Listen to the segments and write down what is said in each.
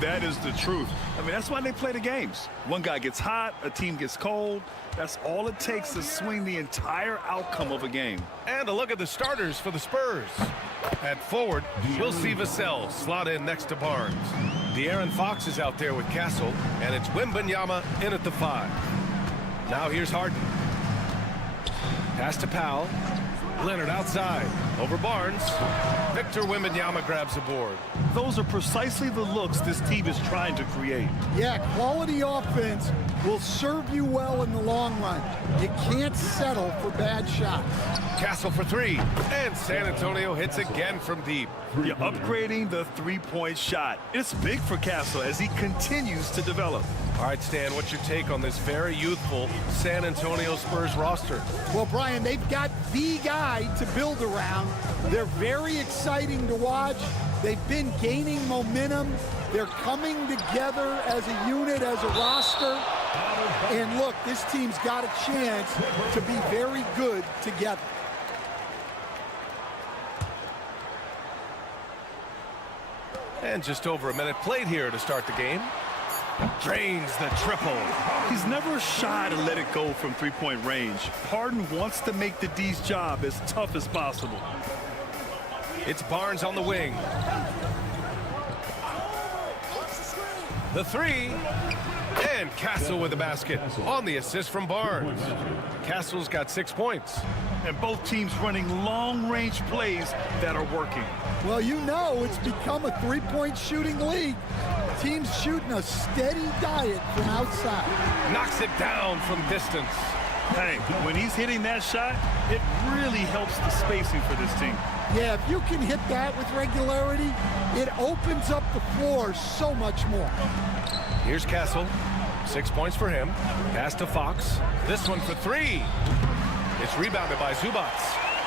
That is the truth. I mean, that's why they play the games. One guy gets hot, a team gets cold. That's all it takes to swing the entire outcome of a game. And a look at the starters for the Spurs. At forward, we'll see Vassell slot in next to Barnes. De'Aaron Fox is out there with Castle, and it's Wembanyama in at the 5. Now here's Harden. Pass to Powell. Leonard outside. Over Barnes. Victor Wembanyama grabs the board. Those are precisely the looks this team is trying to create. Yeah, quality offense will serve you well in the long run. You can't settle for bad shots. Castle for 3. And San Antonio hits again from deep. You're upgrading the three-point shot. It's big for Castle as he continues to develop. All right, Stan, what's your take on this very youthful San Antonio Spurs roster? Well, Brian, they've got the guy to build around. They're very exciting to watch. They've been gaining momentum. They're coming together as a unit, as a roster. And look, this team's got a chance to be very good together. And just over a minute played here to start the game. Drains the triple. He's never shy to let it go from three-point range. Harden wants to make the D's job as tough as possible. It's Barnes on the wing. The 3. And Castle with the basket on the assist from Barnes. Castle's got 6 points. And both teams running long-range plays that are working. Well, you know it's become a three-point shooting league. Teams shooting a steady diet from outside. Knocks it down from distance. Hey, when he's hitting that shot, it really helps the spacing for this team. Yeah, if you can hit that with regularity, it opens up the floor so much more. Here's Castle. 6 points for him. Pass to Fox. This one for 3. It's rebounded by Zubac.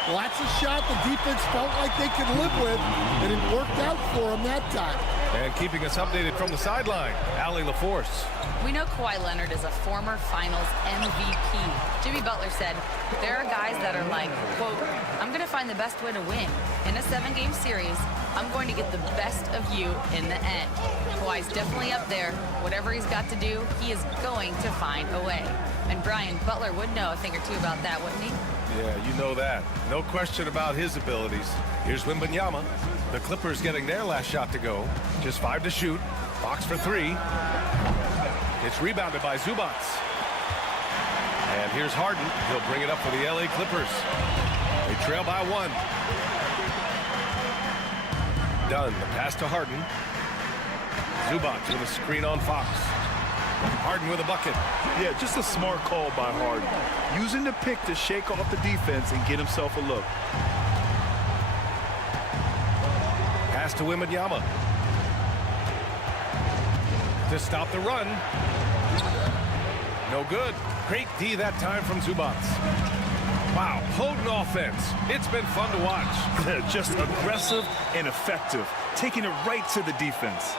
Well, that's a shot the defense felt like they could live with, and it worked out for them that time. And keeping us updated from the sideline, Allie LaForce. We know Kawhi Leonard is a former Finals MVP. Jimmy Butler said, there are guys that are like, quote, I'm going to find the best way to win. In a 7-game series, I'm going to get the best of you in the end. Kawhi's definitely up there. Whatever he's got to do, he is going to find a way. And Brian, Butler would know a thing or two about that, wouldn't he? Yeah, you know that. No question about his abilities. Here's Wembanyama. The Clippers getting their last shot to go. Just 5 to shoot. Fox for 3. It's rebounded by Zubac. And here's Harden. He'll bring it up for the LA Clippers. They trail by 1. Dunn, the pass to Harden. Zubac with a screen on Fox. Harden with a bucket. Yeah, just a smart call by Harden. Using the pick to shake off the defense and get himself a look. Pass to Wembanyama. To stop the run. No good. Great D that time from Zubac. Wow, potent offense. It's been fun to watch. Just aggressive and effective, taking it right to the defense.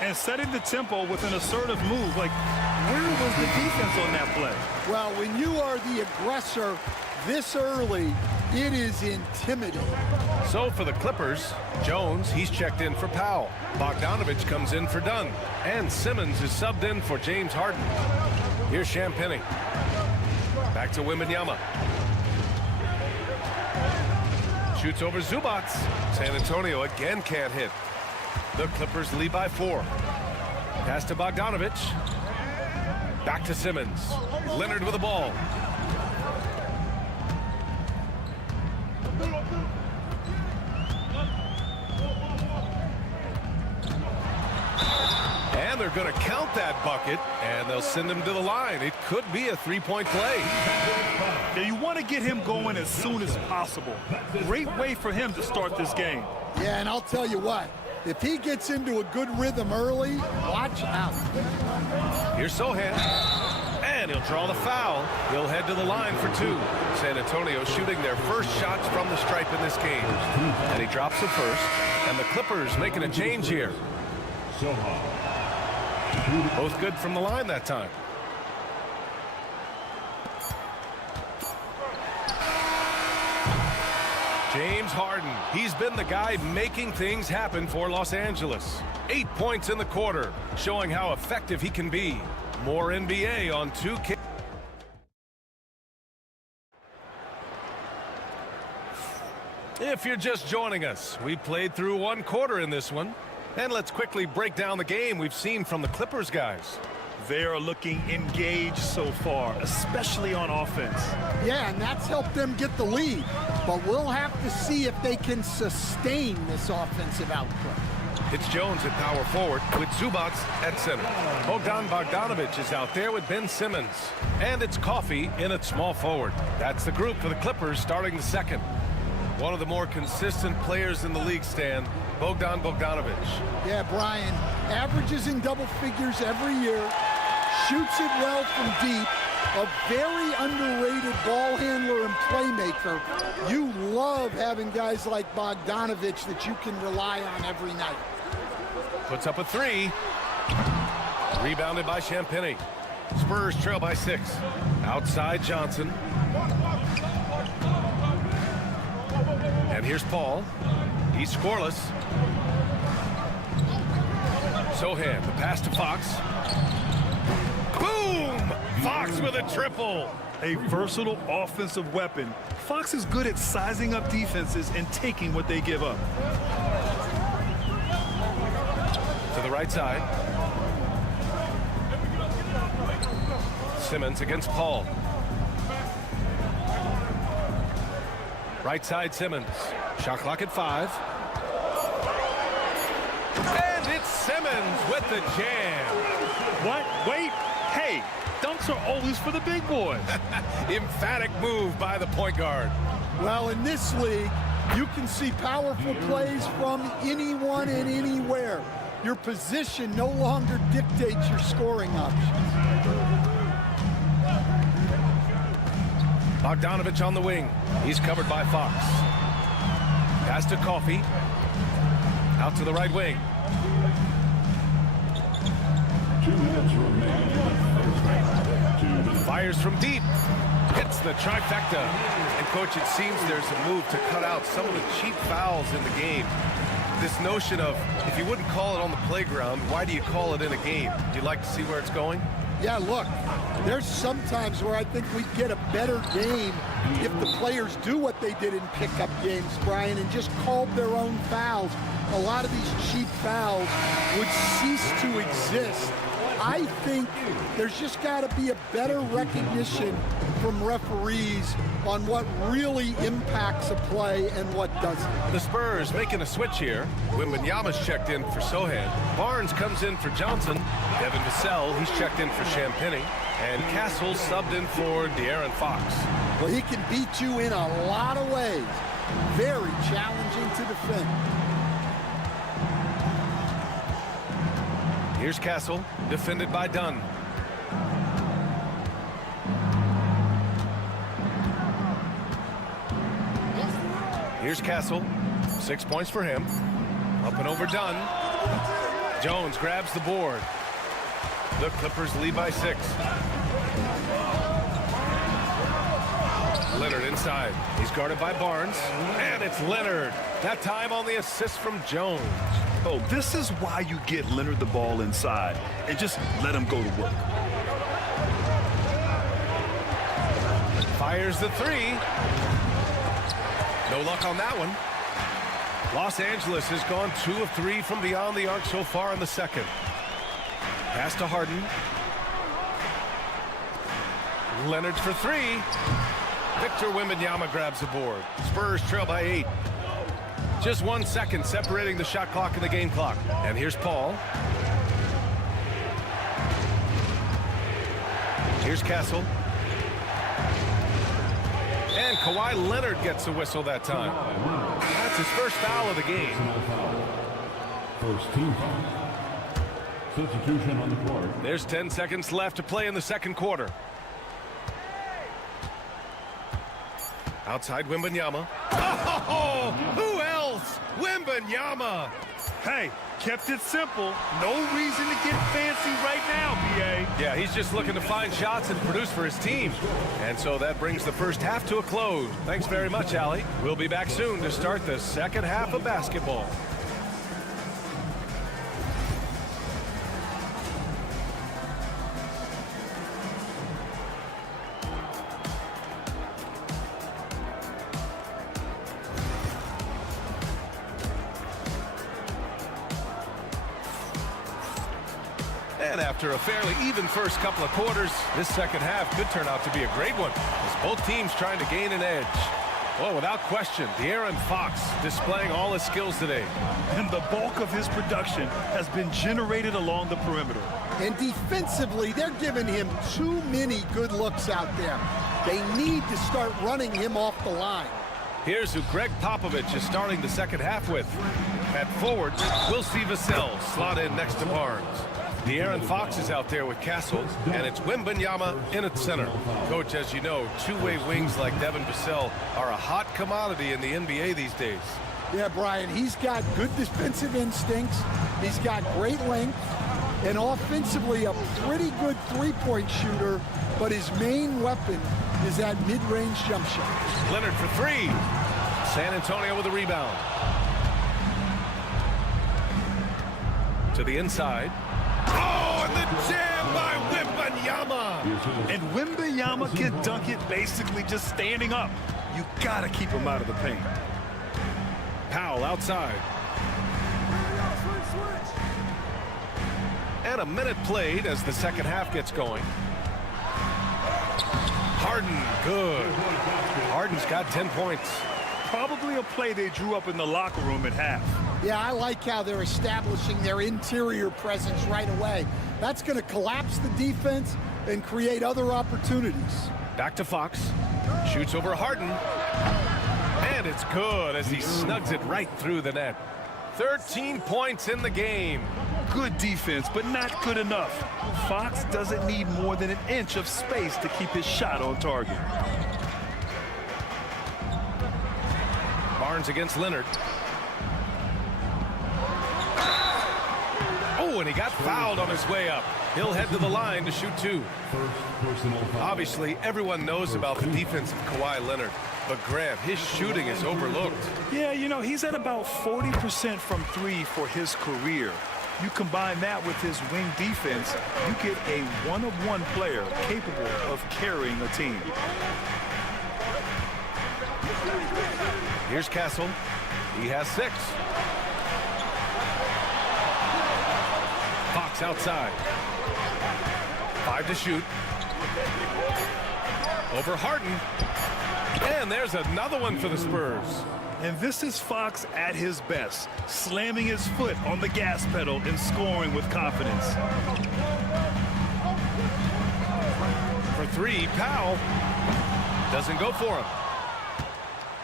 And setting the tempo with an assertive move. Like, where was the defense on that play? Well, when you are the aggressor this early, it is intimidating. So for the Clippers, Jones, he's checked in for Powell. Bogdanovich comes in for Dunn. And Simmons is subbed in for James Harden. Here's Champagnie. Back to Wembanyama. Shoots over Zubac. San Antonio again can't hit. The Clippers lead by 4. Pass to Bogdanovich. Back to Simmons. Leonard with the ball. And they're going to count that bucket, and they'll send him to the line. It could be a three-point play. Yeah, you want to get him going as soon as possible. Great way for him to start this game. Yeah, and I'll tell you what, if he gets into a good rhythm early, watch out. Here's Sohan. And he'll draw the foul. He'll head to the line for 2. San Antonio shooting their first shots from the stripe in this game. And he drops the first. And the Clippers making a change here. Both good from the line that time. James Harden. He's been the guy making things happen for Los Angeles. 8 points in the quarter, showing how effective he can be. More NBA on 2K. If you're just joining us, we played through 1 quarter in this one. And let's quickly break down the game we've seen from the Clippers guys. They are looking engaged so far, especially on offense. Yeah, and that's helped them get the lead. But we'll have to see if they can sustain this offensive output. It's Jones at power forward with Zubac at center. Bogdanovic is out there with Ben Simmons. And it's Coffey in at small forward. That's the group for the Clippers starting the second. One of the more consistent players in the league, Stan, Bogdanovic. Yeah, Brian, averages in double figures every year, shoots it well from deep, a very underrated ball handler and playmaker. You love having guys like Bogdanovic that you can rely on every night. Puts up a 3. Rebounded by Champagny. Spurs trail by 6. Outside Johnson. And here's Paul. He's scoreless. Sohan, the pass to Fox. Boom! Fox with a triple. A versatile offensive weapon. Fox is good at sizing up defenses and taking what they give up. To the right side. Simmons against Paul. Right side Simmons. Shot clock at 5. And it's Simmons with the jam. What? Wait. Hey, dunks are always for the big boys. Emphatic move by the point guard. Well, in this league, you can see powerful plays from anyone and anywhere. Your position no longer dictates your scoring options. Bogdanovic on the wing. He's covered by Fox. Pass to Coffey. Out to the right wing. 2 minutes remaining. Fires from deep. Hits the trifecta. And, Coach, it seems there's a move to cut out some of the cheap fouls in the game. This notion of, if you wouldn't call it on the playground, why do you call it in a game? Do you like to see where it's going? Yeah, look, there's some times where I think we get a better game if the players do what they did in pickup games, Brian, and just called their own fouls. A lot of these cheap fouls would cease to exist. I think there's just got to be a better recognition from referees on what really impacts a play and what doesn't. The Spurs making a switch here. Wembanyama's checked in for Sohan. Barnes comes in for Johnson. Devin Vassell, he's checked in for Champagny. And Castle subbed in for De'Aaron Fox. Well, he can beat you in a lot of ways. Very challenging to defend. Here's Castle, defended by Dunn. Here's Castle, 6 points for him. Up and over Dunn. Jones grabs the board. The Clippers lead by 6. Leonard inside. He's guarded by Barnes. And it's Leonard. That time on the assist from Jones. Oh, this is why you get Leonard the ball inside and just let him go to work. Fires the 3. No luck on that one. Los Angeles has gone 2 of 3 from beyond the arc so far in the second. Pass to Harden. Leonard for 3. Victor Wembanyama grabs the board. Spurs trail by 8. Just 1 second separating the shot clock and the game clock. And here's Paul. Here's Castle. And Kawhi Leonard gets a whistle that time. That's his first foul of the game. First team foul. Substitution on the court. There's 10 seconds left to play in the second quarter. Outside Wembanyama. Oh, who else? Wembanyama. Hey, Kept it simple. No reason to get fancy right now, BA. Yeah, he's just looking to find shots and produce for his team. And so that brings the first half to a close. Thanks very much, Allie. We'll be back soon to start the second half of basketball. And after a fairly even first couple of quarters, this second half could turn out to be a great one, as both teams trying to gain an edge. Well, without question, De'Aaron Fox displaying all his skills today. And the bulk of his production has been generated along the perimeter. And defensively, they're giving him too many good looks out there. They need to start running him off the line. Here's who Greg Popovich is starting the second half with. At forward, we'll see Vassell slot in next to Barnes. De'Aaron Fox is out there with Castle, and it's Wembanyama in at center. Coach, as you know, two-way wings like Devin Vassell are a hot commodity in the NBA these days. Yeah, Brian, he's got good defensive instincts. He's got great length, and offensively a pretty good three-point shooter, but his main weapon is that mid-range jump shot. Leonard for three. San Antonio with a rebound. To the inside. Oh, and the jam by Wembanyama. And Wembanyama can dunk it basically just standing up. You gotta keep him out of the paint. Powell outside. And a minute played as the second half gets going. Harden, good. Harden's got 10 points. Probably a play they drew up in the locker room at half. Yeah, I like how they're establishing their interior presence right away. That's going to collapse the defense and create other opportunities. Back to Fox. Shoots over Harden. And it's good as he snugs it right through the net. 13 points in the game. Good defense, but not good enough. Fox doesn't need more than an inch of space to keep his shot on target. Barnes against Leonard. Oh, and he got fouled on his way up. He'll head to the line to shoot two. Obviously, everyone knows about the defense of Kawhi Leonard, but Grant, his shooting is overlooked. Yeah, you know, he's at about 40% from three for his career. You combine that with his wing defense, you get a one-of-one player capable of carrying a team. Here's Castle. He has 6. Fox outside. 5 to shoot. Over Harden. And there's another one for the Spurs. And this is Fox at his best, slamming his foot on the gas pedal and scoring with confidence. For 3, Powell doesn't go for him.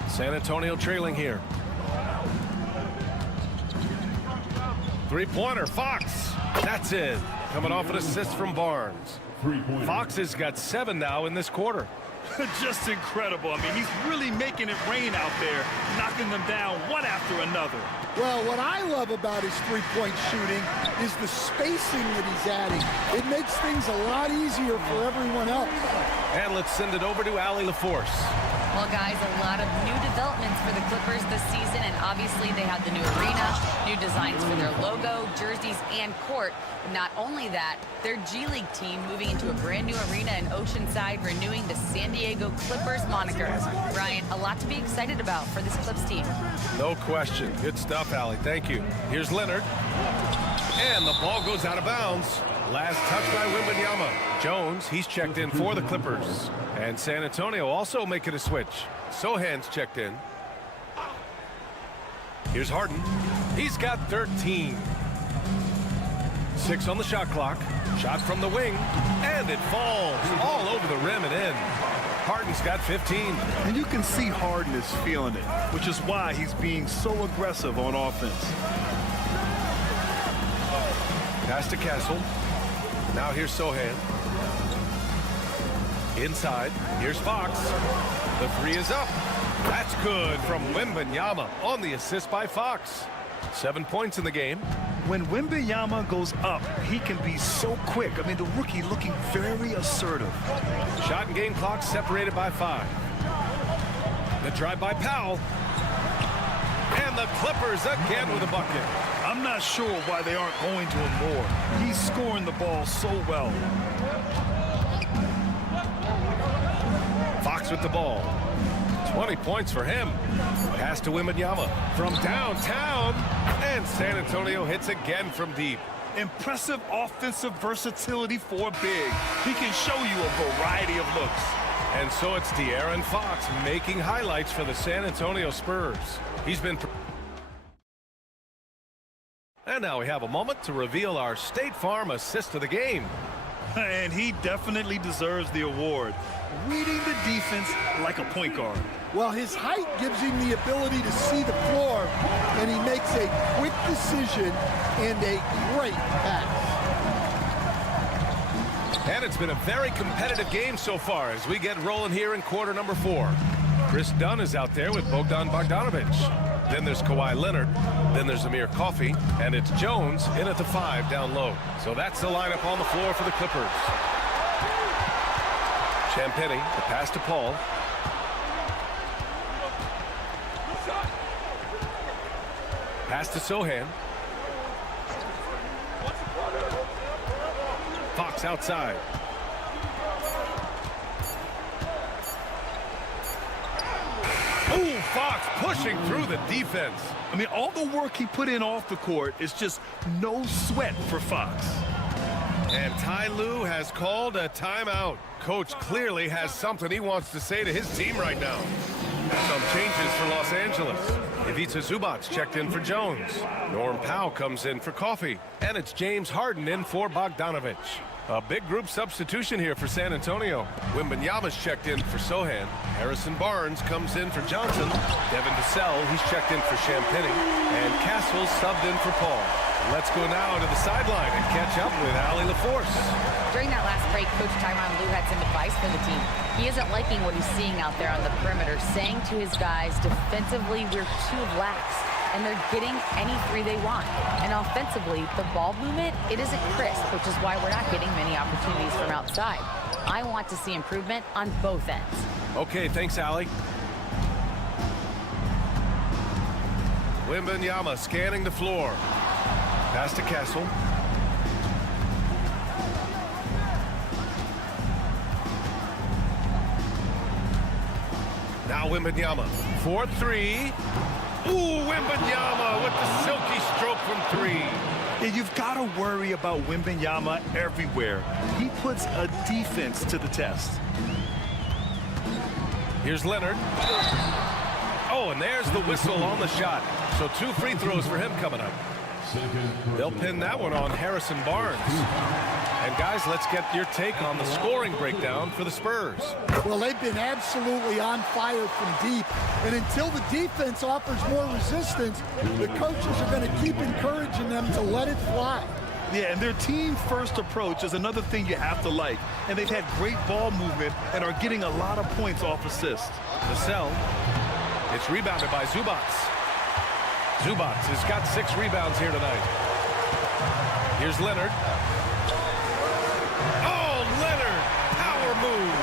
San Antonio trailing here. Three-pointer, Fox. That's it. Coming off an assist from Barnes. Fox has got 7 now in this quarter. Just incredible. I mean, he's really making it rain out there, knocking them down one after another. Well, what I love about his three-point shooting is the spacing that he's adding. It makes things a lot easier for everyone else. And let's send it over to Allie LaForce. Well, guys, a lot of new developments for the Clippers this season, and obviously they have the new arena, new designs for their logo, jerseys, and court. But not only that, their G League team moving into a brand new arena in Oceanside, renewing the San Diego Clippers moniker. Ryan, a lot to be excited about for this Clips team. No question. Good stuff, Allie. Thank you. Here's Leonard. And the ball goes out of bounds. Last touch by Wembanyama. Jones, he's checked in for the Clippers. And San Antonio also making a switch. Sohan's checked in. Here's Harden. He's got 13. 6 on the shot clock. Shot from the wing. And it falls all over the rim and in. Harden's got 15. And you can see Harden is feeling it, which is why he's being so aggressive on offense. Pass to Castle. Now here's Sohan. Inside. Here's Fox. The 3 is up. That's good from Wembanyama on the assist by Fox. 7 points in the game. When Wembanyama goes up, he can be so quick. I mean, the rookie looking very assertive. Shot and game clock separated by 5. The drive by Powell. And the Clippers again with a bucket. I'm not sure why they aren't going to him more. He's scoring the ball so well. Fox with the ball. 20 points for him. Pass to Wembanyama from downtown. And San Antonio hits again from deep. Impressive offensive versatility for big. He can show you a variety of looks. And so it's De'Aaron Fox making highlights for the San Antonio Spurs. He's been... And now we have a moment to reveal our State Farm assist of the game. And he definitely deserves the award. Reading the defense like a point guard. Well, his height gives him the ability to see the floor, and he makes a quick decision and a great pass. And it's been a very competitive game so far as we get rolling here in quarter number 4. Chris Dunn is out there with Bogdan Bogdanovic. Then there's Kawhi Leonard. Then there's Amir Coffey. And it's Jones in at the 5 down low. So that's the lineup on the floor for the Clippers. Champagnie, the pass to Paul. Pass to Sohan. Fox outside. Ooh, Fox pushing through the defense. I mean, all the work he put in off the court is just no sweat for Fox. And Ty Lue has called a timeout. Coach clearly has something he wants to say to his team right now. Some changes for Los Angeles. Ivica Zubac checked in for Jones. Norm Powell comes in for Coffey. And it's James Harden in for Bogdanovic. A big group substitution here for San Antonio. Wembanyama's checked in for Sohan. Harrison Barnes comes in for Johnson. Devin Vassell, he's checked in for Champagnie. And Castle subbed in for Paul. Let's go now to the sideline and catch up with Allie LaForce. During that last break, Coach Tyronn Lue had some advice for the team. He isn't liking what he's seeing out there on the perimeter, saying to his guys, defensively, we're too lax, and they're getting any 3 they want. And offensively, the ball movement, it isn't crisp, which is why we're not getting many opportunities from outside. I want to see improvement on both ends. Okay, thanks, Allie. Wembanyama scanning the floor. Pass to Castle. Now Wembanyama. 4-3. Ooh, Wembanyama with the silky stroke from 3. Yeah, you've got to worry about Wembanyama everywhere. He puts a defense to the test. Here's Leonard. Oh, and there's the whistle on the shot. So 2 free throws for him coming up. They'll pin that one on Harrison Barnes. And guys, let's get your take on the scoring breakdown for the Spurs. Well, they've been absolutely on fire from deep. And until the defense offers more resistance, the coaches are going to keep encouraging them to let it fly. Yeah, and their team-first approach is another thing you have to like. And they've had great ball movement and are getting a lot of points off assists. Vassell. It's rebounded by Zubac. Zubac has got 6 rebounds here tonight. Here's Leonard. Oh, Leonard! Power move.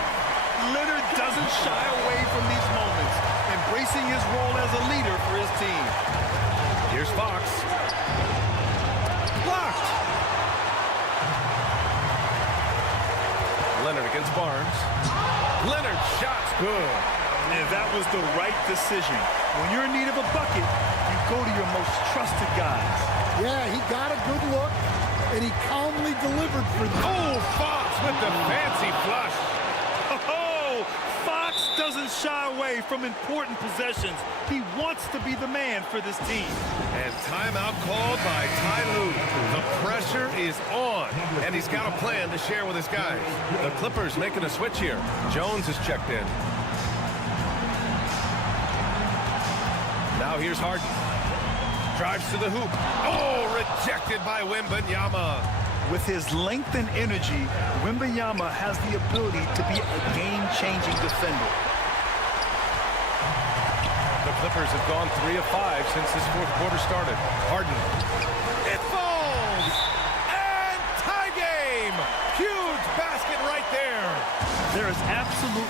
Leonard doesn't shy away from these moments, embracing his role as a leader for his team. Here's Fox. Blocked. Leonard against Barnes. Leonard's shot's good. And that was the right decision. When you're in need of a bucket, you go to your most trusted guys. Yeah, he got a good look, and he calmly delivered for them. Oh, Fox with the fancy flush. Oh, Fox doesn't shy away from important possessions. He wants to be the man for this team. And timeout called by Ty Lue. The pressure is on, and he's got a plan to share with his guys. The Clippers making a switch here. Jones is checked in. Now here's Harden. Drives to the hoop. Oh, rejected by Wembanyama. With his length and energy, Wembanyama has the ability to be a game-changing defender. The Clippers have gone 3 of 5 since this 4th quarter started. Harden. It falls!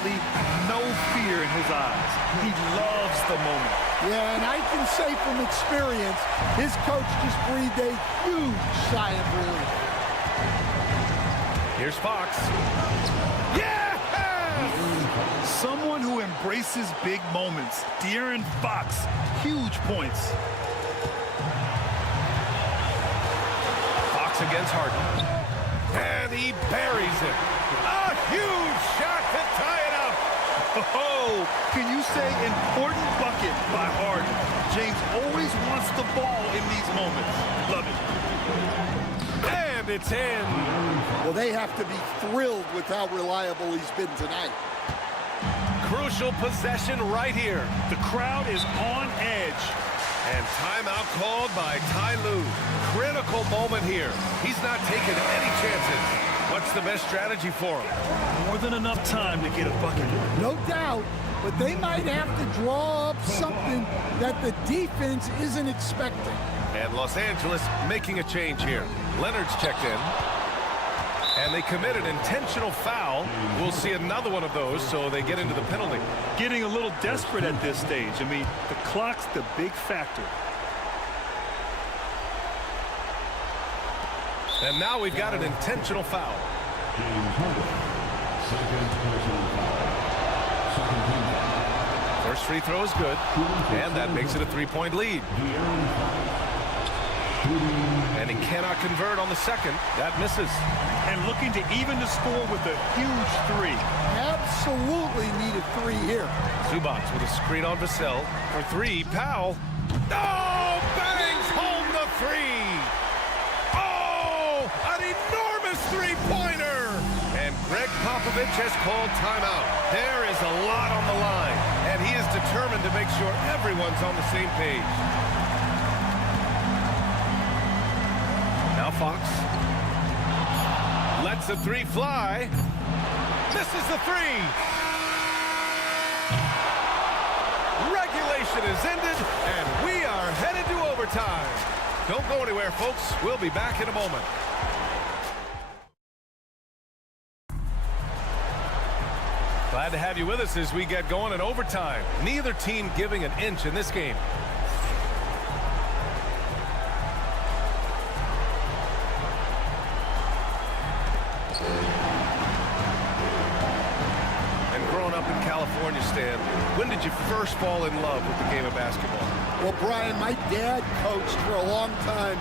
absolutely no fear in his eyes. He loves the moment. Yeah, and I can say from experience, his coach just breathed a huge sigh of relief. Here's Fox. Yeah! Someone who embraces big moments. De'Aaron Fox, huge points. Fox against Harden. And he buries it. A huge shot to tie it up. Oh, can you say important bucket by Harden? James always wants the ball in these moments. Love it. And it's in. Well, they have to be thrilled with how reliable he's been tonight. Crucial possession right here. The crowd is on edge. And timeout called by Ty Lue. Critical moment here. He's not taking any chances. What's the best strategy for him? More than enough time to get a bucket. No doubt, but they might have to draw up something that the defense isn't expecting. And Los Angeles making a change here. Leonard's checked in. And they commit an intentional foul. We'll see another one of those, so they get into the penalty. Getting a little desperate at this stage. I mean, the clock's the big factor. And now we've got an intentional foul. James Harden. Second personal foul. Second team foul. First free throw is good. And that makes it a three-point lead. De'Aaron Fox. Shooting. And he cannot convert on the second. That misses. And looking to even the score with a huge three. Absolutely need a three here. Zubac with a screen on Vassell. For three, Powell. Oh, bangs home the three. Oh, an enormous three-pointer. And Greg Popovich has called timeout. There is a lot on the line. And he is determined to make sure everyone's on the same page. Now Fox. Lets the three fly. Misses the three. Regulation is ended, and we are headed to overtime. Don't go anywhere, folks. We'll be back in a moment. Glad to have you with us as we get going in overtime. Neither team giving an inch in this game. California, Stan, when did you first fall in love with the game of basketball? Well, Brian, my dad coached for a long time,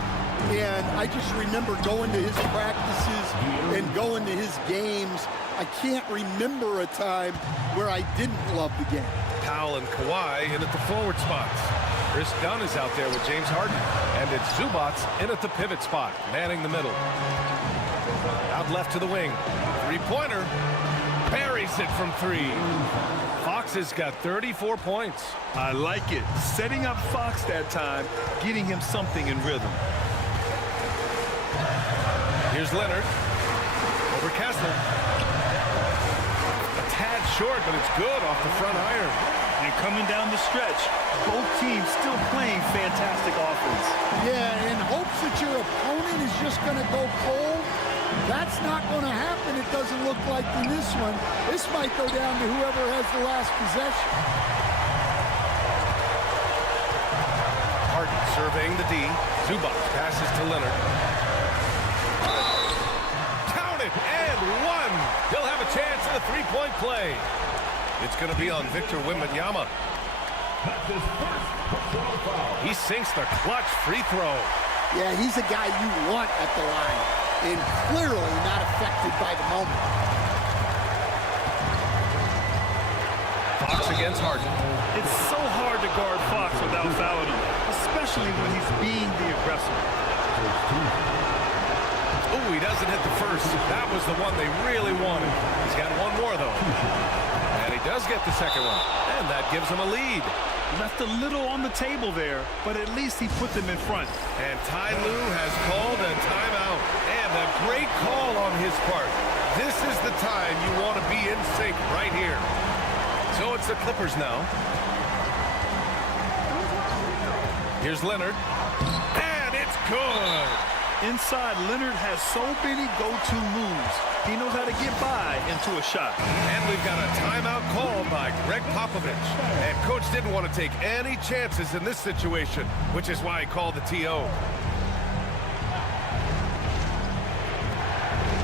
and I just remember going to his practices and going to his games. I can't remember a time where I didn't love the game. Powell and Kawhi in at the forward spots. Chris Dunn is out there with James Harden, and it's Zubac in at the pivot spot, manning the middle. Out left to the wing. Three-pointer. Buries it from three. Fox has got 34 points. I like it. Setting up Fox that time, getting him something in rhythm. Here's Leonard. Over Kessler. A tad short, but it's good off the front iron. And coming down the stretch, both teams still playing fantastic offense. Yeah, in hopes that your opponent is just going to go cold. That's not going to happen, it doesn't look like in this one. This might go down to whoever has the last possession. Harden surveying the D. Zubac passes to Leonard. Count it, and one. He'll have a chance at a three-point play. It's going to be on Victor Wembanyama. He sinks the clutch free throw. Yeah, he's a guy you want at the line, and clearly not affected by the moment. Fox against Harden. It's so hard to guard Fox without fouling him, especially when he's being the aggressor. Oh, he doesn't hit the first. That was the one they really wanted. He's got one more, though. And he does get the second one. And that gives him a lead. Left a little on the table there, but at least he put them in front. And Ty Lue has called a timeout. And a great call on his part. This is the time you want to be in sync right here. So it's the Clippers now. Here's Leonard. And it's good. Inside, Leonard has so many go-to moves. He knows how to get by into a shot. And we've got a timeout called by Greg Popovich. And coach didn't want to take any chances in this situation, which is why he called the TO.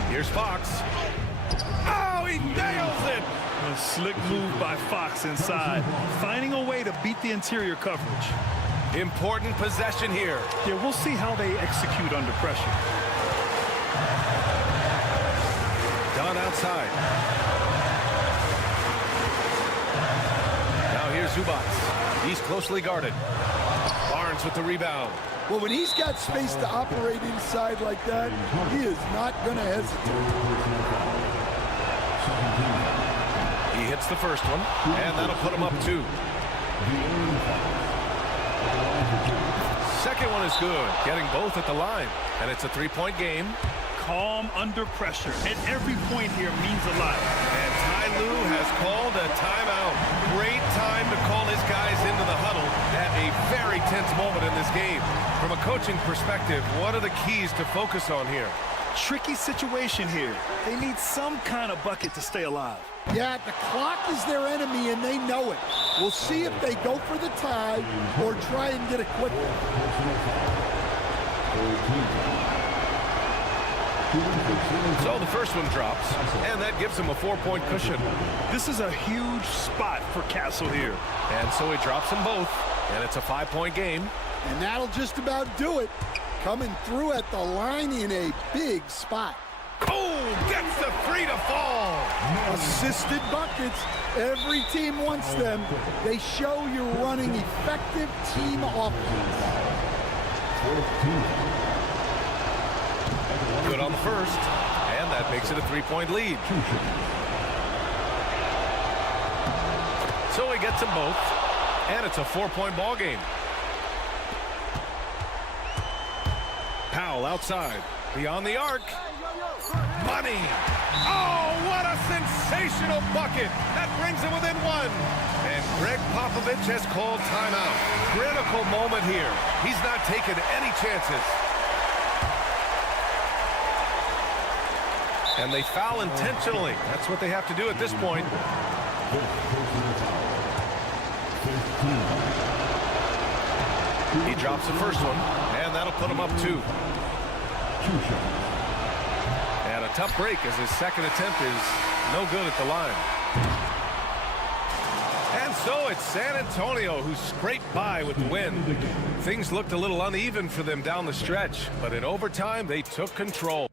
Here's Fox. Oh, he nails it! A slick move by Fox inside, finding a way to beat the interior coverage. Important possession here. Yeah, we'll see how they execute under pressure. Done outside. Now here's Zubats. He's closely guarded. Barnes with the rebound. Well, when he's got space to operate inside like that, he is not going to hesitate. He hits the first one, and that'll put him up 2. Second one is good, getting both at the line, and it's a 3-point game. Calm under pressure, and every point here means a lot. And Ty Lue has called a timeout. Great time to call his guys into the huddle at a very tense moment in this game. From a coaching perspective, what are the keys to focus on here? Tricky situation here. They need some kind of bucket to stay alive. Yeah, the clock is their enemy, and they know it. We'll see if they go for the tie or try and get it quickly. So the first one drops, and that gives him a 4-point cushion. This is a huge spot for Castle here. And so he drops them both, and it's a 5-point game. And that'll just about do it. Coming through at the line in a big spot. Oh, gets the 3 to fall. Assisted buckets. Every team wants them. They show you're running effective team offense. Good on the first, and that makes it a 3-point lead. So he gets them both, and it's a 4-point ball game. Powell outside, beyond the arc. Money! Oh, what a sensational bucket! That brings him within 1. And Greg Popovich has called timeout. Critical moment here. He's not taking any chances. And they foul intentionally. That's what they have to do at this point. He drops the first one, and that'll put him up 2. And a tough break as his second attempt is no good at the line. And so it's San Antonio who scraped by with the win. Things looked a little uneven for them down the stretch, but in overtime they took control.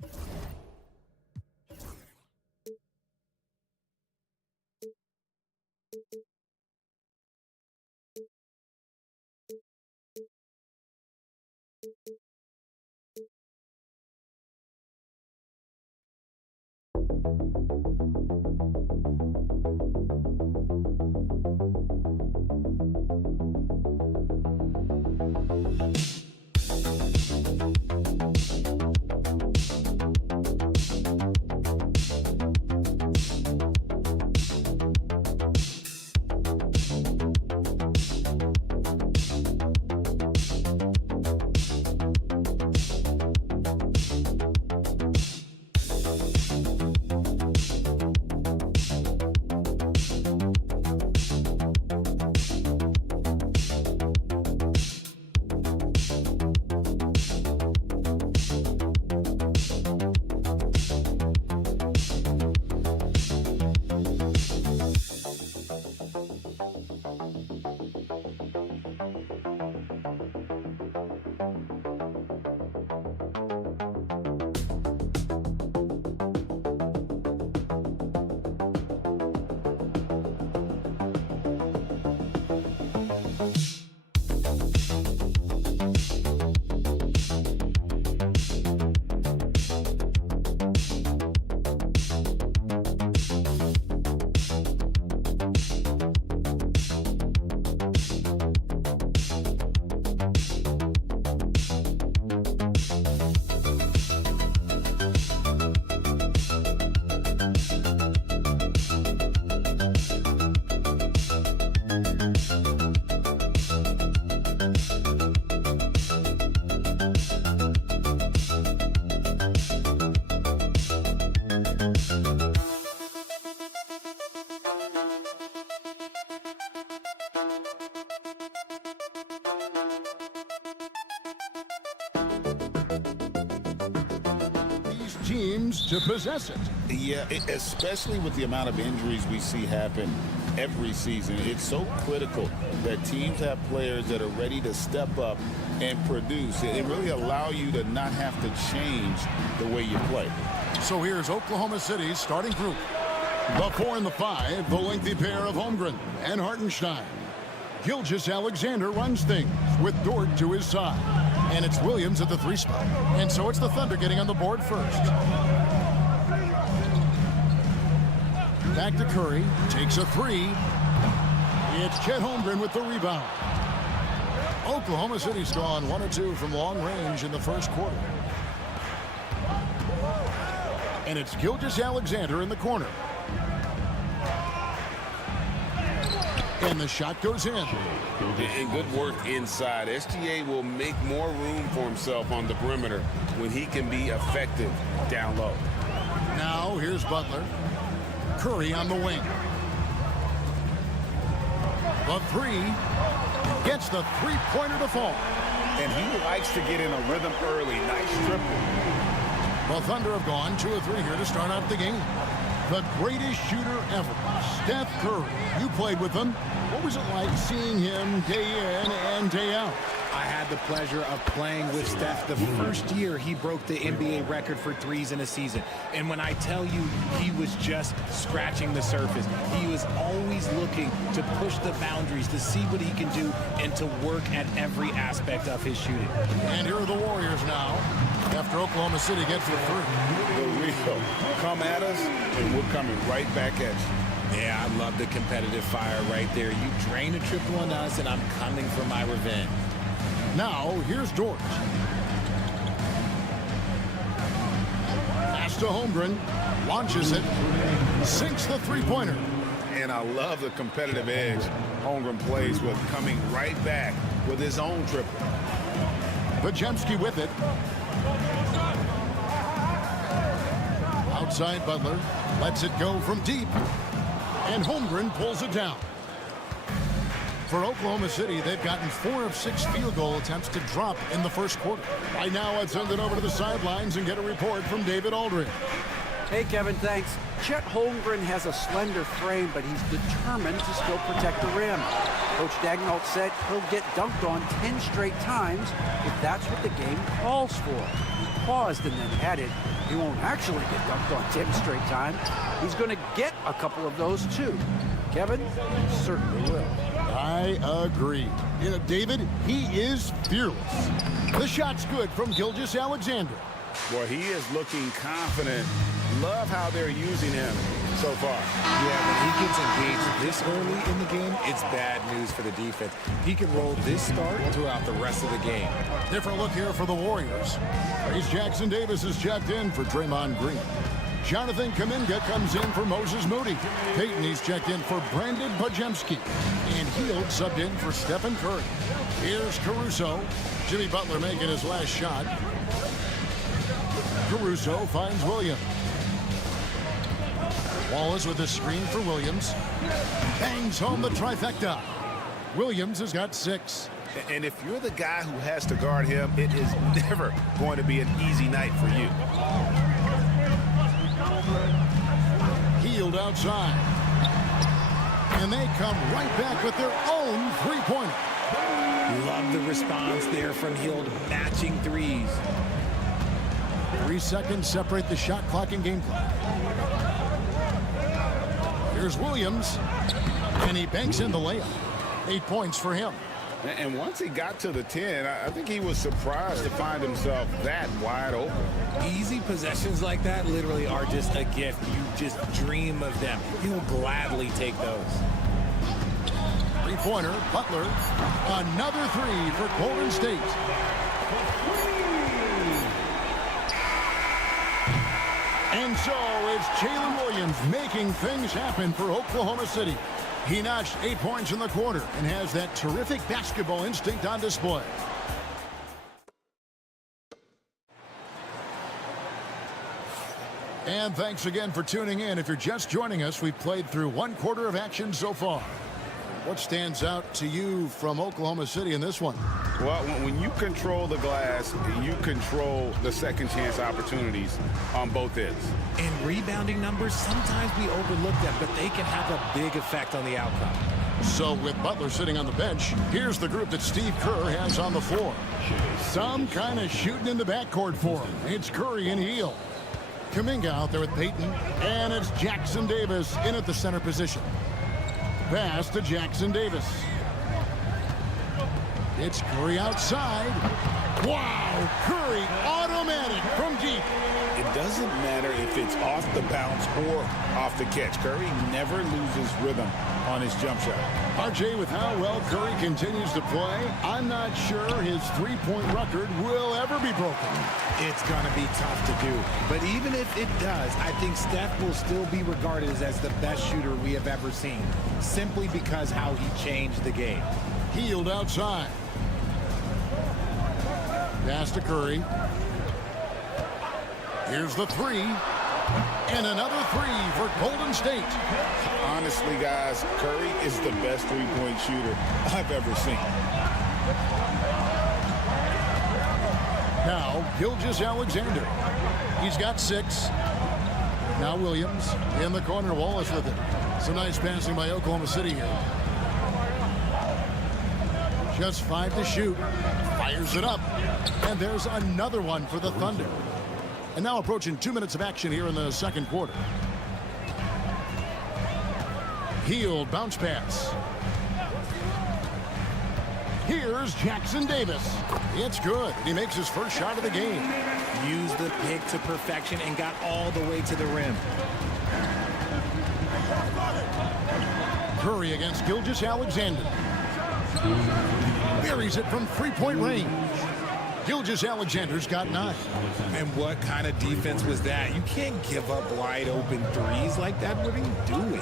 teams to possess it. Yeah, especially with the amount of injuries we see happen every season. It's so critical that teams have players that are ready to step up and produce. It really allows you to not have to change the way you play. So here's Oklahoma City's starting group. The 4 and the 5, the lengthy pair of Holmgren and Hartenstein. Gilgeous-Alexander runs things with Dort to his side. And it's Williams at the 3 spot. And so it's the Thunder getting on the board first. Back to Curry, takes a 3. It's Chet Holmgren with the rebound. Oklahoma City's gone 1 of 2 from long range in the first quarter. And it's Gilgeous-Alexander in the corner. And the shot goes in. And good work inside. SGA will make more room for himself on the perimeter when he can be effective down low. Now here's Butler. Curry on the wing. The 3 gets the three-pointer to fall. And he likes to get in a rhythm early. Nice triple. The Thunder have gone 2 of 3 here to start out the game. The greatest shooter ever, Steph Curry. You played with him. What was it like seeing him day in and day out? I had the pleasure of playing with Steph the first year he broke the NBA record for threes in a season. And when I tell you he was just scratching the surface, he was always looking to push the boundaries, to see what he can do, and to work at every aspect of his shooting. And here are the Warriors now, after Oklahoma City gets the 3. We'll come at us, and we're coming right back at you. Yeah, I love the competitive fire right there. You drain a triple on us, and I'm coming for my revenge. Now, here's Dort. Pass to Holmgren. Launches it. Sinks the three-pointer. And I love the competitive edge Holmgren plays with, coming right back with his own triple. Podziemski with it. Outside Butler. Lets it go from deep. And Holmgren pulls it down. For Oklahoma City, they've gotten 4 of 6 field goal attempts to drop in the first quarter. Right now, let's send it over to the sidelines and get a report from David Aldridge. Hey, Kevin, thanks. Chet Holmgren has a slender frame, but he's determined to still protect the rim. Coach Dagnall said he'll get dunked on 10 straight times if that's what the game calls for. He paused and then added, he won't actually get dunked on 10 straight times. He's going to get a couple of those, too. Kevin, he certainly will. I agree. You know, David, he is fearless. The shot's good from Gilgeous-Alexander. Boy, he is looking confident. Love how they're using him so far. Yeah, when he gets engaged this early in the game, it's bad news for the defense. He can roll this start throughout the rest of the game. Different look here for the Warriors. Trace Jackson Davis is checked in for Draymond Green. Jonathan Kuminga comes in for Moses Moody. Peyton, he's checked in for Brandon Podziemski. And Hield subbed in for Stephen Curry. Here's Caruso. Jimmy Butler making his last shot. Caruso finds Williams. Wallace with a screen for Williams. Bangs home the trifecta. Williams has got 6. And if you're the guy who has to guard him, it is never going to be an easy night for you. Hield outside. And they come right back with their own three-pointer. Love the response there from Hield, matching threes. 3 seconds separate the shot clock and game clock. Here's Williams. And he banks in the layup. 8 points for him. And once he got to the 10, I think he was surprised to find himself that wide open. Easy possessions like that literally are just a gift. You just dream of them. He'll gladly take those. Three-pointer, Butler. Another 3 for Golden State. And so it's Jalen Williams making things happen for Oklahoma City. He notched 8 points in the quarter and has that terrific basketball instinct on display. And thanks again for tuning in. If you're just joining us, we've played through 1 quarter of action so far. What stands out to you from Oklahoma City in this one? Well, when you control the glass, you control the second chance opportunities on both ends. And rebounding numbers, sometimes we overlook them, but they can have a big effect on the outcome. So with Butler sitting on the bench, here's the group that Steve Kerr has on the floor. Some kind of shooting in the backcourt for him. It's Curry and Hield. Kuminga out there with Payton, and it's Jackson Davis in at the center position. Pass to Jackson Davis. It's Curry outside. Wow, Curry automatic from deep. It doesn't matter if it's off the bounce or off the catch. Curry never loses rhythm on his jump shot. RJ, with how well Curry continues to play, I'm not sure his three-point record will ever be broken. It's going to be tough to do. But even if it does, I think Steph will still be regarded as the best shooter we have ever seen, simply because how he changed the game. Hield outside. Pass to Curry. Here's the three. And another three for Golden State. Honestly, guys, Curry is the best three-point shooter I've ever seen. Now, Gilgeous-Alexander. He's got 6. Now Williams in the corner. Wallace with it. Some nice passing by Oklahoma City here. Just 5 to shoot. Fires it up. And there's another one for the Thunder. And now approaching 2 minutes of action here in the second quarter. Hield bounce pass. Here's Jackson Davis. It's good. He makes his first shot of the game. Used the pick to perfection and got all the way to the rim. Curry against Gilgeous-Alexander. Buries it from three-point range. Gilgeous-Alexander's got 9. And what kind of defense was that? You can't give up wide open threes like that. What are you doing?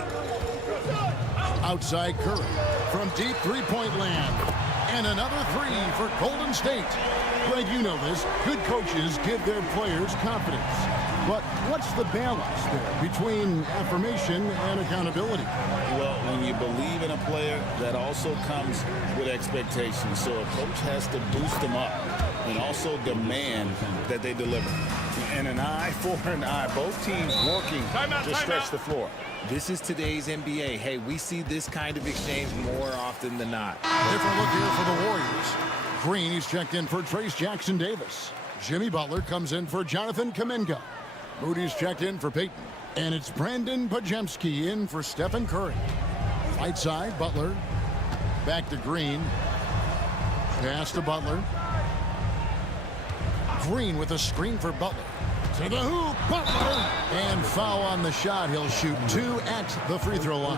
Outside Curry from deep three-point land. And another three for Golden State. Greg, you know this. Good coaches give their players confidence. But what's the balance there between affirmation and accountability? Well, when you believe in a player, that also comes with expectations. So a coach has to boost them up and also demand that they deliver. And an eye for an eye. Both teams working to stretch the floor. This is today's NBA. Hey, we see this kind of exchange more often than not. Different look here for the Warriors. Green, he's checked in for Trace Jackson Davis. Jimmy Butler comes in for Jonathan Kuminga. Moody's checked in for Payton. And it's Brandon Pajemski in for Stephen Curry. Right side, Butler. Back to Green. Pass to Butler. Green with a screen for Butler. To the hoop, Butler. And foul on the shot. He'll shoot 2 at the free throw line.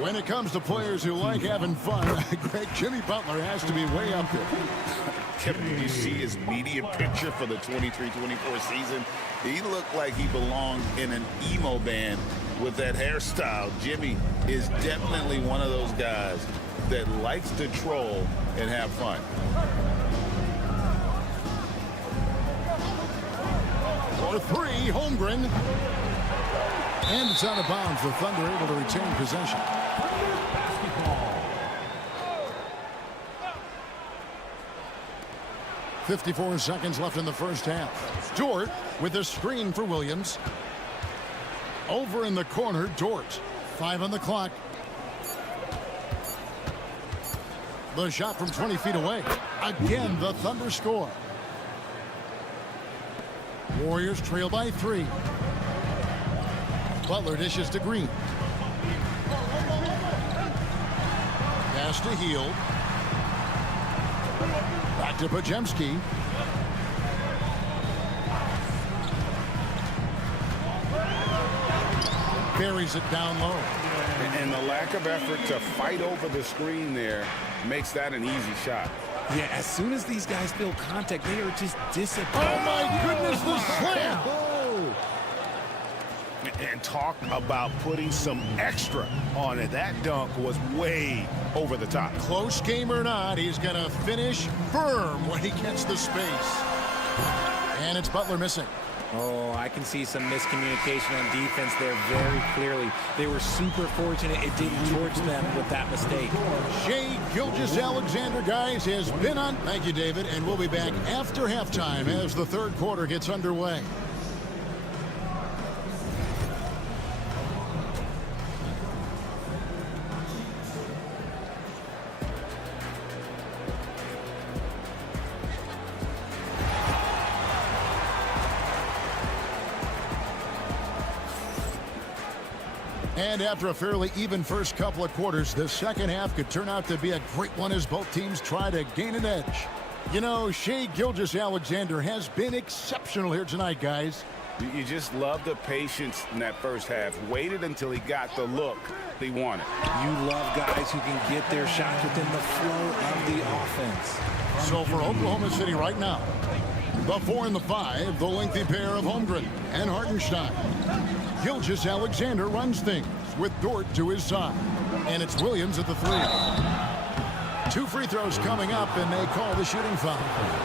When it comes to players who like having fun, Greg, Jimmy Butler has to be way up there. Kevin, did you see his media picture for the 23-24 season? He looked like he belonged in an emo band with that hairstyle. Jimmy is definitely one of those guys that likes to troll and have fun. For 3, Holmgren. And it's out of bounds. The Thunder able to retain possession. 54 seconds left in the first half. Dort with a screen for Williams. Over in the corner, Dort. 5 on the clock. The shot from 20 feet away. Again, the Thunder score. Warriors trail by 3. Butler dishes to Green. Pass to Hield. Back to Pajemski. Buries it down low. And the lack of effort to fight over the screen there makes that an easy shot. Yeah, as soon as these guys feel contact, they are just disappearing. Oh, my goodness, the slam! Oh. And talk about putting some extra on it. That dunk was way over the top. Close game or not, he's going to finish firm when he gets the space. And it's Butler missing. Oh, I can see some miscommunication on defense there very clearly. They were super fortunate it didn't torch them with that mistake. Shai Gilgeous-Alexander, guys, has been on. Thank you, David. And we'll be back after halftime as the third quarter gets underway. And after a fairly even first couple of quarters, the second half could turn out to be a great one as both teams try to gain an edge. You know, Shai Gilgeous-Alexander has been exceptional here tonight, guys. You just love the patience in that first half. Waited until he got the look he wanted. You love guys who can get their shots within the flow of the offense. So for Oklahoma City right now, the 4 and the 5, the lengthy pair of Holmgren and Hartenstein. Gilgeous-Alexander runs things with Dort to his side. And it's Williams at the 3. 2 free throws coming up, and they call the shooting foul.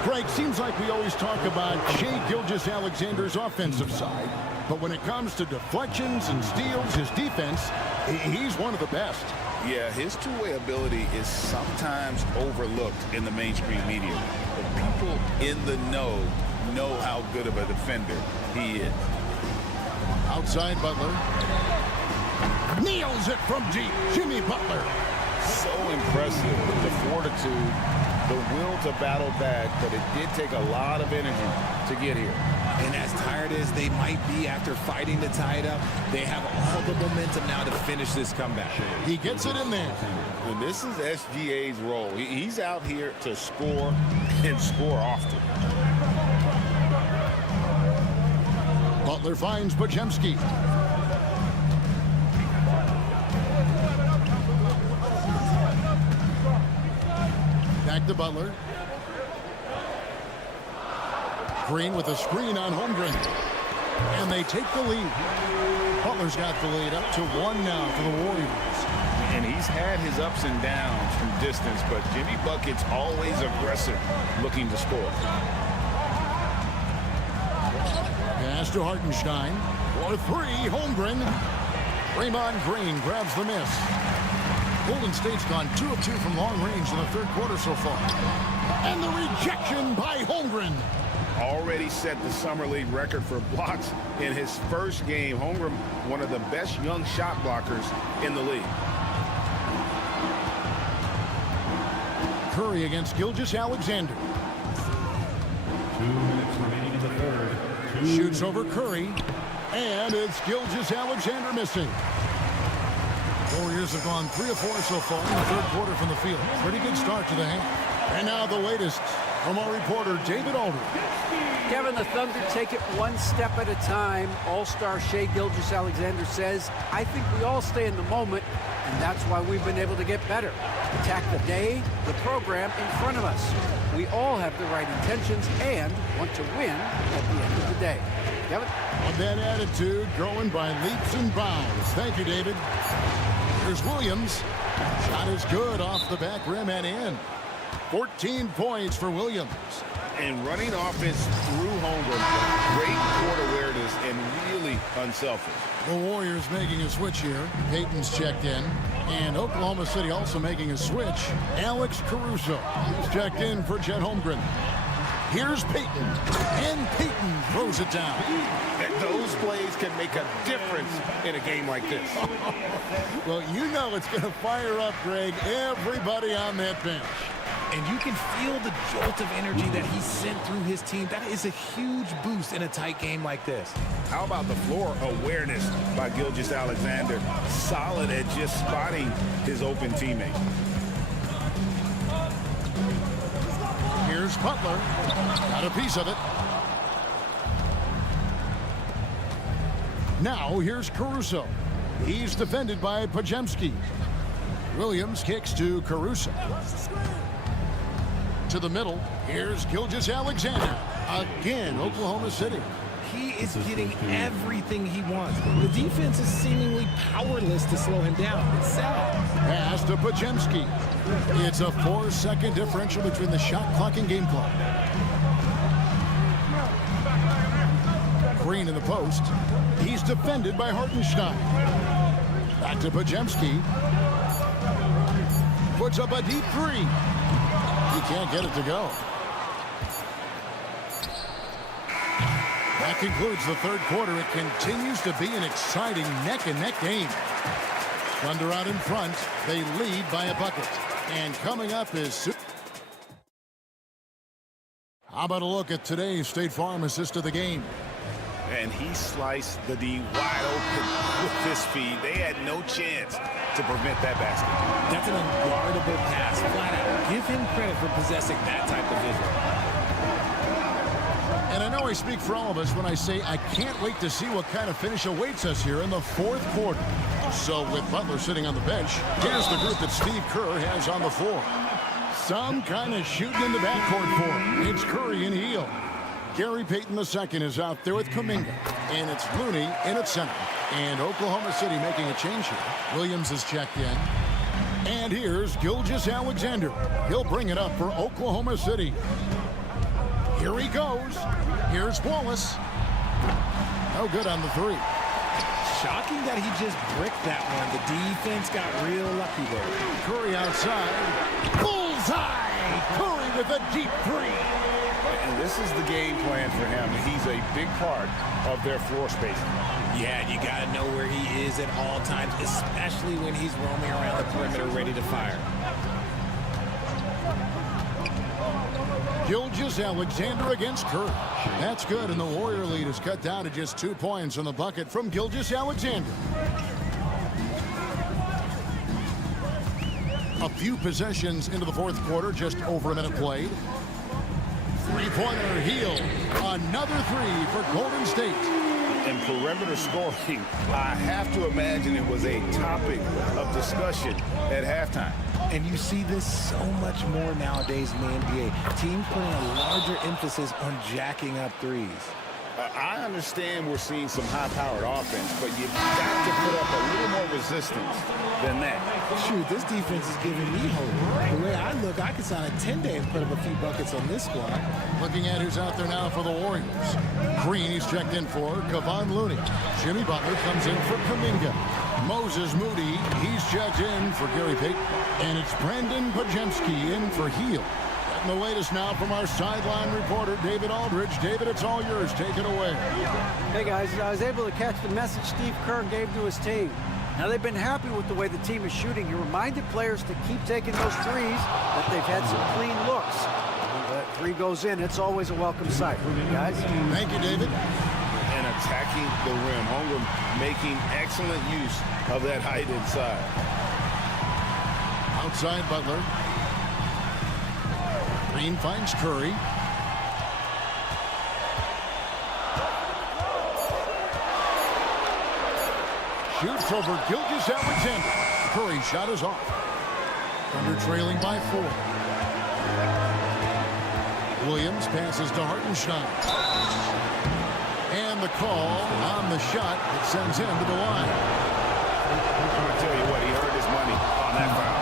Greg, seems like we always talk about Shai Gilgeous-Alexander's offensive side, but when it comes to deflections and steals, his defense, he's one of the best. Yeah, his two-way ability is sometimes overlooked in the mainstream media. But people in the know how good of a defender he is. Outside Butler. Nails it from deep. Jimmy Butler. So impressive with the fortitude, the will to battle back, but it did take a lot of energy to get here. And as tired as they might be after fighting to tie it up, they have all the momentum now to finish this comeback. He gets it in there. And this is SGA's role. He's out here to score and score often. Butler finds Podziemski. Back to Butler. Green with a screen on Holmgren. And they take the lead. Butler's got the lead up to 1 now for the Warriors. And he's had his ups and downs from distance, but Jimmy Bucket's always aggressive, looking to score. Pass to Hartenstein. For 3, Holmgren. Draymond Green grabs the miss. Golden State's gone 2 of 2 from long range in the third quarter so far. And the rejection by Holmgren. Already set the Summer League record for blocks in his first game. Holmgren, one of the best young shot blockers in the league. Curry against Gilgeous-Alexander. 2 minutes remaining in the third. Shoots over Curry. And it's Gilgeous-Alexander missing. Warriors have gone 3 of 4 so far in the third quarter from the field. Pretty good start to the half. And now the latest from our reporter, David Aldridge. Kevin, the Thunder take it one step at a time. All-star Shai Gilgeous-Alexander says, I think we all stay in the moment, and that's why we've been able to get better. Attack the day, the program in front of us. We all have the right intentions and want to win at the end of the day. Kevin? On that attitude, growing by leaps and bounds. Thank you, David. Here's Williams. Shot is good off the back rim and in. 14 points for Williams. And running offense through Holmgren. Great court awareness and really unselfish. The Warriors making a switch here. Payton's checked in. And Oklahoma City also making a switch. Alex Caruso. He's checked in for Chet Holmgren. Here's Payton. And Payton throws it down. And those plays can make a difference in a game like this. Well, you know it's going to fire up, Greg, everybody on that bench. And you can feel the jolt of energy that he sent through his team. That is a huge boost in a tight game like this. How about the floor awareness by Gilgeous-Alexander? Solid at just spotting his open teammate. Here's Butler. Got a piece of it. Now here's Caruso. He's defended by Podziemski. Williams kicks to Caruso. To the middle. Here's Gilgeous-Alexander. Again, Oklahoma City. He is getting everything he wants. The defense is seemingly powerless to slow him down. It's sad. Pass to Podziemski. It's a 4-second differential between the shot clock and game clock. Green in the post. He's defended by Hartenstein. Back to Podziemski. Puts up a deep three. He can't get it to go. That concludes the third quarter. It continues to be an exciting neck-and-neck game. Thunder out in front. They lead by a bucket. And coming up is... How about a look at today's State Farm assist of the game? And he sliced the D wide open with his feed. They had no chance to prevent that basket. That's an unguardable pass, flat out. Give him credit for possessing that type of vision. And I know I speak for all of us when I say I can't wait to see what kind of finish awaits us here in the fourth quarter. So with Butler sitting on the bench, here's the group that Steve Kerr has on the floor. Some kind of shooting in the backcourt for him. It's Curry and Hield. Gary Payton II is out there with Kuminga. And it's Looney in at center. And Oklahoma City making a change here. Williams is checked in. And here's Gilgeous-Alexander. He'll bring it up for Oklahoma City. Here he goes. Here's Wallace. No good on the three. Shocking that he just bricked that one. The defense got real lucky there. Curry outside. Bullseye! Curry with a deep three. And this is the game plan for him. He's a big part of their floor spacing. Yeah, you got to know where he is at all times, especially when he's roaming around the perimeter ready to fire. Gilgeous-Alexander against Curry. That's good, and the Warrior lead is cut down to just 2 points on the bucket from Gilgeous-Alexander. A few possessions into the fourth quarter, just over a minute played. Three-pointer Hield. Another three for Golden State. And perimeter scoring, I have to imagine it was a topic of discussion at halftime. And you see this so much more nowadays in the NBA. Teams putting a larger emphasis on jacking up threes. I understand we're seeing some high-powered offense, but you've got to put up a little more resistance than that. Shoot, this defense is giving me hope. The way I look, I could sign a 10-day and put up a few buckets on this squad. Looking at who's out there now for the Warriors. Green, he's checked in for Kevon Looney. Jimmy Butler comes in for Kuminga. Moses Moody, he's checked in for Gary Payton. And it's Brandon Podziemski in for Hield. And the latest now from our sideline reporter, David Aldridge. David, it's all yours. Take it away. Hey, guys, I was able to catch the message Steve Kerr gave to his team. Now, they've been happy with the way the team is shooting. He reminded players to keep taking those threes, that they've had some clean looks. When that three goes in, it's always a welcome sight. Guys? Thank you, David. And attacking the rim. Holmgren making excellent use of that height inside. Outside Butler. Green finds Curry. Shoots over Gilgeous-Alexander. Curry shot is off. Thunder trailing by 4. Williams passes to Hartenstein. And the call on the shot that sends him to the line. I'm going to tell you what, he earned his money on that foul.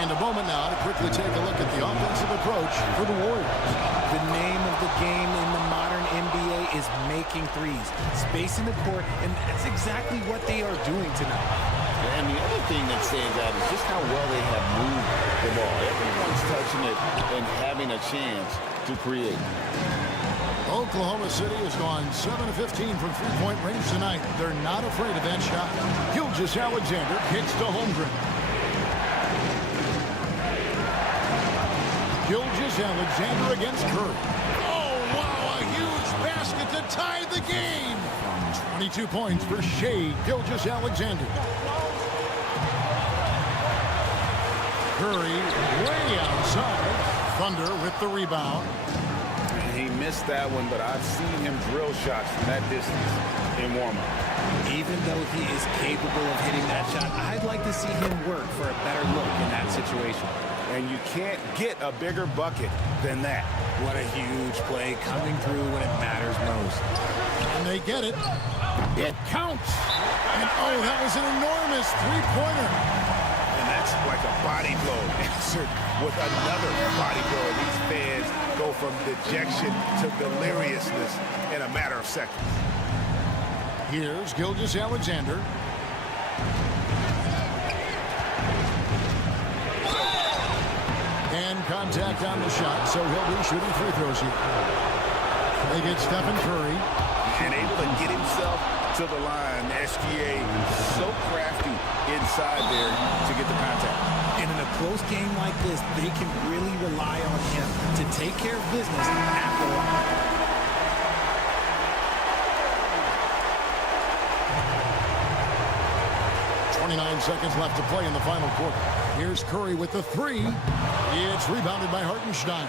And a moment now to quickly take a look at the offensive approach for the Warriors. The name of the game in the modern NBA is making threes, spacing the court, and that's exactly what they are doing tonight. And the other thing that stands out is just how well they have moved the ball. Everyone's touching it and having a chance to create. Oklahoma City has gone 7 of 15 from three-point range tonight. They're not afraid of that shot. Gilgeous-Alexander kicks to Holmgren. Gilgeous-Alexander against Curry. Oh, wow, a huge basket to tie the game. 22 points for Shai Gilgeous-Alexander. Curry way outside. Thunder with the rebound. He missed that one, but I've seen him drill shots from that distance in warm-up. Even though he is capable of hitting that shot, I'd like to see him work for a better look in that situation. And you can't get a bigger bucket than that. What a huge play coming through when it matters most. And they get it. It counts. And oh, that was an enormous three-pointer. And that's like a body blow answered with another body blow. These fans go from dejection to deliriousness in a matter of seconds. Here's Gilgeous-Alexander. And contact on the shot, so he'll be shooting free throws here. They get Stephen Curry. And able to get himself to the line. SGA so crafty inside there to get the contact. And in a close game like this, they can really rely on him to take care of business at the line. Seconds left to play in the final quarter. Here's Curry with the three. It's rebounded by Hartenstein.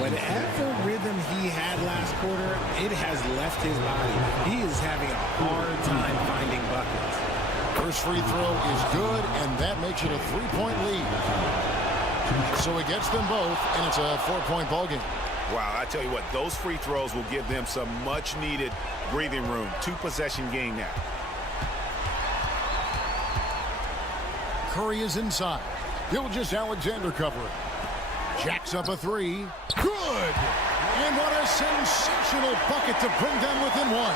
Whatever rhythm he had last quarter, it has left his body. He is having a hard time finding buckets. First free throw is good, and that makes it a three-point lead. So he gets them both, and it's a four-point ball game. Wow, I tell you what, those free throws will give them some much-needed breathing room. Two-possession game now. Curry is inside. Gilgeous-Alexander covering. Jacks up a three. Good! And what a sensational bucket to bring them within one.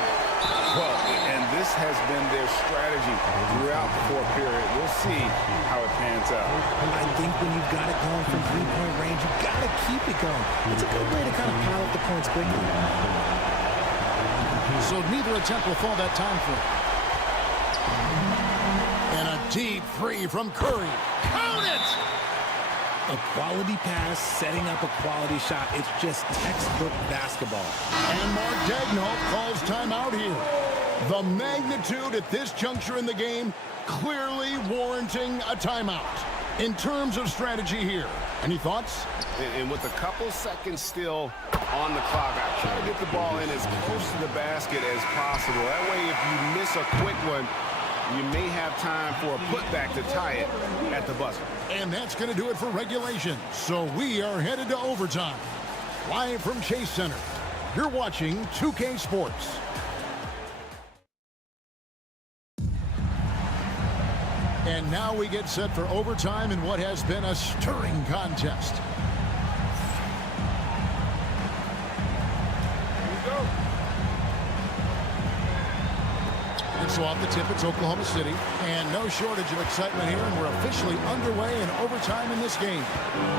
Well, and this has been their strategy throughout the fourth period. We'll see how it pans out. I think when you've got it going from three-point range, you've got to keep it going. It's a good way to kind of pile up the points quickly. So neither attempt will fall that time frame. And a deep three from Curry. Count it! A quality pass, setting up a quality shot. It's just textbook basketball. And Mark Daigneault calls timeout here. The magnitude at this juncture in the game clearly warranting a timeout. In terms of strategy here, any thoughts? And with a couple seconds still on the clock, I try to get the ball in as close to the basket as possible. That way, if you miss a quick one, you may have time for a putback to tie it at the buzzer. And that's going to do it for regulation. So we are headed to overtime. Live from Chase Center, you're watching 2K Sports. And now we get set for overtime in what has been a stirring contest. So off the tip, it's Oklahoma City. And no shortage of excitement here, and we're officially underway in overtime in this game.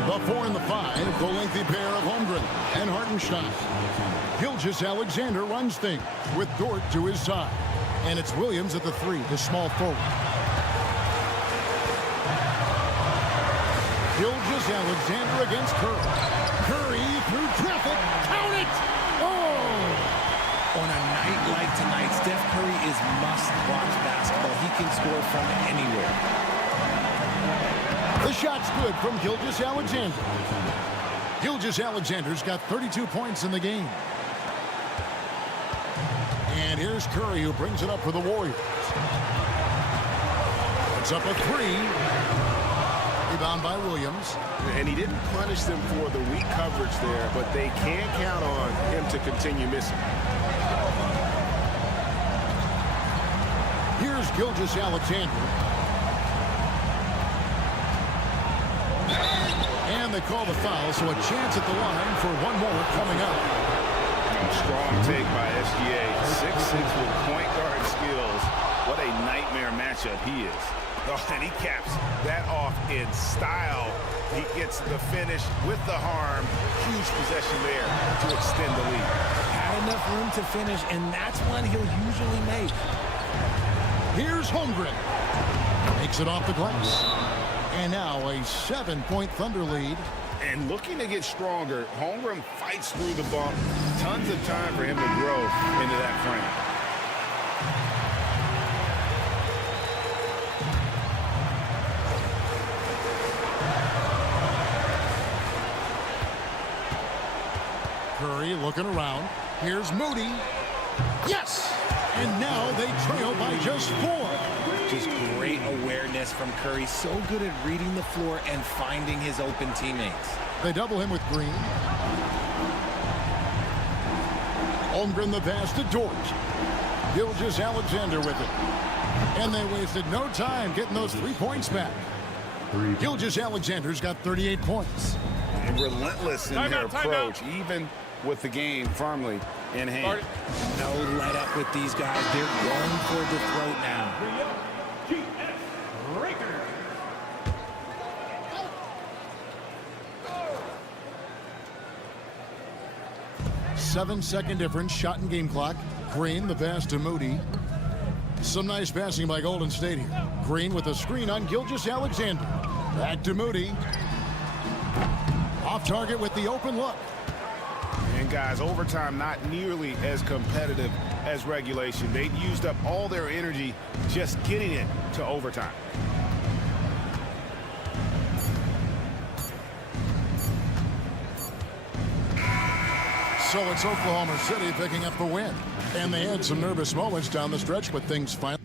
The 4 and the 5, the lengthy pair of Holmgren and Hartenstein. Gilgeous-Alexander runs things with Dort to his side. And it's Williams at the 3, the small forward. Gilgeous-Alexander against Curry. Curry through traffic. Count it! Oh! On a night like tonight, Steph Curry is must-watch basketball. He can score from anywhere. The shot's good from Gilgeous-Alexander. Gilgeous-Alexander's got 32 points in the game. And here's Curry, who brings it up for the Warriors. It's up a 3. Rebound by Williams. And he didn't punish them for the weak coverage there, but they can't count on him to continue missing. Here's Gilgeous-Alexander. And they call the foul, so a chance at the line for one more coming up. Strong take by SGA. 6'6" with point guard skills. What a nightmare matchup he is. Oh, and he caps that off in style. He gets the finish with the harm. Huge possession there to extend the lead. Had enough room to finish, and that's one he'll usually make. Here's Holmgren. Makes it off the glass. And now a 7-point Thunder lead. And looking to get stronger, Holmgren fights through the bump. Tons of time for him to grow into that frame. Curry looking around. Here's Moody. Yes! And now they trail by just 4. Just great awareness from Curry. So good at reading the floor and finding his open teammates. They double him with Green. Holmgren the pass to Dort. Gilgeous-Alexander with it. And they wasted no time getting those 3 points back. Gilgeous-Alexander's got 38 points. And relentless in their approach, even with the game firmly in hand. No let up with these guys. They're going for the throat now. 7-second difference, shot and game clock. Green, the pass to Moody. Some nice passing by Golden State here. Green with a screen on Gilgeous-Alexander. Back to Moody. Off target with the open look. And guys, overtime not nearly as competitive as regulation. They used up all their energy just getting it to overtime. So it's Oklahoma City picking up the win. And they had some nervous moments down the stretch, but things finally...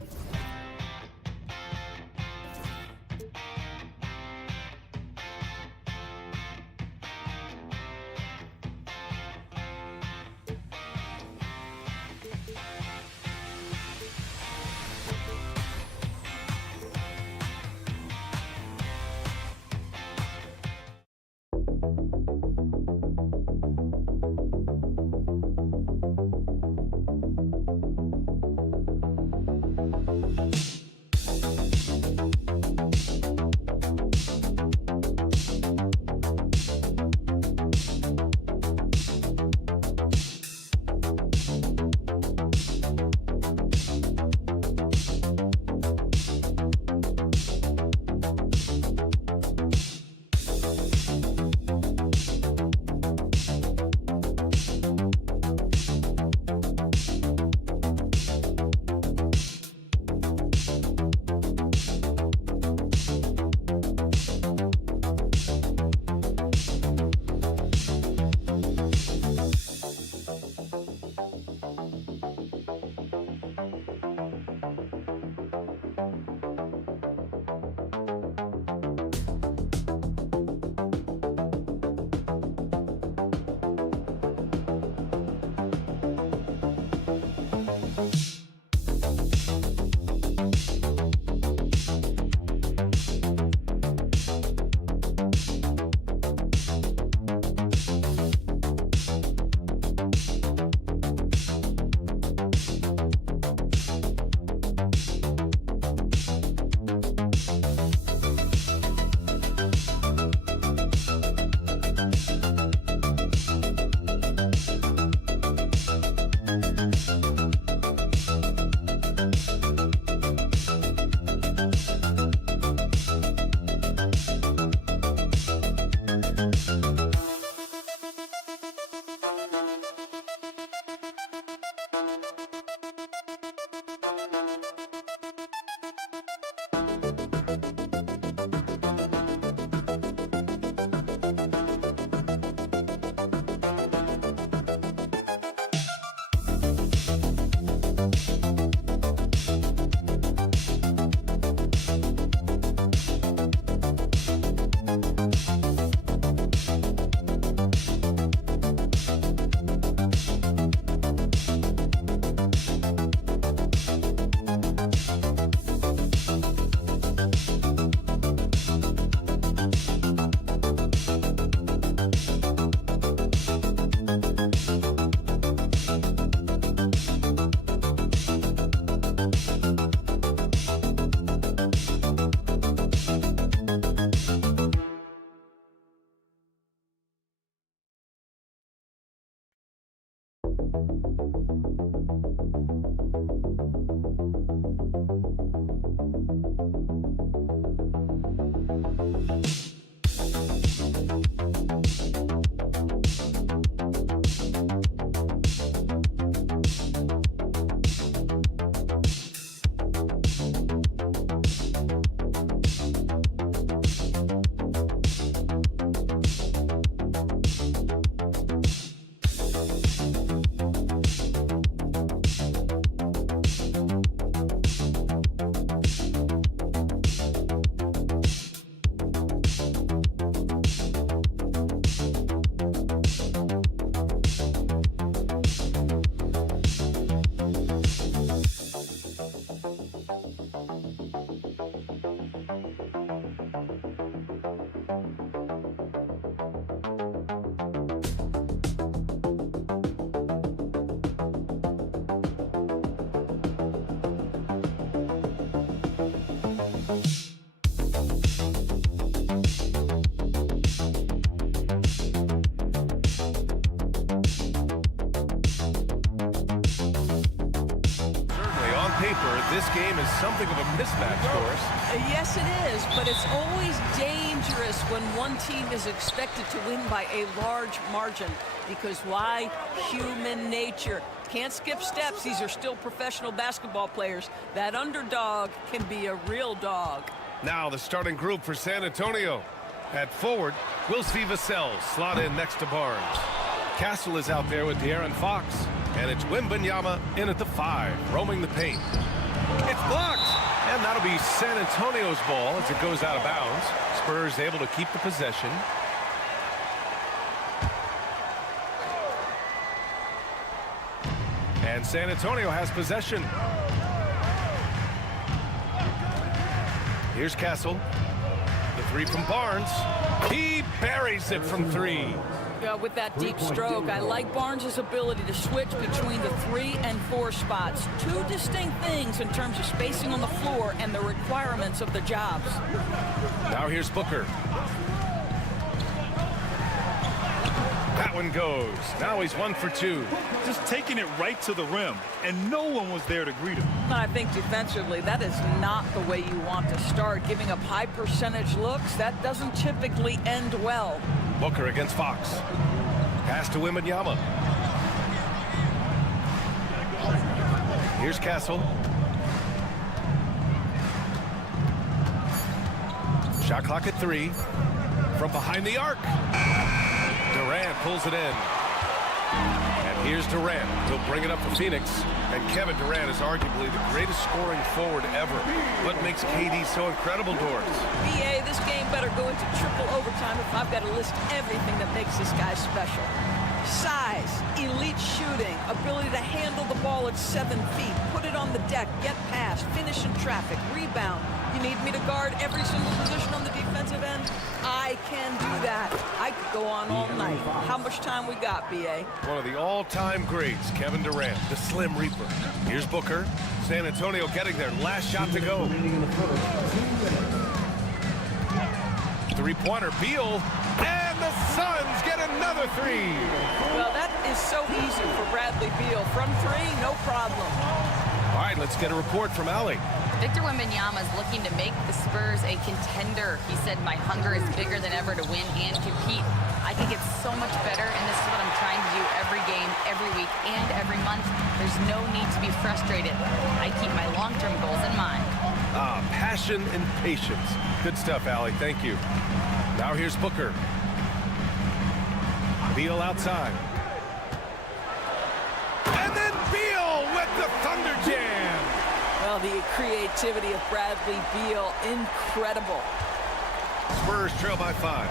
paper, this game is something of a mismatch for us. Yes, it is, but it's always dangerous when one team is expected to win by a large margin. Because why? Human nature. Can't skip steps. These are still professional basketball players. That underdog can be a real dog. Now the starting group for San Antonio. At forward, we'll see Vassell slot in next to Barnes. Castle is out there with De'Aaron Fox. And it's Wembanyama in at the 5, roaming the paint. It's blocked. And that'll be San Antonio's ball as it goes out of bounds. Spurs able to keep the possession. And San Antonio has possession. Here's Castle. The 3 from Barnes. He buries it from 3. With that deep stroke, I like Barnes' ability to switch between the 3 and 4 spots. Two distinct things in terms of spacing on the floor and the requirements of the jobs. Now here's Booker. That one goes. Now he's 1 for 2. Just taking it right to the rim, and no one was there to greet him. I think defensively, that is not the way you want to start. Giving up high percentage looks, that doesn't typically end well. Booker against Fox. Pass to Wembanyama. Here's Castle. Shot clock at 3. From behind the arc. Durant pulls it in. And here's Durant. He'll bring it up for Phoenix. And Kevin Durant is arguably the greatest scoring forward ever. What makes KD so incredible, Doris? BA, this game better go into triple overtime if I've got to list everything that makes this guy special. Size, elite shooting, ability to handle the ball at 7 feet, put it on the deck, get past, finish in traffic, rebound. You need me to guard every single position on the defensive end? I can do that. I could go on all night. How much time we got, BA? One of the all-time greats, Kevin Durant, the Slim Reaper. Here's Booker. San Antonio getting their last shot to go. 3-pointer, Beal. And the Suns get another 3. Well, that is so easy for Bradley Beal. From 3, no problem. All right, let's get a report from Allie. Victor Wembanyama is looking to make the Spurs a contender. He said, my hunger is bigger than ever to win and compete. I think it's so much better, and this is what I'm trying to do every game, every week, and every month. There's no need to be frustrated. I keep my long-term goals in mind. Passion and patience. Good stuff, Allie. Thank you. Now here's Booker. Beal outside. And then Beal with the Thunder Jam. Well, the creativity of Bradley Beal, incredible. Spurs trail by 5.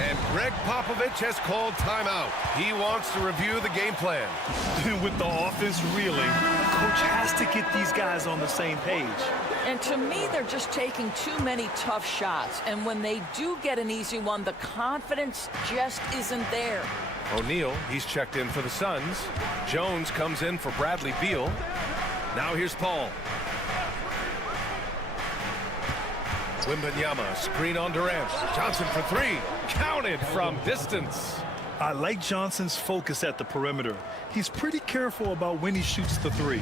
And Greg Popovich has called timeout. He wants to review the game plan. With the offense reeling, coach has to get these guys on the same page. And to me, they're just taking too many tough shots. And when they do get an easy one, the confidence just isn't there. O'Neal, he's checked in for the Suns. Jones comes in for Bradley Beal. Now here's Paul. Wembanyama, screen on Durant. Johnson for 3. Counted from distance. I like Johnson's focus at the perimeter. He's pretty careful about when he shoots the 3.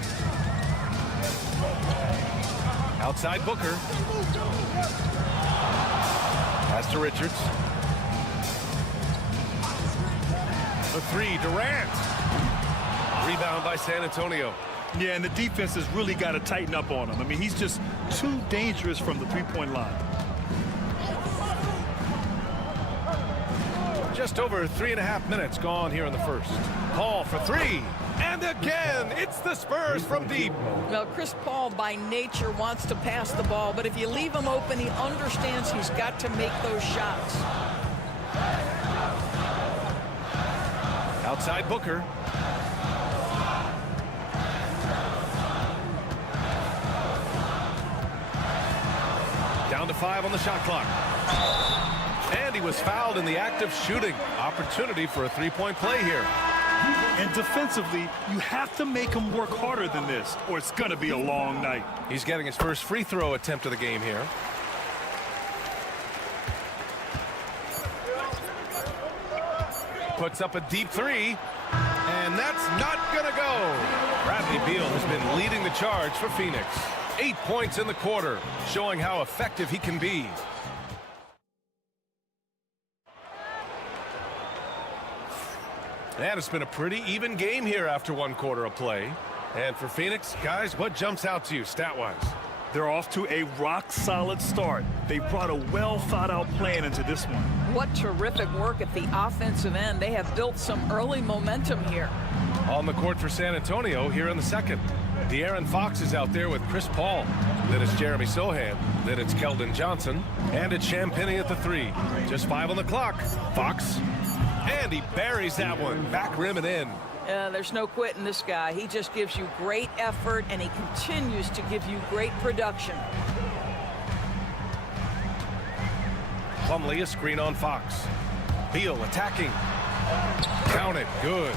Outside Booker. Pass to Richards. The 3, Durant. Rebound by San Antonio. Yeah, and the defense has really got to tighten up on him. I mean, he's just too dangerous from the 3-point line. Just over 3.5 minutes gone here in the first. Paul for 3. And again, it's the Spurs from deep. Well, Chris Paul by nature wants to pass the ball, but if you leave him open, he understands he's got to make those shots. Outside Booker. Down to 5 on the shot clock. And he was fouled in the act of shooting. Opportunity for a 3-point play here. And defensively, you have to make him work harder than this, or it's going to be a long night. He's getting his first free throw attempt of the game here. Puts up a deep 3. And And that's not going to go. Bradley Beal has been leading the charge for Phoenix. 8 points in the quarter, showing how effective he can be. And it's been a pretty even game here after 1 quarter of play. And for Phoenix, guys, what jumps out to you stat-wise? They're off to a rock-solid start. They brought a well-thought-out plan into this one. What terrific work at the offensive end. They have built some early momentum here. On the court for San Antonio here in the second. De'Aaron Fox is out there with Chris Paul. Then it's Jeremy Sohan. Then it's Keldon Johnson. And it's Champagnie at the 3. Just 5 on the clock. Fox. And he buries that one. Back rim and in. There's no quitting this guy. He just gives you great effort, and he continues to give you great production. Plumlee, a screen on Fox. Beal attacking. Count it. Good.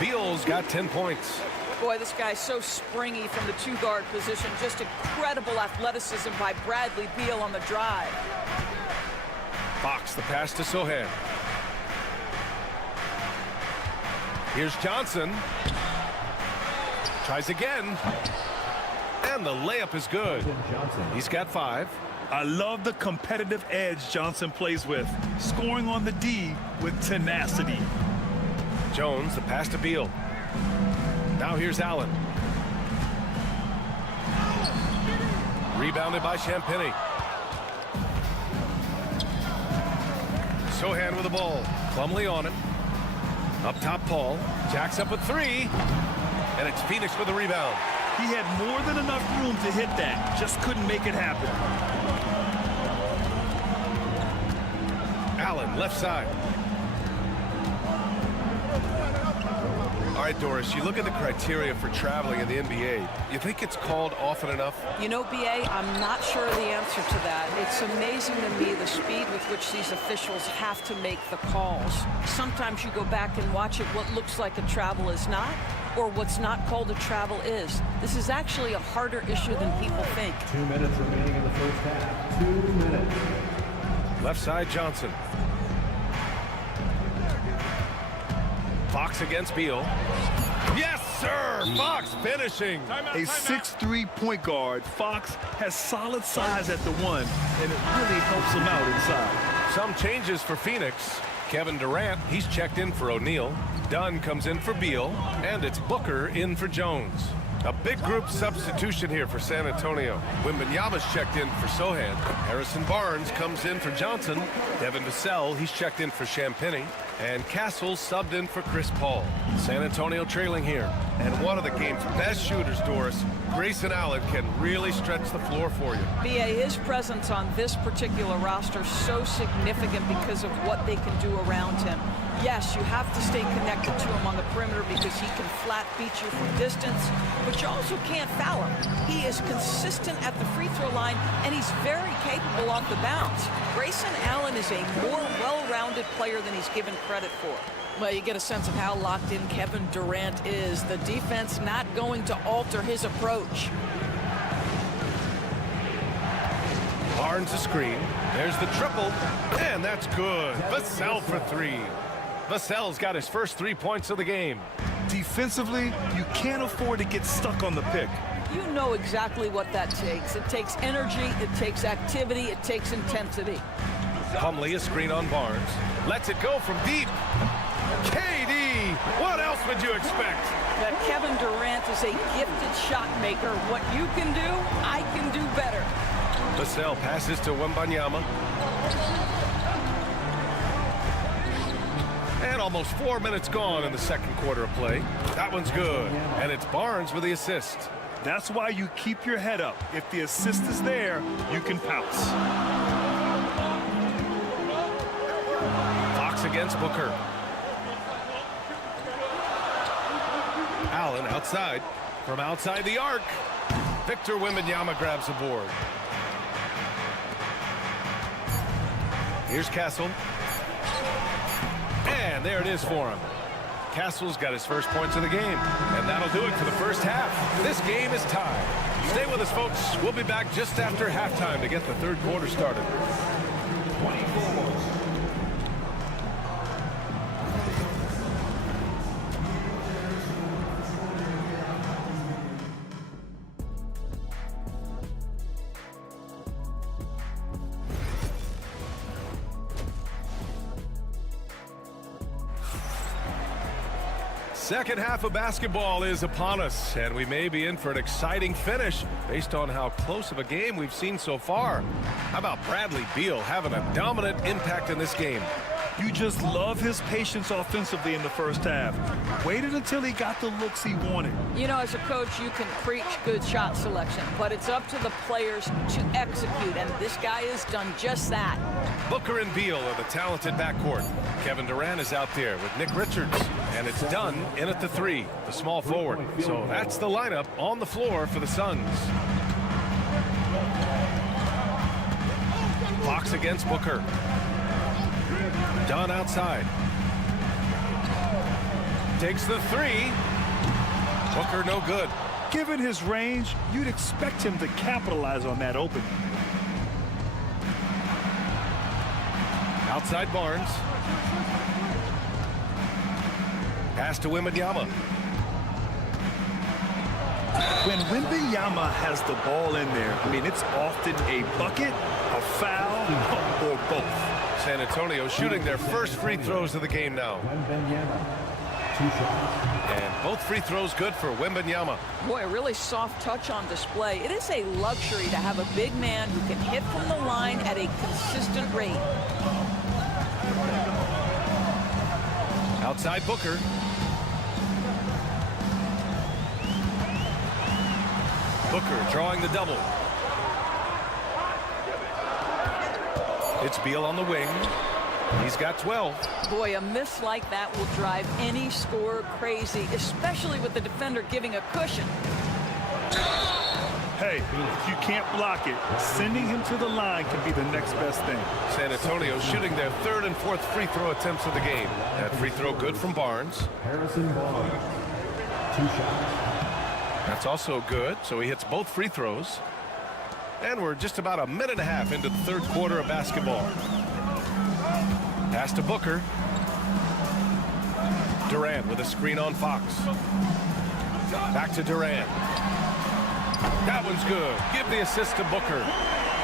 Beal's got 10 points. Boy, this guy's so springy from the 2-guard position. Just incredible athleticism by Bradley Beal on the drive. Fox, the pass to Sohan. Here's Johnson. Tries again. And the layup is good. He's got 5. I love the competitive edge Johnson plays with, scoring on the D with tenacity. Jones, the pass to Beal. Now here's Allen. Rebounded by Champagnie. Sohan with the ball. Plumlee on it. Up top, Paul. Jacks up a 3. And it's Phoenix with the rebound. He had more than enough room to hit that. Just couldn't make it happen. Allen, left side. All right, Doris, you look at the criteria for traveling in the NBA. You think it's called often enough? You know, B.A., I'm not sure the answer to that. It's amazing to me the speed with which these officials have to make the calls. Sometimes you go back and watch it, what looks like a travel is not, or what's not called a travel is. This is actually a harder issue than people think. 2 minutes remaining in the first half. 2 minutes. Left side, Johnson. Fox against Beal. Yes, sir! Fox finishing. A 6'3" point guard, Fox has solid size at the 1, and it really helps him out inside. Some changes for Phoenix. Kevin Durant, he's checked in for O'Neal. Dunn comes in for Beal, and it's Booker in for Jones. A big group substitution here for San Antonio. Wembanyama's checked in for Sohan. Harrison Barnes comes in for Johnson. Devin Vassell, he's checked in for Champagnie. And Castle subbed in for Chris Paul. San Antonio trailing here. And one of the game's best shooters, Doris, Grayson Allen, can really stretch the floor for you. B.A., his presence on this particular roster is so significant because of what they can do around him. Yes, you have to stay connected to him on the perimeter because he can flat beat you from distance, but you also can't foul him. He is consistent at the free throw line, and he's very capable off the bounce. Grayson Allen is a more well-rounded player than he's given credit for. Well, you get a sense of how locked in Kevin Durant is. The defense not going to alter his approach. Barnes a screen. There's the triple, and that's good. Vassell for 3. Vassell's got his first 3 points of the game. Defensively, you can't afford to get stuck on the pick. You know exactly what that takes. It takes energy, it takes activity, it takes intensity. Plumlee a screen on Barnes. Lets it go from deep. KD! What else would you expect? That Kevin Durant is a gifted shot maker. What you can do, I can do better. Vassell passes to Wembanyama. And almost 4 minutes gone in the second quarter of play. That one's good. And it's Barnes with the assist. That's why you keep your head up. If the assist is there, you can pounce. Fox against Booker. Allen outside. From outside the arc. Victor Wembanyama grabs the board. Here's Castle. And there it is for him. Castle's got his first points of the game. And that'll do it for the first half. This game is tied. Stay with us, folks. We'll be back just after halftime to get the third quarter started. 24. Second half of basketball is upon us, and we may be in for an exciting finish based on how close of a game we've seen so far. How about Bradley Beal having a dominant impact in this game? You just love his patience offensively in the first half. Waited until he got the looks he wanted. You know, as a coach, you can preach good shot selection, but it's up to the players to execute, and this guy has done just that. Booker and Beal are the talented backcourt. Kevin Durant is out there with Nick Richards, and it's Dunn in at the 3, the small forward. So that's the lineup on the floor for the Suns. Fox against Booker. Dunn outside. Takes the 3. Booker no good. Given his range, you'd expect him to capitalize on that opening. Outside Barnes. Pass to Wembanyama. When Wembanyama has the ball in there, I mean, it's often a bucket, a foul, or both. San Antonio shooting their first free throws of the game now. And both free throws good for Wembanyama. Boy, a really soft touch on display. It is a luxury to have a big man who can hit from the line at a consistent rate. Outside Booker. Booker drawing the double. It's Beal on the wing. He's got 12. Boy, a miss like that will drive any scorer crazy, especially with the defender giving a cushion. Hey, if you can't block it, sending him to the line can be the next best thing. San Antonio shooting their 3rd and 4th free throw attempts of the game. That free throw good from Barnes. Harrison Barnes, 2 shots. That's also good, so he hits both free throws. And we're just about a minute and a half into the 3rd quarter of basketball. Pass to Booker. Durant with a screen on Fox. Back to Durant. That one's good. Give the assist to Booker.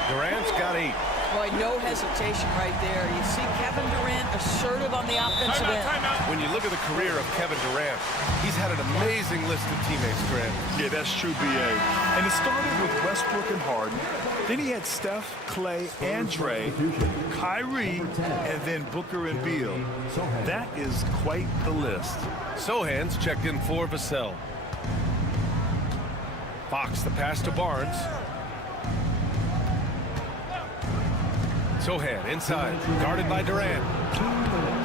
Durant's got 8. Boy, no hesitation right there. You see Kevin Durant assertive on the offensive end. When you look at the career of Kevin Durant, he's had an amazing list of teammates, Grant. Yeah, that's true, B.A. And it started with Westbrook and Harden. Then he had Steph, Clay, and Dre, Kyrie, and then Booker and Beal. That is quite the list. Sohan's checked in for Vassell. Fox, the pass to Barnes. Sohan inside, guarded by Durant.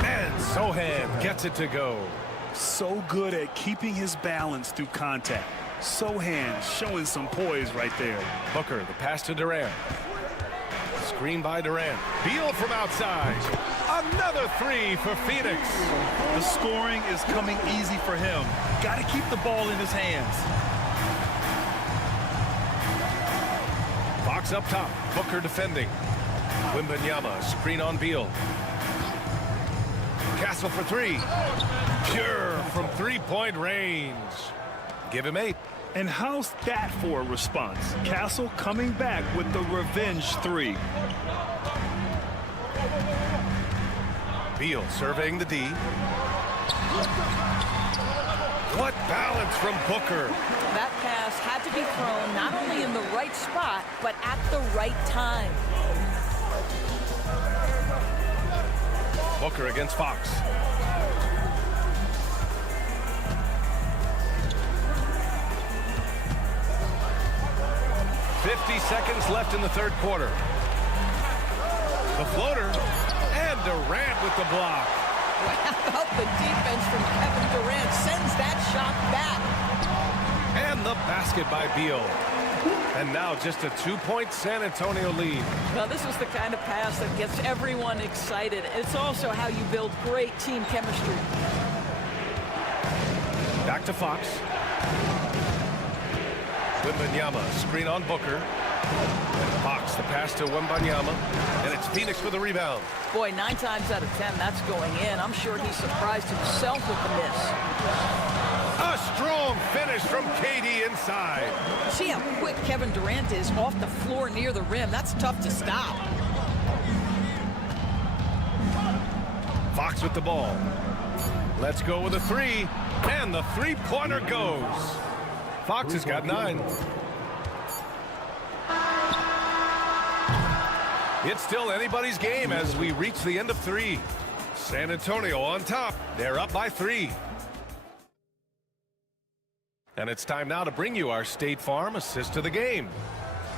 And Sohan gets it to go. So good at keeping his balance through contact. Sohan showing some poise right there. Booker, the pass to Durant. Screen by Durant. Beal from outside. Another 3 for Phoenix. The scoring is coming easy for him. Got to keep the ball in his hands. Fox up top. Booker defending. Wembanyama, screen on Beal. Castle for 3. Pure from 3-point range. Give him 8. And how's that for a response? Castle coming back with the revenge 3. Beal surveying the D. What balance from Booker. That pass had to be thrown not only in the right spot, but at the right time. Booker against Fox. .50 seconds left in the 3rd quarter. The floater, and Durant with the block. How about the defense from Kevin Durant? Sends that shot back. And the basket by Beal. And now just a 2-point San Antonio lead. Now, this is the kind of pass that gets everyone excited. It's also how you build great team chemistry. Back to Fox. Wembanyama, screen on Booker. Fox, the pass to Wembanyama. And it's Phoenix with a rebound. Boy, 9 times out of 10, that's going in. I'm sure he surprised himself with the miss. A strong finish from KD inside. See how quick Kevin Durant is off the floor near the rim. That's tough to stop. Fox with the ball. Let's go with a 3. And the three-pointer goes. Fox has got 9. It's still anybody's game as we reach the end of 3. San Antonio on top. They're up by 3. And it's time now to bring you our State Farm assist of the game.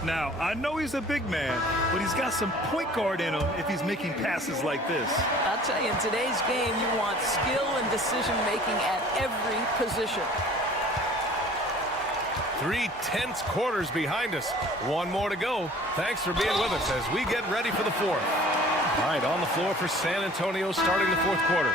Now, I know he's a big man, but he's got some point guard in him if he's making passes like this. I'll tell you, in today's game, you want skill and decision-making at every position. 3 tense quarters behind us. 1 more to go. Thanks for being with us as we get ready for the 4th. All right, on the floor for San Antonio starting the 4th quarter.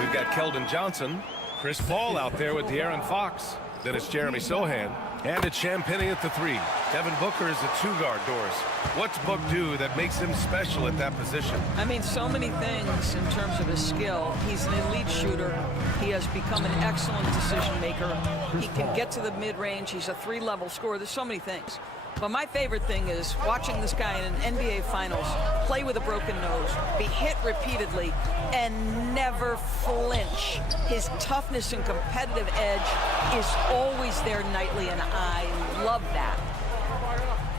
We've got Keldon Johnson, Chris Paul out there with De'Aaron Fox. Then it's Jeremy Sohan. And it's Champagnie at the 3. Devin Booker is the 2-guard doors. What's Book do that makes him special at that position? I mean, so many things in terms of his skill. He's an elite shooter. He has become an excellent decision maker. He can get to the mid-range. He's a 3-level scorer. There's so many things. But my favorite thing is watching this guy in an NBA Finals play with a broken nose, be hit repeatedly, and never flinch. His toughness and competitive edge is always there nightly, and I love that.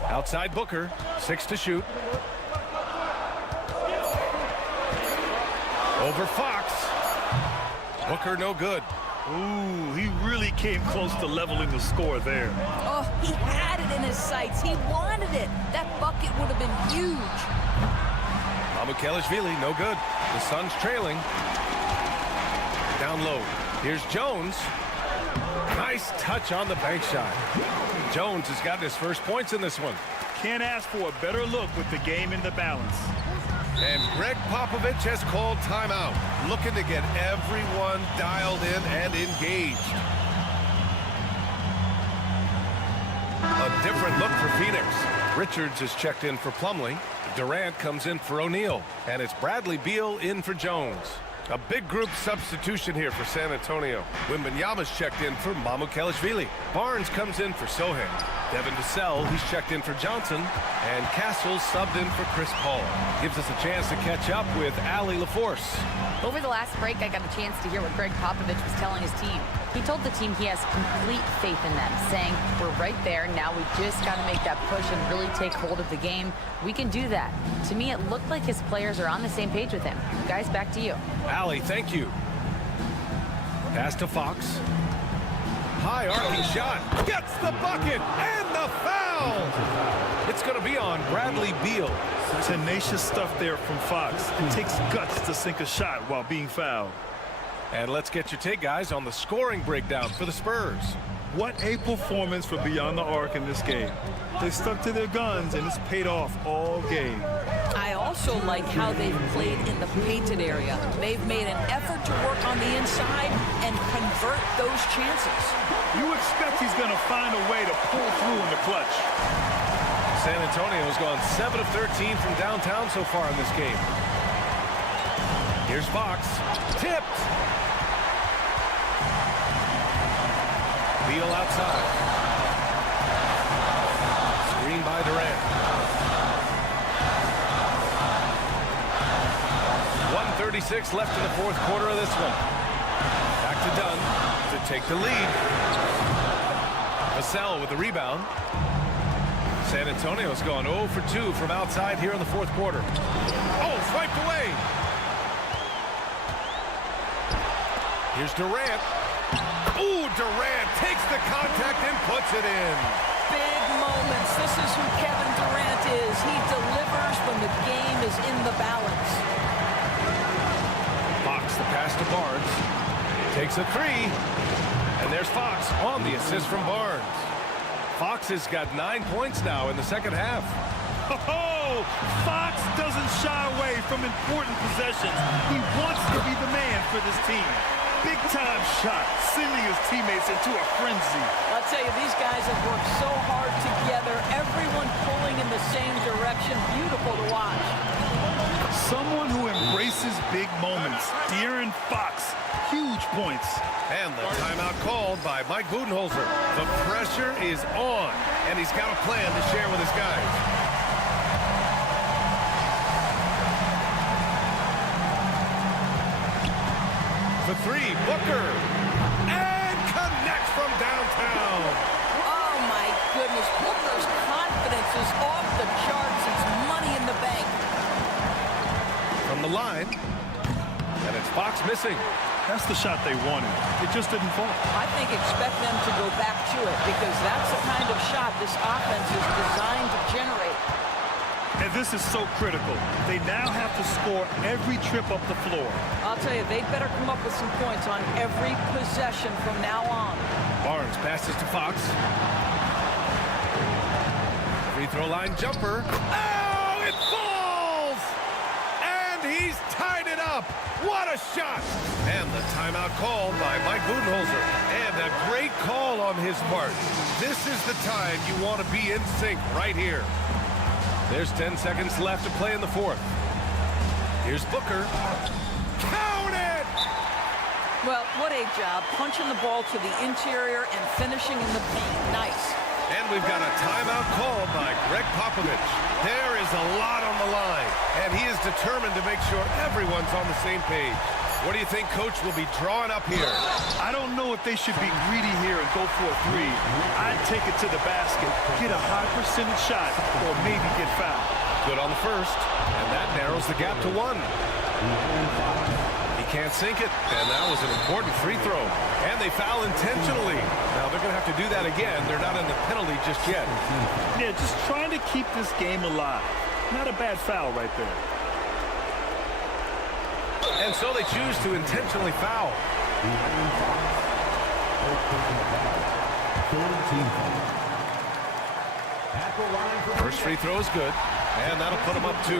Outside Booker, 6 to shoot. Over Fox. Booker no good. Ooh, he really came close to leveling the score there. Oh, he had it in his sights. He wanted it. That bucket would have been huge. Mamukelashvili, no good. The Suns trailing. Down low. Here's Jones. Nice touch on the bank shot. Jones has gotten his first points in this one. Can't ask for a better look with the game in the balance. And Greg Popovich has called timeout, looking to get everyone dialed in and engaged. A different look for Phoenix. Richards is checked in for Plumlee. Durant comes in for O'Neal. And it's Bradley Beal in for Jones. A big group substitution here for San Antonio. Wembanyama's checked in for Mamukelashvili. Barnes comes in for Sohan. Devin Vassell, he's checked in for Johnson. And Castle's subbed in for Chris Paul. Gives us a chance to catch up with Allie LaForce. Over the last break, I got a chance to hear what Greg Popovich was telling his team. He told the team he has complete faith in them, saying, we're right there, now we just got to make that push and really take hold of the game. We can do that. To me, it looked like his players are on the same page with him. Guys, back to you. Allie, thank you. Pass to Fox. High arcing shot. Gets the bucket and the foul. It's going to be on Bradley Beal. Tenacious stuff there from Fox. It takes guts to sink a shot while being fouled. And let's get your take, guys, on the scoring breakdown for the Spurs. What a performance for Beyond the Arc in this game. They stuck to their guns, and it's paid off all game. I also like how they've played in the painted area. They've made an effort to work on the inside and convert those chances. You expect he's going to find a way to pull through in the clutch. San Antonio's gone 7 of 13 from downtown so far in this game. Here's Fox. Tipped. Beal outside. Screen by Durant. 1:36 left in the 4th quarter of this one. Back to Dunn to take the lead. Vassell with the rebound. San Antonio's gone 0 for 2 from outside here in the 4th quarter. Oh, swiped away. Here's Durant. Ooh, Durant takes the contact and puts it in. Big moments. This is who Kevin Durant is. He delivers when the game is in the balance. Fox, the pass to Barnes. Takes a 3. And there's Fox on the assist from Barnes. Fox has got 9 points now in the second half. Oh, Fox doesn't shy away from important possessions. He wants to be the man for this team. Big-time shot, sending his teammates into a frenzy. I'll tell you, these guys have worked so hard together. Everyone pulling in the same direction. Beautiful to watch. Someone who embraces big moments. De'Aaron Fox, huge points. And the timeout called by Mike Budenholzer. The pressure is on, and he's got a plan to share with his guys. For 3, Booker. And from downtown. Oh, my goodness. Booker's confidence is off the charts. It's money in the bank. From the line. And it's Fox missing. That's the shot they wanted. It just didn't fall. I think expect them to go back to it because that's the kind of shot this offense is designed to generate. And this is so critical. They now have to score every trip up the floor. I'll tell you, they better come up with some points on every possession from now on. Barnes passes to Fox. Free throw line jumper. Oh, it falls! And he's tied it up. What a shot! And the timeout called by Mike Budenholzer. And a great call on his part. This is the time you want to be in sync right here. There's 10 seconds left to play in the fourth. Here's Booker. Count it! Well, what a job. Punching the ball to the interior and finishing in the paint. Nice. And we've got a timeout called by Greg Popovich. There is a lot on the line, and he is determined to make sure everyone's on the same page. What do you think Coach will be drawing up here? I don't know if they should be greedy here and go for a three. I'd take it to the basket, get a high percentage shot, or maybe get fouled. Good on the first, and that narrows the gap to one. He can't sink it, and that was an important free throw. And they foul intentionally. Now they're going to have to do that again. They're not in the penalty just yet. Yeah, just trying to keep this game alive. Not a bad foul right there. And so they choose to intentionally foul. First free throw is good, and that'll put them up 2.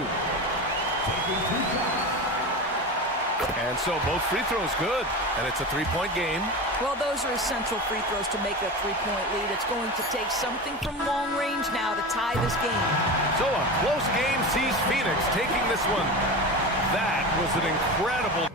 And so both free throws good, and it's a 3-point game. Well, those are essential free throws to make a 3-point lead. It's going to take something from long range now to tie this game. So a close game sees Phoenix taking this one. That was an incredible...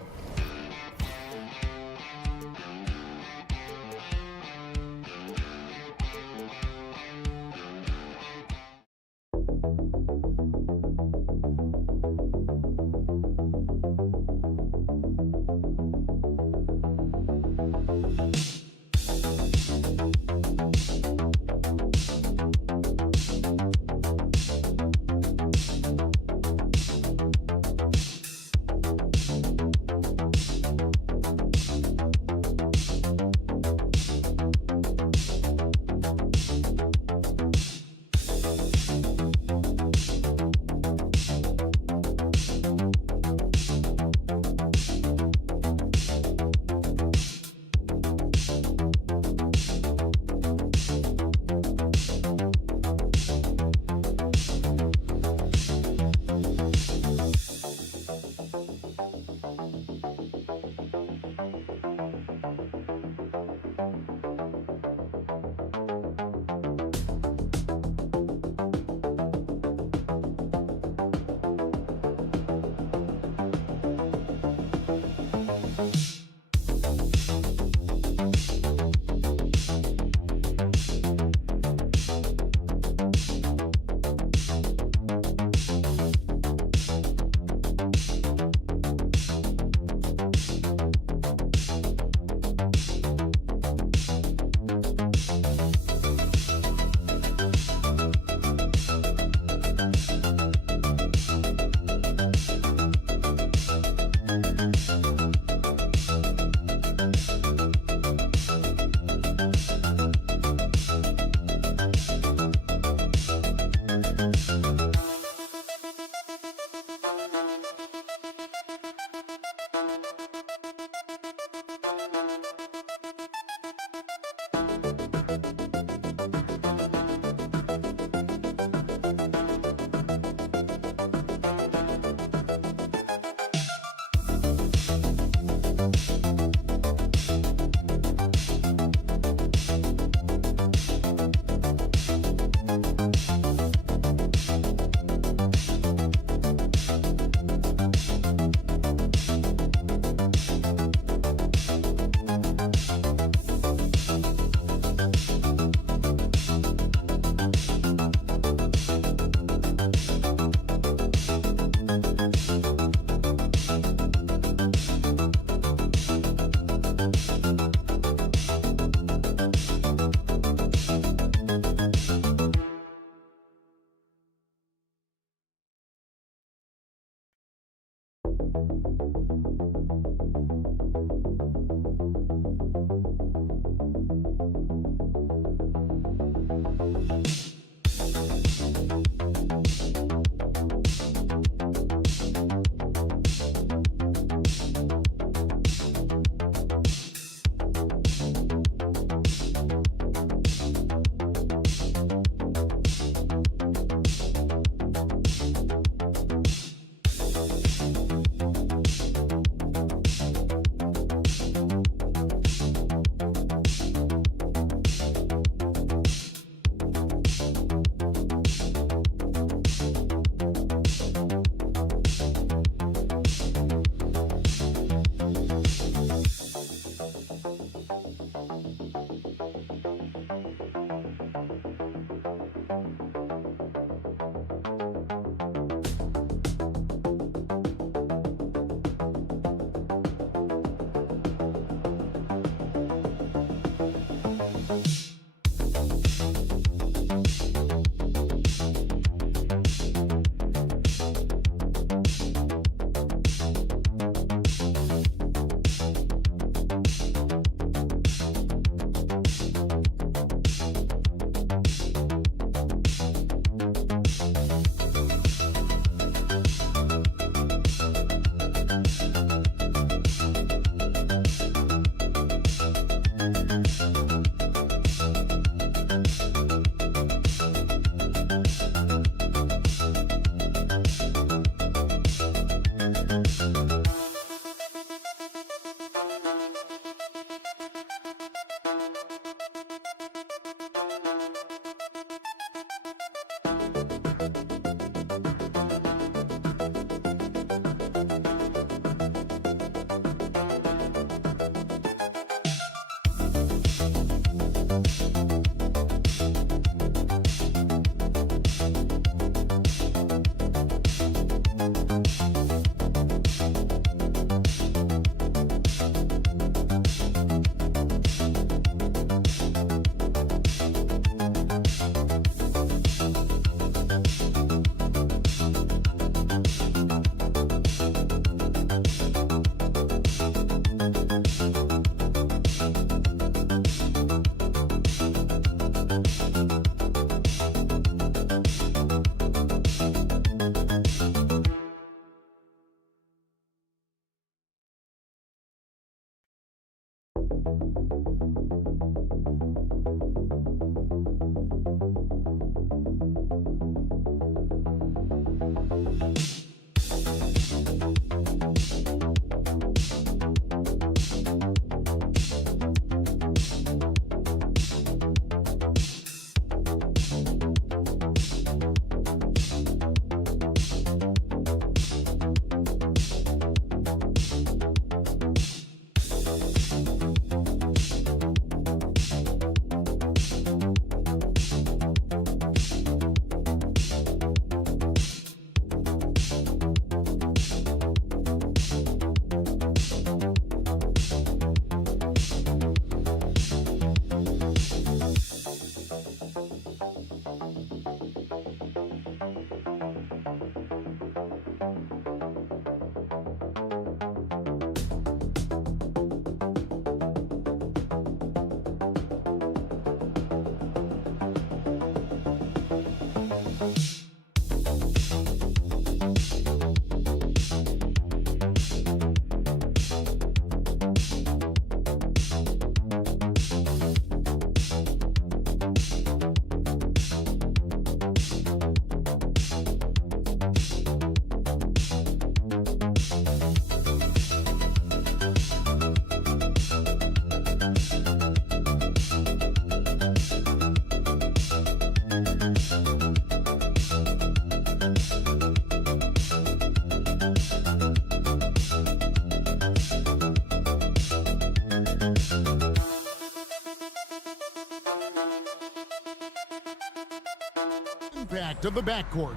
Impact of the backcourt.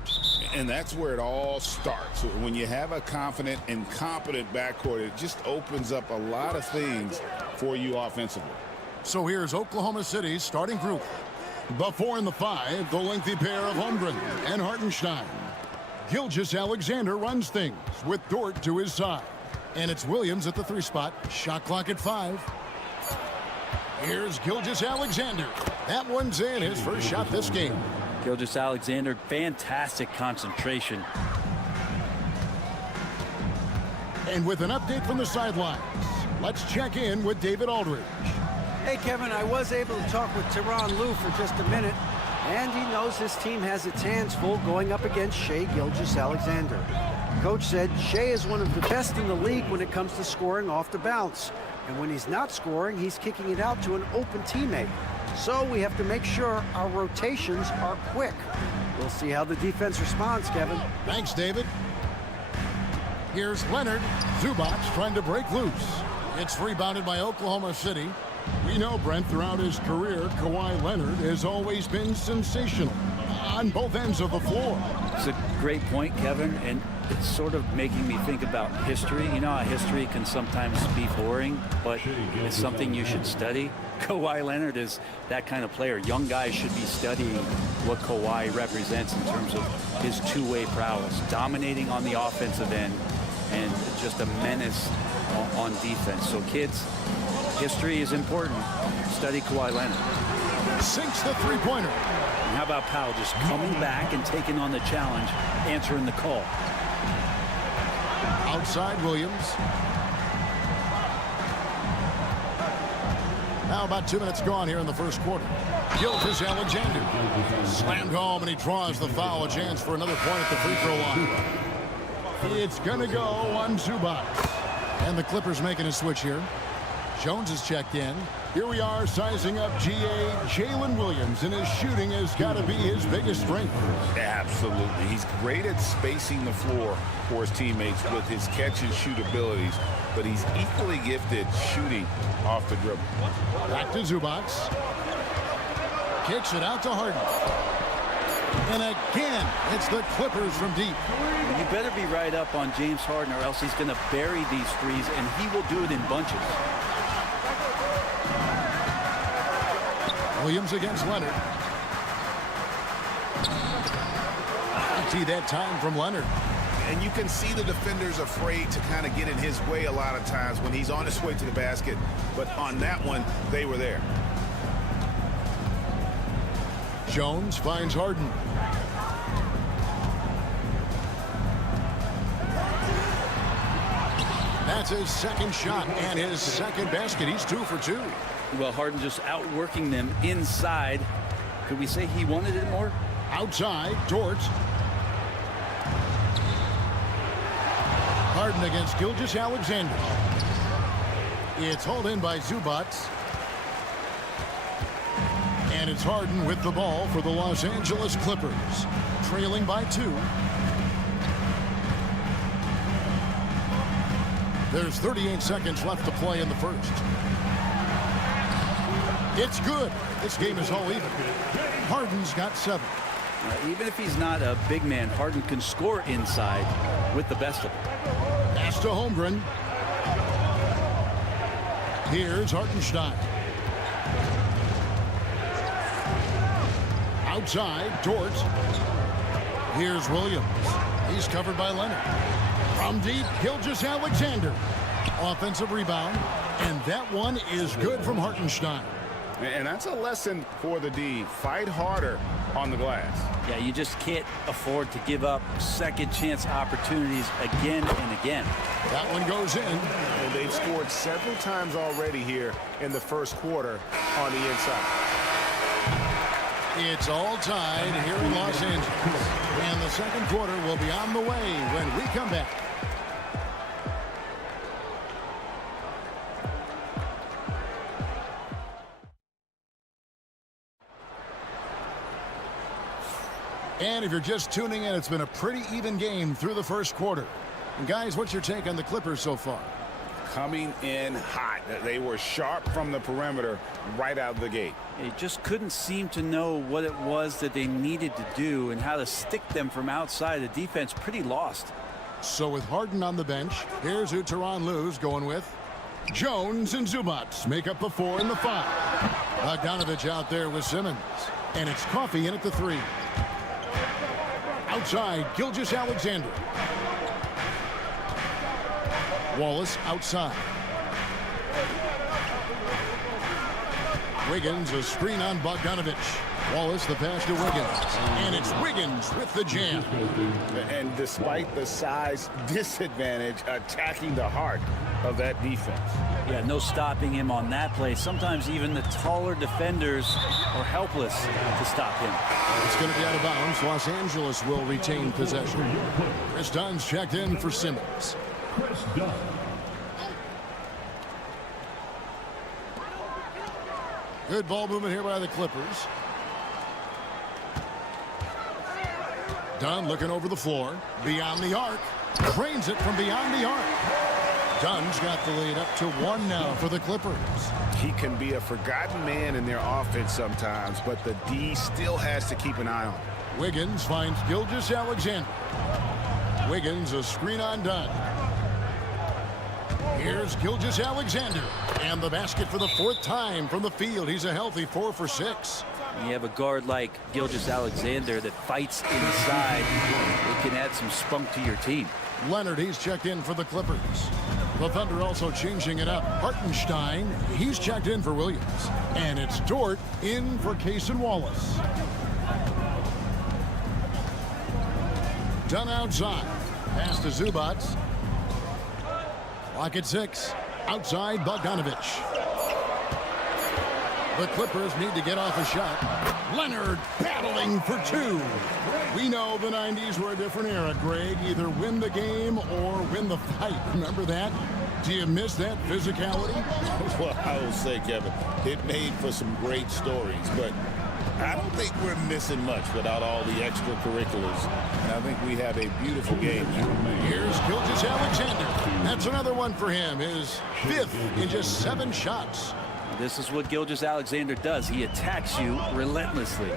And that's where it all starts. When you have a confident and competent backcourt, it just opens up a lot of things for you offensively. So here's Oklahoma City's starting group. The 4 and the 5, the lengthy pair of Holmgren and Hartenstein. Gilgeous-Alexander runs things with Dort to his side. And it's Williams at the 3 spot. Shot clock at 5. Here's Gilgeous-Alexander. That one's in, his first shot this game. Gilgeous-Alexander, fantastic concentration. And with an update from the sidelines, let's check in with David Aldridge. Hey, Kevin, I was able to talk with Tyronn Lue for just a minute, and he knows his team has its hands full going up against Shai Gilgeous-Alexander. Coach said Shai is one of the best in the league when it comes to scoring off the bounce. And when he's not scoring, he's kicking it out to an open teammate. So we have to make sure our rotations are quick. We'll see how the defense responds, Kevin. Thanks, David. Here's Leonard. Zubac trying to break loose. It's rebounded by Oklahoma City. We know, Brent, throughout his career, Kawhi Leonard has always been sensational on both ends of the floor. It's a great point, Kevin, and it's sort of making me think about history. You know how history can sometimes be boring, but it's something you should study. Kawhi Leonard is that kind of player. Young guys should be studying what Kawhi represents in terms of his two-way prowess, dominating on the offensive end, and just a menace on defense. So kids, history is important. Study Kawhi Leonard. Sinks the three-pointer. And how about Powell just coming back and taking on the challenge, answering the call. Outside Williams. Now about 2 minutes gone here in the first quarter. Gilgeous-Alexander slammed home, and he draws the foul. A chance for another point at the free throw line. It's going to go on Zubac. And the Clippers making a switch here. Jones is checked in. Here we are sizing up GA Jalen Williams, and his shooting has got to be his biggest strength. Absolutely. He's great at spacing the floor for his teammates with his catch and shoot abilities, but he's equally gifted shooting off the dribble. Back to Zubac. Kicks it out to Harden. And again, it's the Clippers from deep. You better be right up on James Harden, or else he's going to bury these threes, and he will do it in bunches. Williams against Leonard. See that time from Leonard. And you can see the defenders afraid to kind of get in his way a lot of times when he's on his way to the basket. But on that one, they were there. Jones finds Harden. That's his second shot and his second basket. He's 2 for 2. Well, Harden just outworking them inside. Could we say he wanted it more? Outside, Dort. Harden against Gilgeous-Alexander. It's hauled in by Zubac. And it's Harden with the ball for the Los Angeles Clippers. Trailing by 2. There's 38 seconds left to play in the first. It's good. This game is all even. Harden's got 7. Even if he's not a big man, Harden can score inside with the best of them. Pass to Holmgren. Here's Hartenstein. Outside, Dort. Here's Williams. He's covered by Leonard. From deep, Gilgeous-Alexander. Offensive rebound. And that one is good from Hartenstein. And that's a lesson for the D. Fight harder on the glass. Yeah, you just can't afford to give up second chance opportunities again and again. That one goes in. And they've scored several times already here in the first quarter on the inside. It's all tied here in Los Angeles. And the second quarter will be on the way when we come back. And if you're just tuning in, it's been a pretty even game through the first quarter. And guys, what's your take on the Clippers so far? Coming in hot. They were sharp from the perimeter right out of the gate. They just couldn't seem to know what it was that they needed to do and how to stick them from outside. The defense pretty lost. So with Harden on the bench, here's who Tyronn Lue's going with. Jones and Zubac make up the 4 and the 5. Bogdanovich out there with Simmons. And it's Coffey in at the 3. Outside, Gilgeous-Alexander. Wallace outside. Wiggins, a screen on Bogdanovich. Wallace, the pass to Wiggins. And it's Wiggins with the jam. And despite the size disadvantage, attacking the heart of that defense. Yeah, no stopping him on that play. Sometimes even the taller defenders are helpless to stop him. It's going to be out of bounds. Los Angeles will retain possession. Chris Dunn's checked in for Simmons. Chris Dunn. Good ball movement here by the Clippers. Dunn looking over the floor. Beyond the arc. Drains it from beyond the arc. Dunn's got the lead up to 1 now for the Clippers. He can be a forgotten man in their offense sometimes, but the D still has to keep an eye on him. Wiggins finds Gilgeous-Alexander. Wiggins, a screen on Dunn. Here's Gilgeous-Alexander. And the basket for the 4th time from the field. He's a healthy 4 for 6. You have a guard like Gilgeous-Alexander that fights inside. It can add some spunk to your team. Leonard, he's checked in for the Clippers. The Thunder also changing it up. Hartenstein, he's checked in for Williams. And it's Dort in for Case and Wallace. Dunn outside. Pass to Zubac. Clock at 6. Outside Bogdanovich. The Clippers need to get off a shot. Leonard battling for 2. We know the 90s were a different era, Greg. Either win the game or win the fight. Remember that? Do you miss that physicality? Well, I will say, Kevin, it made for some great stories, but I don't think we're missing much without all the extracurriculars. And I think we have a beautiful game now. Here's Gilgeous-Alexander. That's another one for him. His 5th in just 7 shots. This is what Gilgeous-Alexander does. He attacks you relentlessly.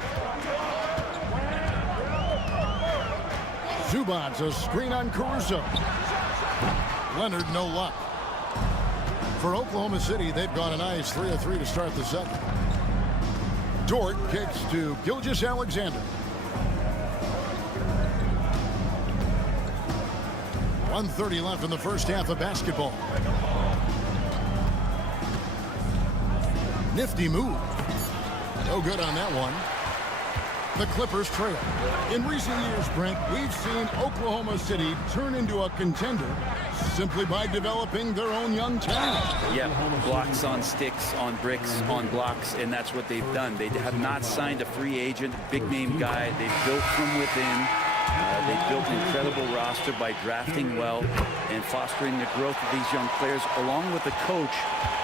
Zubac, a screen on Caruso. Leonard, no luck. For Oklahoma City, they've gone a nice 3 of 3 to start the second. Dort kicks to Gilgeous-Alexander. 1:30 left in the first half of basketball. Nifty move. No good on that one. The Clippers trail. In recent years, Brent, we've seen Oklahoma City turn into a contender simply by developing their own young talent. Yeah, blocks on sticks, on bricks, on blocks, and that's what they've done. They have not signed a free agent, big-name guy. They've built from within. They've built an incredible roster by drafting well and fostering the growth of these young players, along with a coach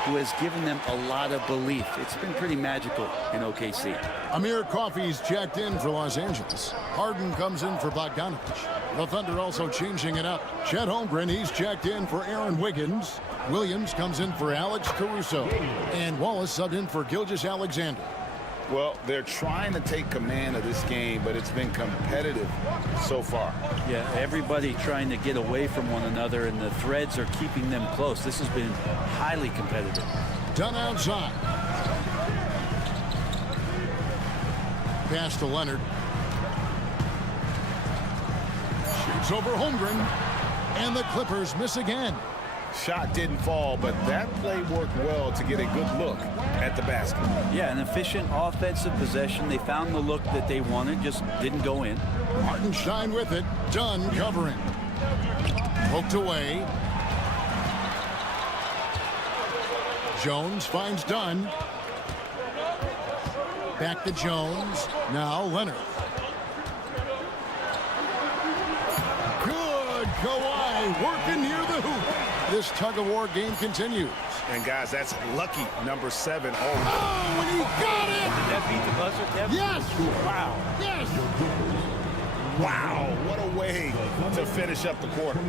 who has given them a lot of belief. It's been pretty magical in OKC. Amir Coffey's checked in for Los Angeles. Harden comes in for Bogdanovich. The Thunder also changing it up. Chet Holmgren, he's checked in for Aaron Wiggins. Williams comes in for Alex Caruso. And Wallace subbed in for Gilgeous-Alexander. Well, they're trying to take command of this game, but it's been competitive so far. Yeah, everybody trying to get away from one another, and the threads are keeping them close. This has been highly competitive. Dunn outside. Pass to Leonard. Shoots over Holmgren. And the Clippers miss again. Shot didn't fall, but that play worked well to get a good look at the basket. Yeah, an efficient offensive possession. They found the look that they wanted, just didn't go in. Hartenstein with it. Dunn covering. Poked away. Jones finds Dunn. Back to Jones. Now Leonard. Good. Kawhi working near the hoop. This tug-of-war game continues. And, guys, that's lucky number 7. Oh, and he got it! Did that beat the buzzer, Kevin? Yes! Wow. Yes! Wow, what a way to finish up the quarter.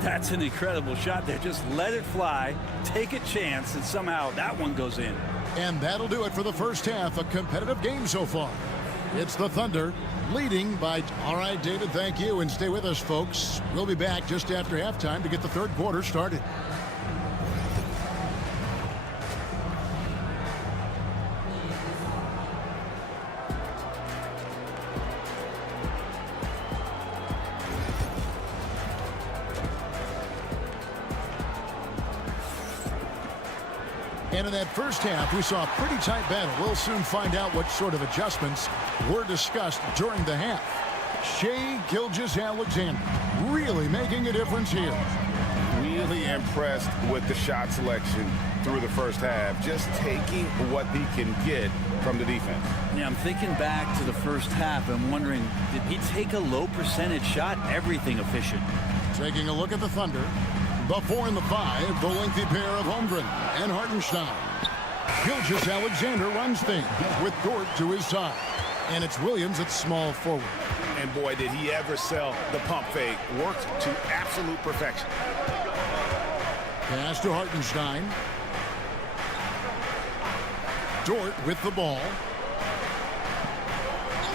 That's an incredible shot there. Just let it fly, take a chance, and somehow that one goes in. And that'll do it for the first half. A competitive game so far. It's the Thunder leading by... All right, David, thank you. And stay with us, folks. We'll be back just after halftime to get the third quarter started. And in that first half, we saw a pretty tight battle. We'll soon find out what sort of adjustments were discussed during the half. Shai Gilgeous-Alexander really making a difference here. Really impressed with the shot selection through the first half, just taking what he can get from the defense. Yeah, I'm thinking back to the first half and wondering, did he take a low percentage shot? Everything efficient. Taking a look at the Thunder. The 4 and the 5, the lengthy pair of Holmgren and Hartenstein. Gilgeous-Alexander runs things with Dort to his side. And it's Williams at small forward. And boy, did he ever sell the pump fake. Worked to absolute perfection. Pass to Hartenstein. Dort with the ball.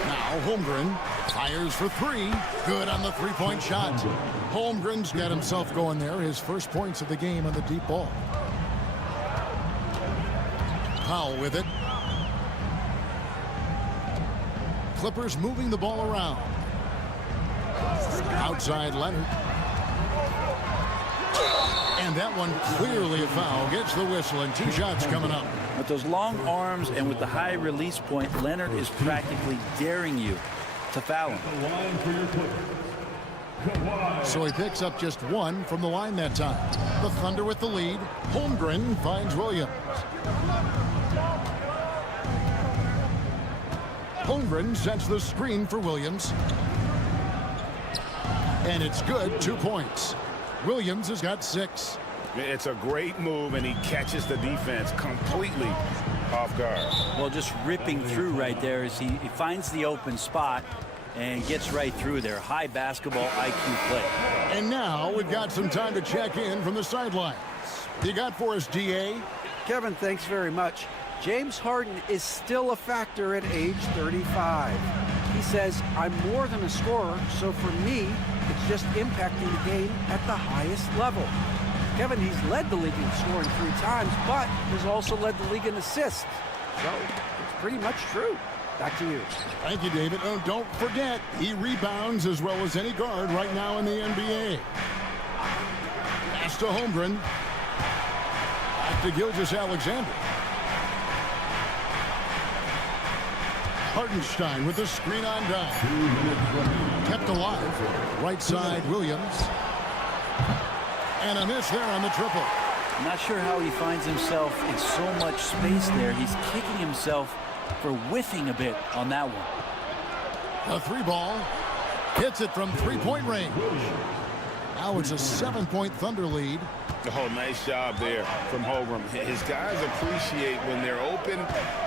Now Holmgren fires for 3. Good on the three-point shot. Holmgren's got himself going there. His first points of the game on the deep ball. Powell with it. Clippers moving the ball around. Outside Leonard. And that one clearly a foul. Gets the whistle and 2 shots coming up. With those long arms and with the high release point, Leonard is practically daring you to foul him. So he picks up just 1 from the line that time. The Thunder with the lead. Holmgren finds Williams. Holmgren sets the screen for Williams. And it's good. 2 points. Williams has got 6. It's a great move, and he catches the defense completely off guard. Well, just ripping through right there as he finds the open spot and gets right through there. High basketball IQ play. And now we've got some time to check in from the sidelines. You got for us, DA? Kevin, thanks very much. James Harden is still a factor at age 35. He says, I'm more than a scorer, so for me, it's just impacting the game at the highest level. Kevin, he's led the league in scoring 3 times, but has also led the league in assists. So it's pretty much true. Back to you. Thank you, David. Oh, don't forget, he rebounds as well as any guard right now in the NBA. Pass to Holmgren. Back to Gilgeous-Alexander. Hartenstein with the screen on down. Kept alive. Right side, Williams. And a miss there on the triple. I'm not sure how he finds himself in so much space there. He's kicking himself for whiffing a bit on that one. A 3 ball. Hits it from 3-point range. Now it's a 7-point Thunder lead. Oh, nice job there from Holmgren. His guys appreciate when they're open,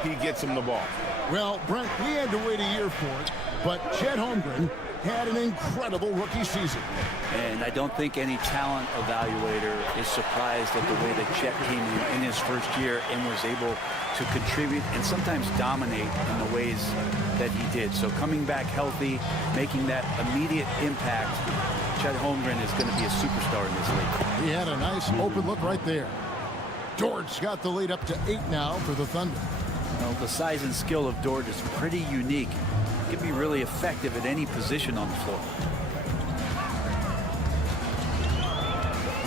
he gets them the ball. Well, Brent, we had to wait a year for it, but Chet Holmgren had an incredible rookie season. And I don't think any talent evaluator is surprised at the way that Chet came in his first year and was able to contribute and sometimes dominate in the ways that he did. So coming back healthy, making that immediate impact, Chet Holmgren is going to be a superstar in this league. He had a nice open look right there. Dort's got the lead up to 8 now for the Thunder. Well, the size and skill of Dort is pretty unique. He can be really effective at any position on the floor.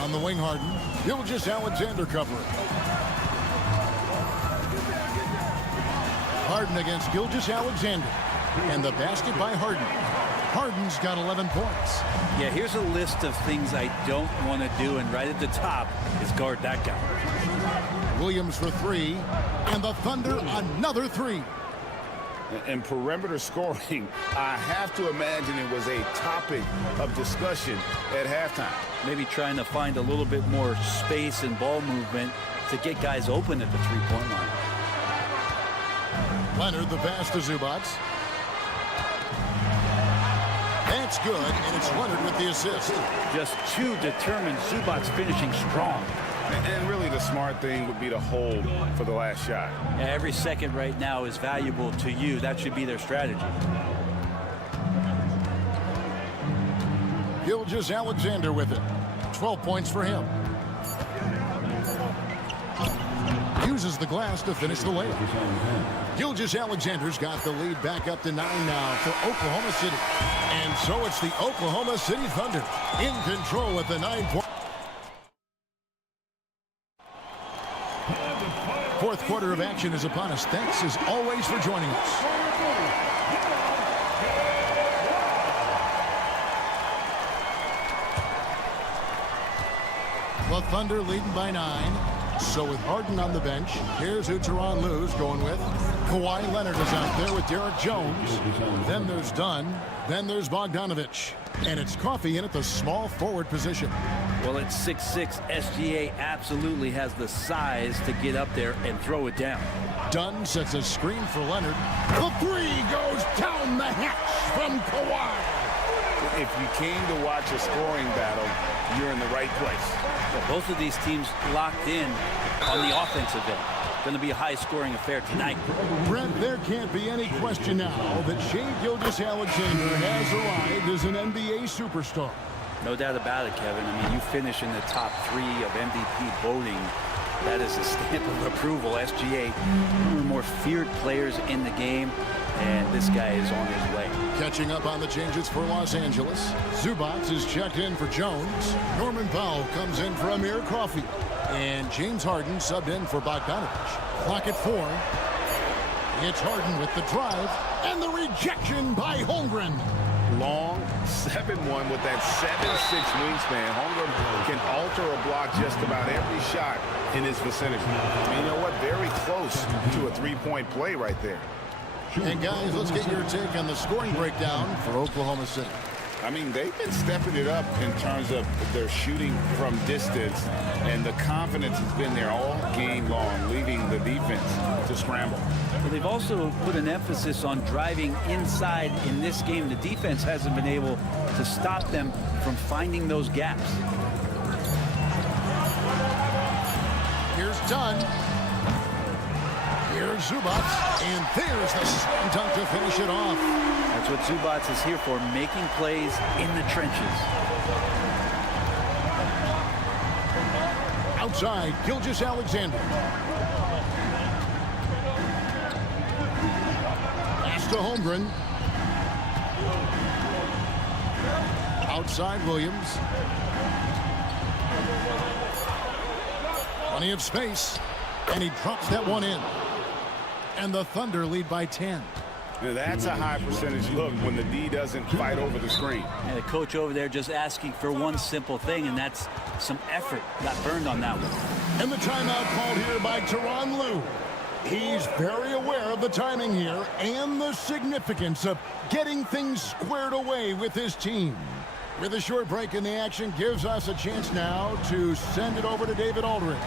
On the wing, Harden. Gilgeous-Alexander covering. Harden against Gilgeous-Alexander. And the basket by Harden. Harden's got 11 points. Yeah, here's a list of things I don't want to do, and right at the top is guard that guy. Williams for 3, and the Thunder another 3. And perimeter scoring, I have to imagine it was a topic of discussion at halftime. Maybe trying to find a little bit more space and ball movement to get guys open at the 3-point line. Leonard, the pass to Zubac. That's good, and it's Leonard with the assist. Just 2 determined. Zubac finishing strong. And really the smart thing would be to hold for the last shot. Yeah, every second right now is valuable to you. That should be their strategy. Gilgeous-Alexander with it. 12 points for him. Uses the glass to finish the layup. Gilgeous-Alexander's got the lead back up to 9 now for Oklahoma City. And so it's the Oklahoma City Thunder in control with the 9-point. fourth quarter of action is upon us. Thanks, as always, for joining us. The Thunder leading by 9. So with Harden on the bench, here's who Tyronn Lue's going with. Kawhi Leonard is out there with Derek Jones. Then there's Dunn. Then there's Bogdanovich. And it's Coffey in at the small forward position. Well, at 6'6", SGA absolutely has the size to get up there and throw it down. Dunn sets a screen for Leonard. The three goes down the hatch from Kawhi. If you came to watch a scoring battle, you're in the right place. Well, both of these teams locked in on the offensive end. Going to be a high-scoring affair tonight. Brent, there can't be any question now that Shai Gilgeous-Alexander has arrived as an NBA superstar. No doubt about it, Kevin. I mean, you finish in the top 3 of MVP voting. That is a stamp of approval. SGA, one of the more feared players in the game, and this guy is on his way. Catching up on the changes for Los Angeles. Zubac is checked in for Jones. Norman Powell comes in for Amir Coffey. And James Harden subbed in for Bogdanovich. Clock at 4. It's Harden with the drive. And the rejection by Holmgren. Long 7-1 with that 7'6" wingspan. Holmgren can alter a block just about every shot in his vicinity. And you know what? Very close to a three-point play right there. And guys, let's get your take on the scoring breakdown for Oklahoma City. I mean, they've been stepping it up in terms of their shooting from distance, and the confidence has been there all game long, leaving the defense to scramble. But they've also put an emphasis on driving inside in this game. The defense hasn't been able to stop them from finding those gaps. Here's Dunn. Here's Zubac, and there's the slam dunk to finish it off. That's what Zubac is here for, making plays in the trenches. Outside, Gilgeous-Alexander. Pass to Holmgren. Outside, Williams. Plenty of space, and he drops that one in. And the Thunder lead by 10. Now that's a high percentage look when the D doesn't fight over the screen. And the coach over there just asking for one simple thing, and that's some effort. Got burned on that one. And the timeout called here by Tyronn Lue. He's very aware of the timing here and the significance of getting things squared away with his team. With a short break in the action, gives us a chance now to send it over to David Aldridge.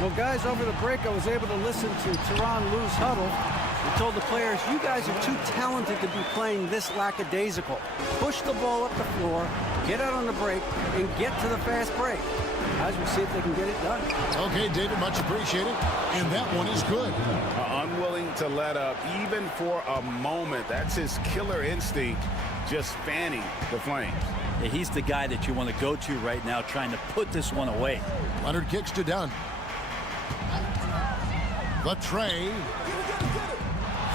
Well, guys, over the break, I was able to listen to Tyronn Lue's huddle. He told the players, you guys are too talented to be playing this lackadaisical. Push the ball up the floor, get out on the break, and get to the fast break. Guys, we'll see if they can get it done. Okay, David, much appreciated. And that one is good. Unwilling to let up, even for a moment. That's his killer instinct, just fanning the flames. Yeah, he's the guy that you want to go to right now, trying to put this one away. Leonard kicks to Dunn. The tray.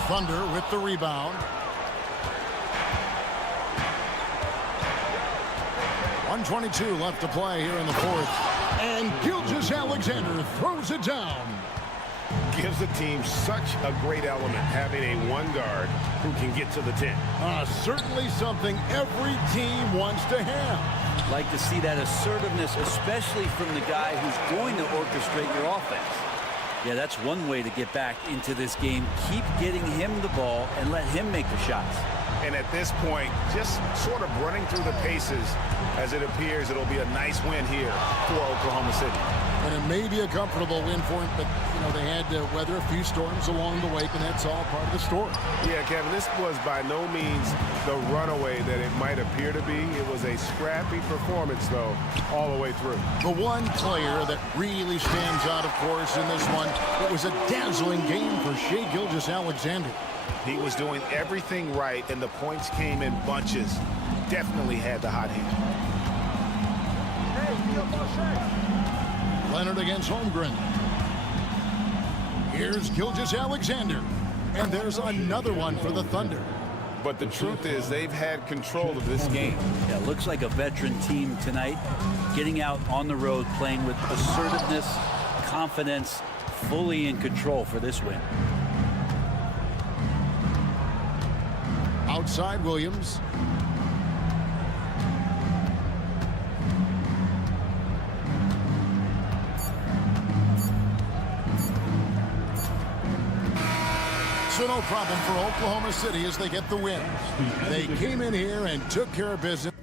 Thunder with the rebound. 1:22 left to play here in the fourth. And Gilgeous-Alexander throws it down. Gives the team such a great element, having a one guard who can get to the 10. Certainly something every team wants to have. Like to see that assertiveness, especially from the guy who's going to orchestrate your offense. Yeah, that's one way to get back into this game. Keep getting him the ball and let him make the shots. And at this point, just sort of running through the paces, as it appears it'll be a nice win here for Oklahoma City. And it may be a comfortable win for him, but, you know, they had to weather a few storms along the way, and that's all part of the story. Yeah, Kevin, this was by no means the runaway that it might appear to be. It was a scrappy performance, though, all the way through. The one player that really stands out, of course, in this one, it was a dazzling game for Shai Gilgeous-Alexander. He was doing everything right, and the points came in bunches. Definitely had the hot hand. Leonard against Holmgren. Here's Gilgeous-Alexander. And there's another one for the Thunder. But the truth is they've had control of this game. Yeah, looks like a veteran team tonight, getting out on the road, playing with assertiveness, confidence, fully in control for this win. Outside Williams. So no problem for Oklahoma City as they get the win. They came in here and took care of business.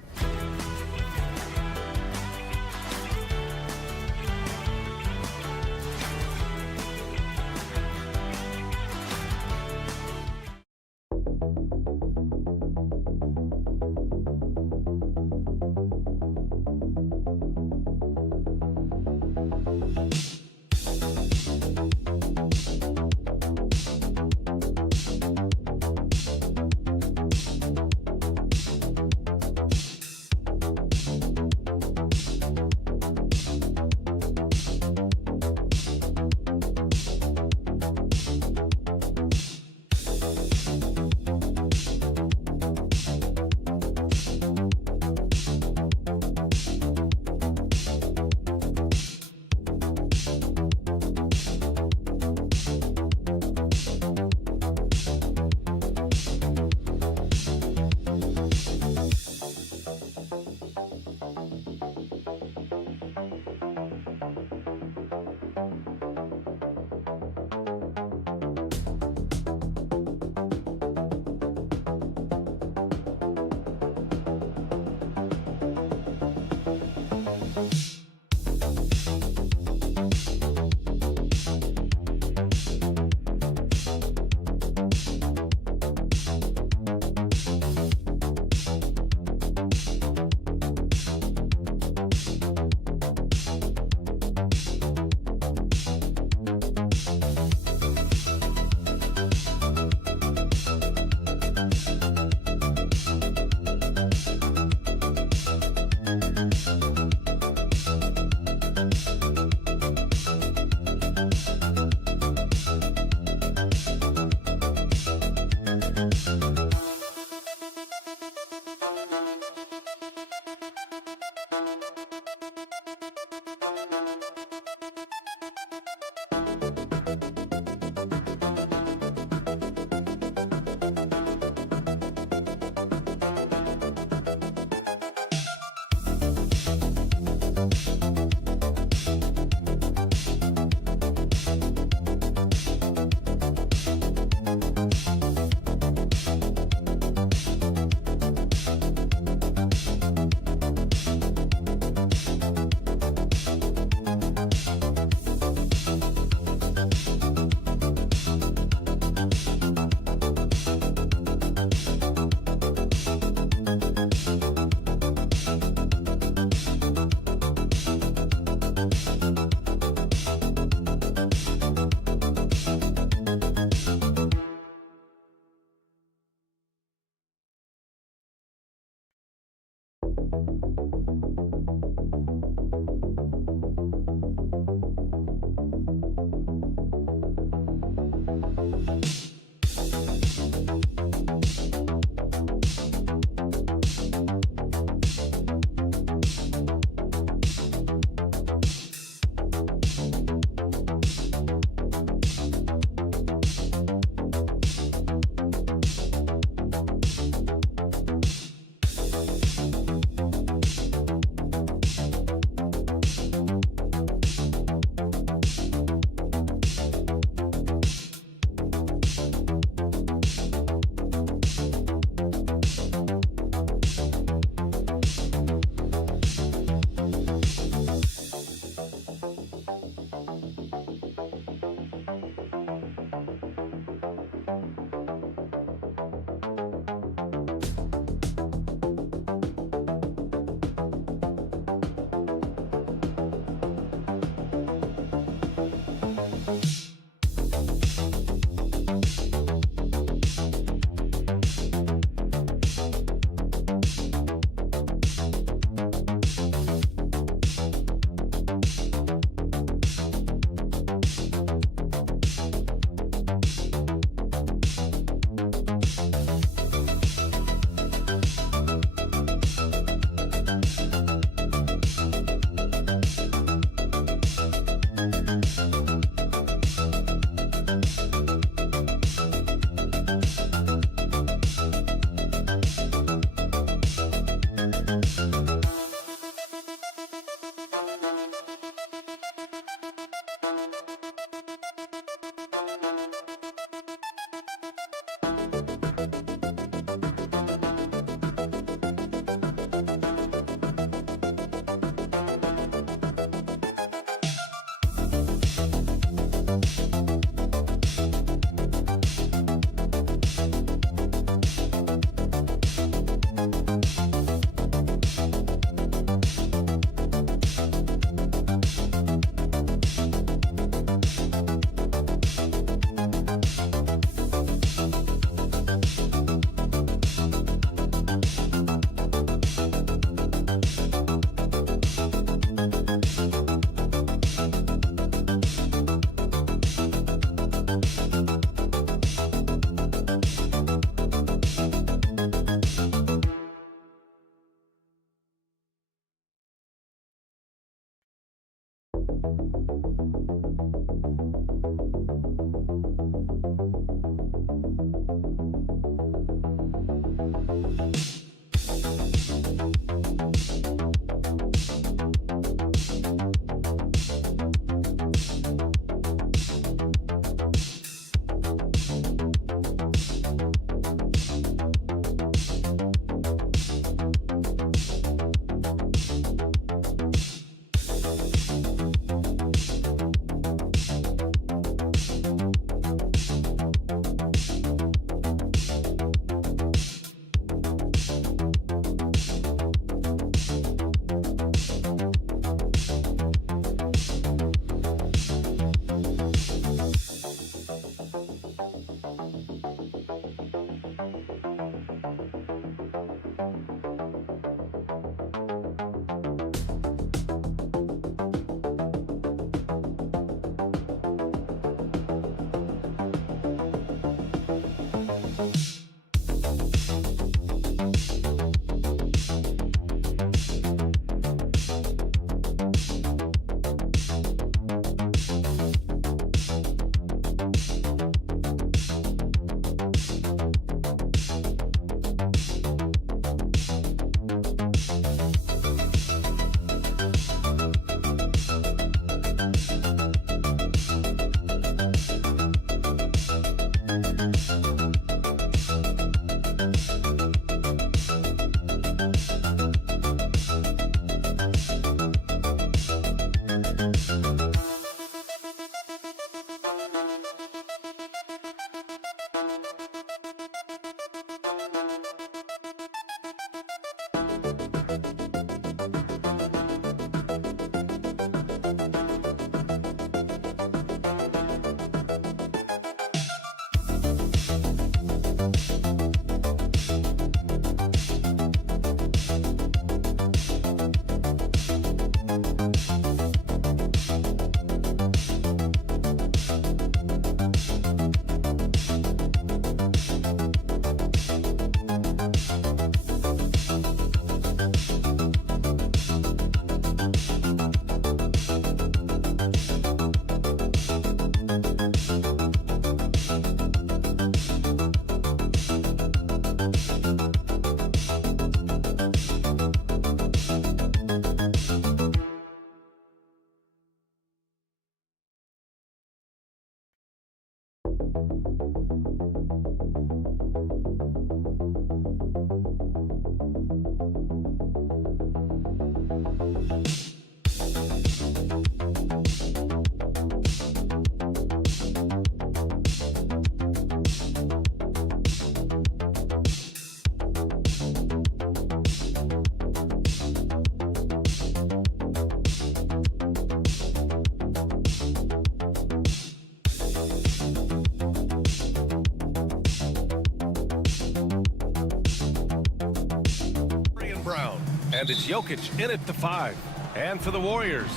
And it's Jokic in at the 5. And for the Warriors,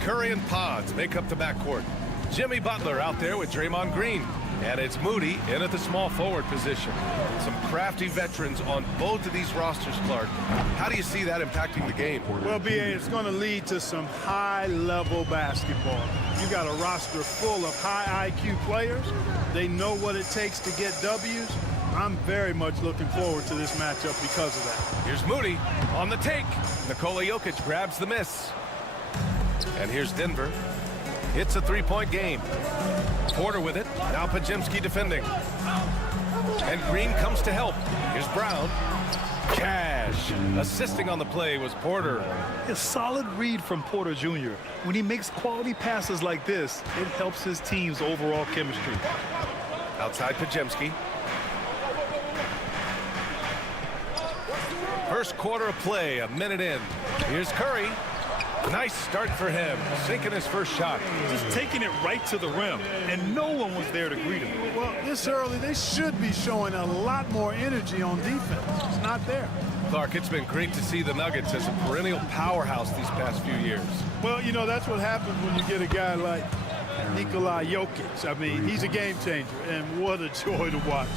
Curry and Pods make up the backcourt. Jimmy Butler out there with Draymond Green. And it's Moody in at the small forward position. Some crafty veterans on both of these rosters, Clark. How do you see that impacting the game? Well, B.A., it's going to lead to some high-level basketball. You got a roster full of high IQ players. They know what it takes to get W's. I'm very much looking forward to this matchup because of that. Here's Moody on the take. Nikola Jokic grabs the miss. And here's Denver. It's a three-point game. Porter with it. Now Podziemski defending. And Green comes to help. Here's Brown. Cash. Assisting on the play was Porter. A solid read from Porter Jr. When he makes quality passes like this, it helps his team's overall chemistry. Outside Podziemski. First quarter of play, a minute in. Here's Curry. Nice start for him, sinking his first shot. Just taking it right to the rim, and no one was there to greet him. Well, this early, they should be showing a lot more energy on defense. It's not there. Clark, it's been great to see the Nuggets as a perennial powerhouse these past few years. Well, you know, that's what happens when you get a guy like Nikola Jokic. I mean, he's a game changer, and what a joy to watch.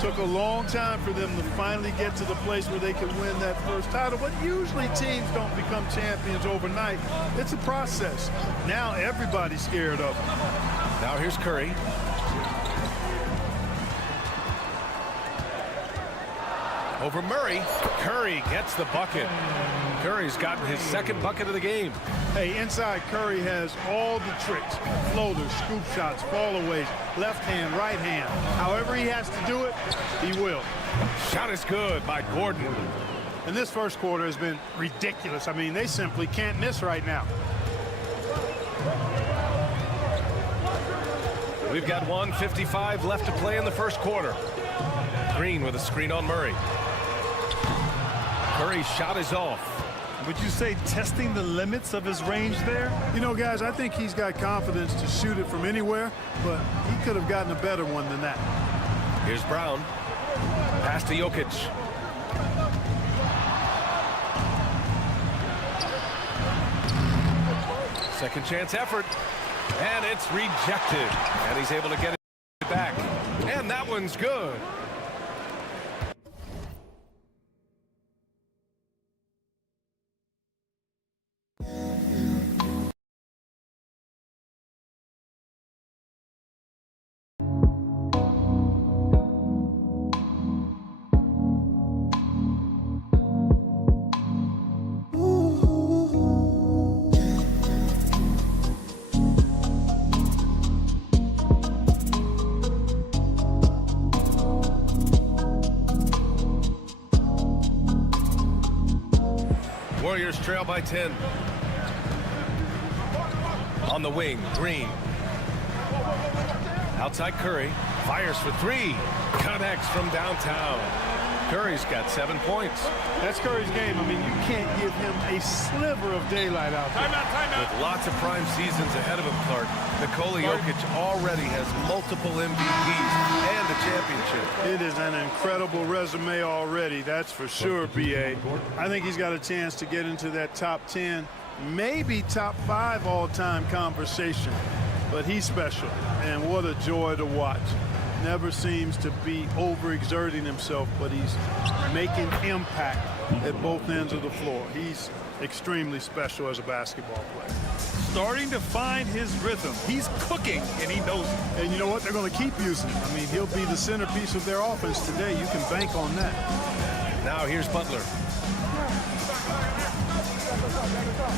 Took a long time for them to finally get to the place where they could win that first title, but usually teams don't become champions overnight. It's a process. Now everybody's scared of him. Now here's Curry. Over Murray. Curry gets the bucket. Curry's gotten his second bucket of the game. Hey, inside Curry has all the tricks. Floaters, scoop shots, fallaways, left hand, right hand. However he has to do it, he will. Shot is good by Gordon. And this first quarter has been ridiculous. I mean, they simply can't miss right now. We've got 1:55 left to play in the first quarter. Green with a screen on Murray. Curry's shot is off. Would you say testing the limits of his range there? You know, guys, I think he's got confidence to shoot it from anywhere, but he could have gotten a better one than that. Here's Brown. Pass to Jokic. Second chance effort. And it's rejected. And he's able to get it back. And that one's good. Warriors trail by 10. On the wing, Green. Outside Curry. Fires for three. Connects from downtown. Curry's got 7 points. That's Curry's game. I mean, you can't give him a sliver of daylight out there. With lots of prime seasons ahead of him, Clark, Nikola Jokic already has multiple MVPs and a championship. It is an incredible resume already, that's for sure, B.A. I think he's got a chance to get into that top 10, maybe top 5 all-time conversation. But he's special, and what a joy to watch. Never seems to be overexerting himself, but he's making impact at both ends of the floor. He's extremely special as a basketball player. Starting to find his rhythm. He's cooking, and he knows it. And you know what? They're going to keep using him. I mean, he'll be the centerpiece of their offense today. You can bank on that. Now here's Butler.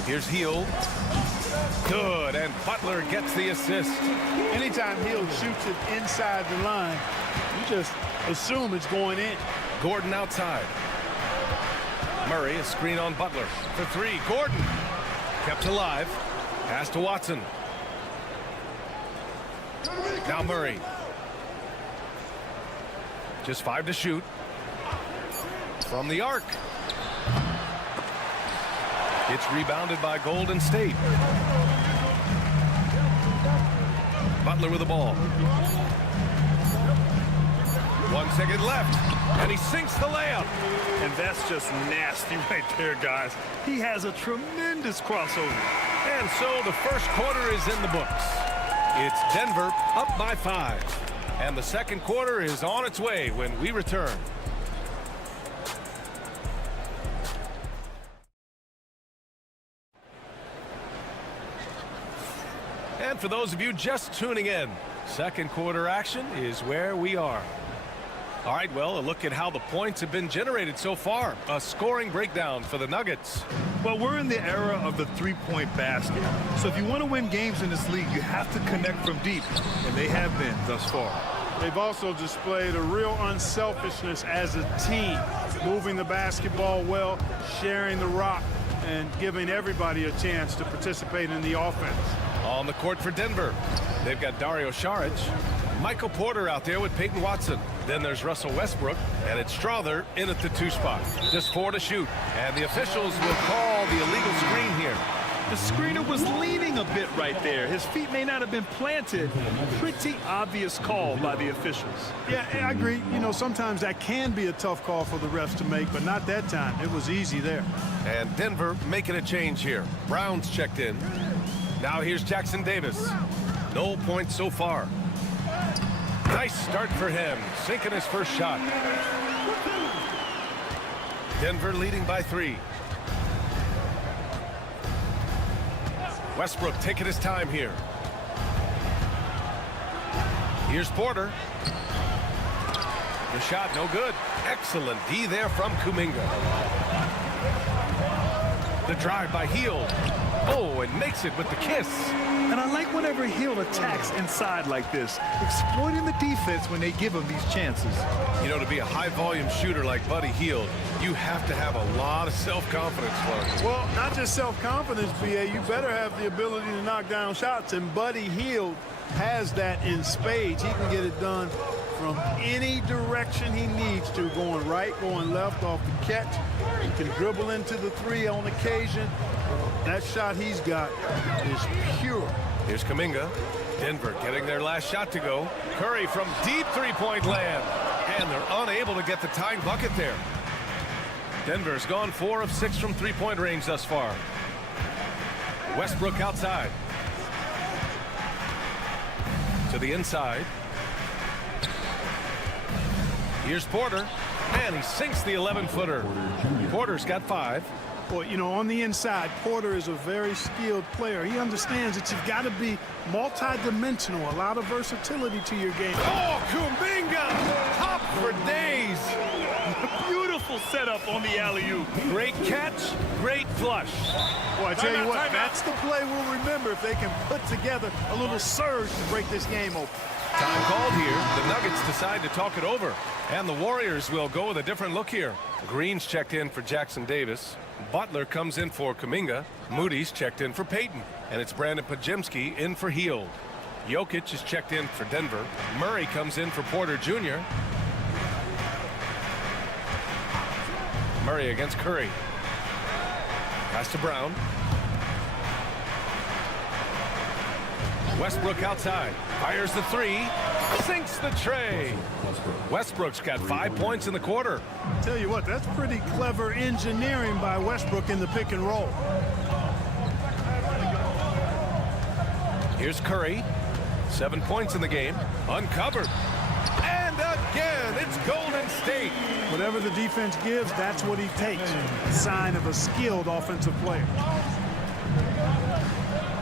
Here's Hield. Good, and Butler gets the assist. Anytime Hield shoots it inside the line, you just assume it's going in. Gordon outside. Murray, a screen on Butler for three. Gordon kept alive. Pass to Watson. Now Murray. Just 5 to shoot. From the arc. It's rebounded by Golden State. Butler with the ball. 1 second left, and he sinks the layup. And that's just nasty right there, guys. He has a tremendous crossover. And so the first quarter is in the books. It's Denver up by 5. And the second quarter is on its way when we return. And for those of you just tuning in, second quarter action is where we are. All right, well, a look at how the points have been generated so far. A scoring breakdown for the Nuggets. Well, we're in the era of the three-point basket. So if you want to win games in this league, you have to connect from deep. And they have been thus far. They've also displayed a real unselfishness as a team, moving the basketball well, sharing the rock, and giving everybody a chance to participate in the offense. On the court for Denver, they've got Dario Saric, Michael Porter out there with Peyton Watson. Then there's Russell Westbrook, and it's Strother in at the 2 spot. Just 4 to shoot, and the officials will call the illegal screen here. The screener was leaning a bit right there. His feet may not have been planted. Pretty obvious call by the officials. Yeah, I agree. You know, sometimes that can be a tough call for the refs to make, but not that time. It was easy there. And Denver making a change here. Brown's checked in. Now here's Jackson Davis. No points so far. Nice start for him, sinking his first shot. Denver leading by 3. Westbrook taking his time here. Here's Porter. The shot no good. Excellent D there from Kuminga. The drive by Hield. Oh, and makes it with the kiss. And I like whenever Hield attacks inside like this, exploiting the defense when they give him these chances. You know, to be a high-volume shooter like Buddy Hield, you have to have a lot of self-confidence, Clark. Well, not just self-confidence, BA. You better have the ability to knock down shots, and Buddy Hield has that in spades. He can get it done from any direction he needs to, going right, going left off the catch. He can dribble into the 3 on occasion. That shot he's got is pure. Here's Kuminga. Denver getting their last shot to go. Curry from deep three-point land. And they're unable to get the tying bucket there. Denver's gone 4 of 6 from three-point range thus far. Westbrook outside. To the inside. Here's Porter. And he sinks the 11-footer. Porter's got 5. Well, you know, on the inside, Porter is a very skilled player. He understands that you've got to be multi-dimensional, a lot of versatility to your game. Oh, Kuminga! Top for days! Beautiful setup on the alley-oop. Great catch, great flush. Boy, I tell you what, that's the play we'll remember if they can put together a little surge to break this game open. Time called here. The Nuggets decide to talk it over. And the Warriors will go with a different look here. Green's checked in for Jackson Davis. Butler comes in for Kuminga. Moody's checked in for Peyton. And it's Brandon Pajemski in for Hield. Jokic is checked in for Denver. Murray comes in for Porter Jr. Murray against Curry. Pass to Brown. Westbrook outside. Fires the 3. Sinks the tray. Westbrook's got 5 points in the quarter. Tell you what, that's pretty clever engineering by Westbrook in the pick and roll. Here's Curry. 7 points in the game. Uncovered. And again, it's Golden State. Whatever the defense gives, that's what he takes. A sign of a skilled offensive player.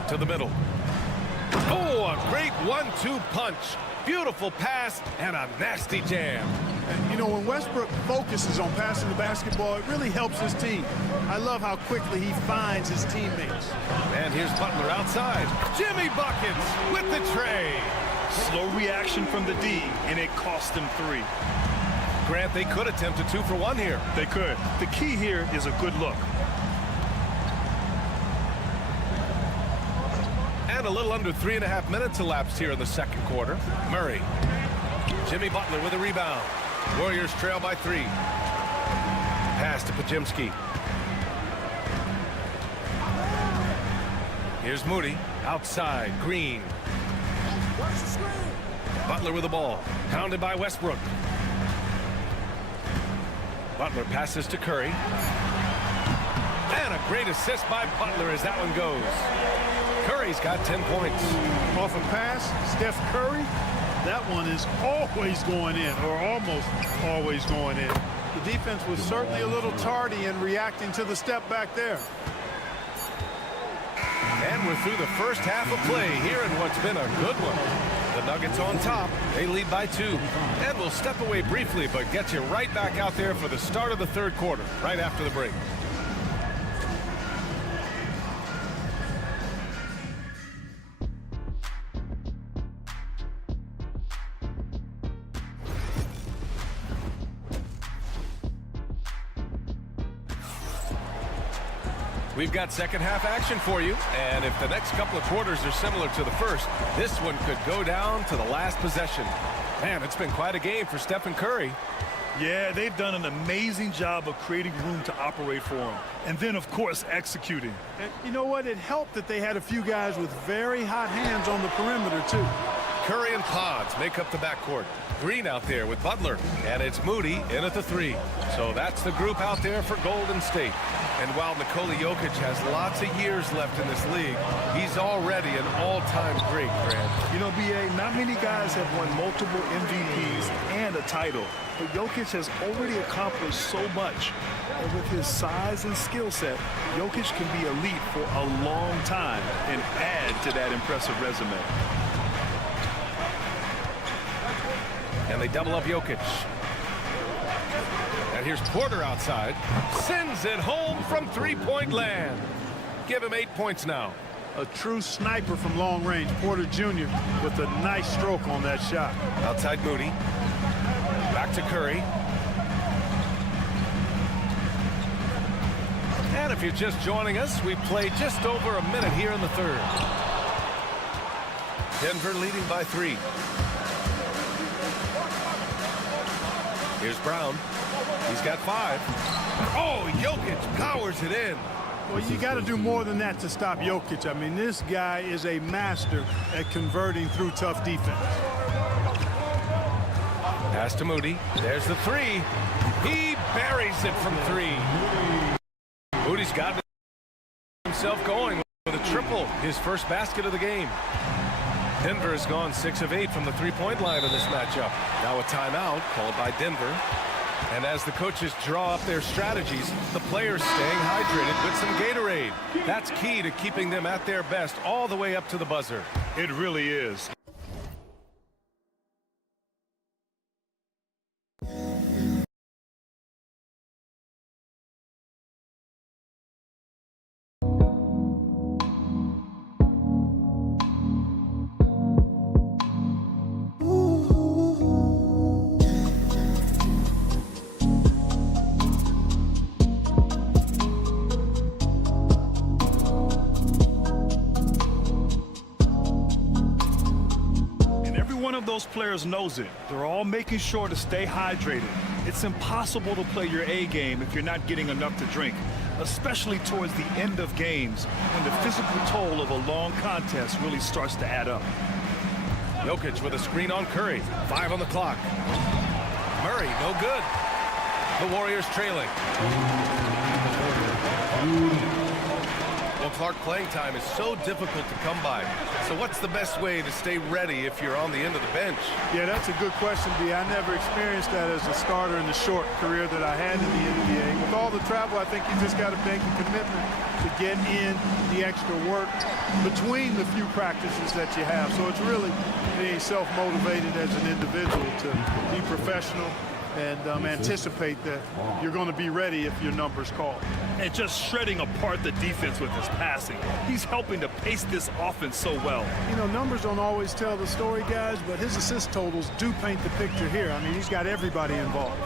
To the middle. Oh, a great 1-2 punch. Beautiful pass and a nasty jam. You know, when Westbrook focuses on passing the basketball, it really helps his team. I love how quickly he finds his teammates. And here's Butler outside. Jimmy buckets with the tray. Slow reaction from the D, and it cost them 3. Grant, they could attempt a 2 for 1 here. They could. The key here is a good look. And a little under 3.5 minutes elapsed here in the second quarter. Murray. Jimmy Butler with a rebound. Warriors trail by 3. Pass to Pajemski. Here's Moody. Outside. Green. Butler with the ball. Pounded by Westbrook. Butler passes to Curry. And a great assist by Butler as that one goes. Curry's got 10 points. Off a pass, Steph Curry. That one is always going in, or almost always going in. The defense was certainly a little tardy in reacting to the step back there. And we're through the first half of play here in what's been a good one. The Nuggets on top. They lead by 2. And we'll step away briefly, but get you right back out there for the start of the third quarter, right after the break. We've got second half action for you, and if the next couple of quarters are similar to the first, this one could go down to the last possession. Man, it's been quite a game for Stephen Curry. Yeah, they've done an amazing job of creating room to operate for him. And then, of course, executing. And you know what? It helped that they had a few guys with very hot hands on the perimeter, too. Curry and Pods make up the backcourt. Green out there with Butler, and it's Moody in at the 3. So that's the group out there for Golden State. And while Nikola Jokic has lots of years left in this league, he's already an all-time great, Grant. You know, B.A., not many guys have won multiple MVPs and a title, but Jokic has already accomplished so much. And with his size and skill set, Jokic can be elite for a long time and add to that impressive resume. And they double up Jokic. And here's Porter outside. Sends it home from three-point land. Give him 8 points now. A true sniper from long range. Porter Jr. with a nice stroke on that shot. Outside Moody. Back to Curry. And if you're just joining us, we've played just over a minute here in the third. Denver leading by 3. Here's Brown. He's got 5. Oh, Jokic powers it in. Well, you got to do more than that to stop Jokic. I mean, this guy is a master at converting through tough defense. Pass to Moody. There's the 3. He buries it from 3. Moody's got himself going with a triple, his first basket of the game. Denver has gone 6 of 8 from the three-point line in this matchup. Now a timeout called by Denver. And as the coaches draw up their strategies, the players staying hydrated with some Gatorade. That's key to keeping them at their best all the way up to the buzzer. It really is. Those players knows it. They're all making sure to stay hydrated. It's impossible to play your A game if you're not getting enough to drink, especially towards the end of games when the physical toll of a long contest really starts to add up. Jokic with a screen on Curry. 5 on the clock. Murray, no good. The Warriors trailing. Well, Clark, Mark, playing time is so difficult to come by. So what's the best way to stay ready if you're on the end of the bench? Yeah, that's a good question, B. I never experienced that as a starter in the short career that I had in the NBA. With all the travel, I think you just got to make a commitment to get in the extra work between the few practices that you have. So it's really being self-motivated as an individual to be professional and anticipate that you're going to be ready if your number's called. And just shredding apart the defense with his passing. He's helping to pace this offense so well. You know, numbers don't always tell the story, guys, but his assist totals do paint the picture here. I mean, he's got everybody involved.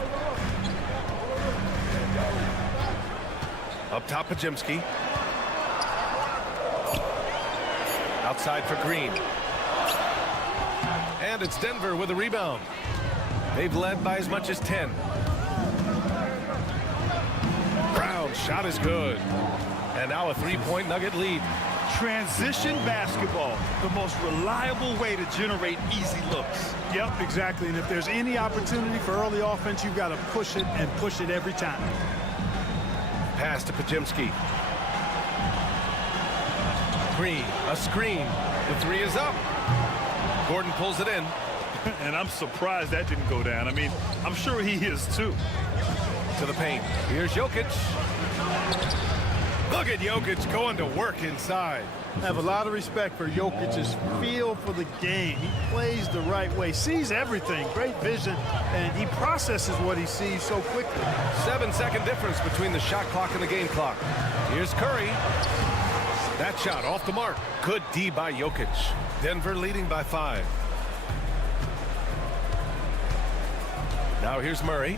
Up top, Pajemski. Outside for Green. And it's Denver with a rebound. They've led by as much as 10. Brown's shot is good. And now a three-point Nugget lead. Transition basketball, the most reliable way to generate easy looks. Yep, exactly. And if there's any opportunity for early offense, you've got to push it and push it every time. Pass to Pajemski. Green, a screen. The three is up. Gordon pulls it in. And I'm surprised that didn't go down. I mean, I'm sure he is too. To the paint. Here's Jokic. Look at Jokic going to work inside. I have a lot of respect for Jokic's feel for the game. He plays the right way, sees everything, great vision, and he processes what he sees so quickly. 7-second difference between the shot clock and the game clock. Here's Curry. That shot off the mark. Good D by Jokic. Denver leading by 5. Now here's Murray.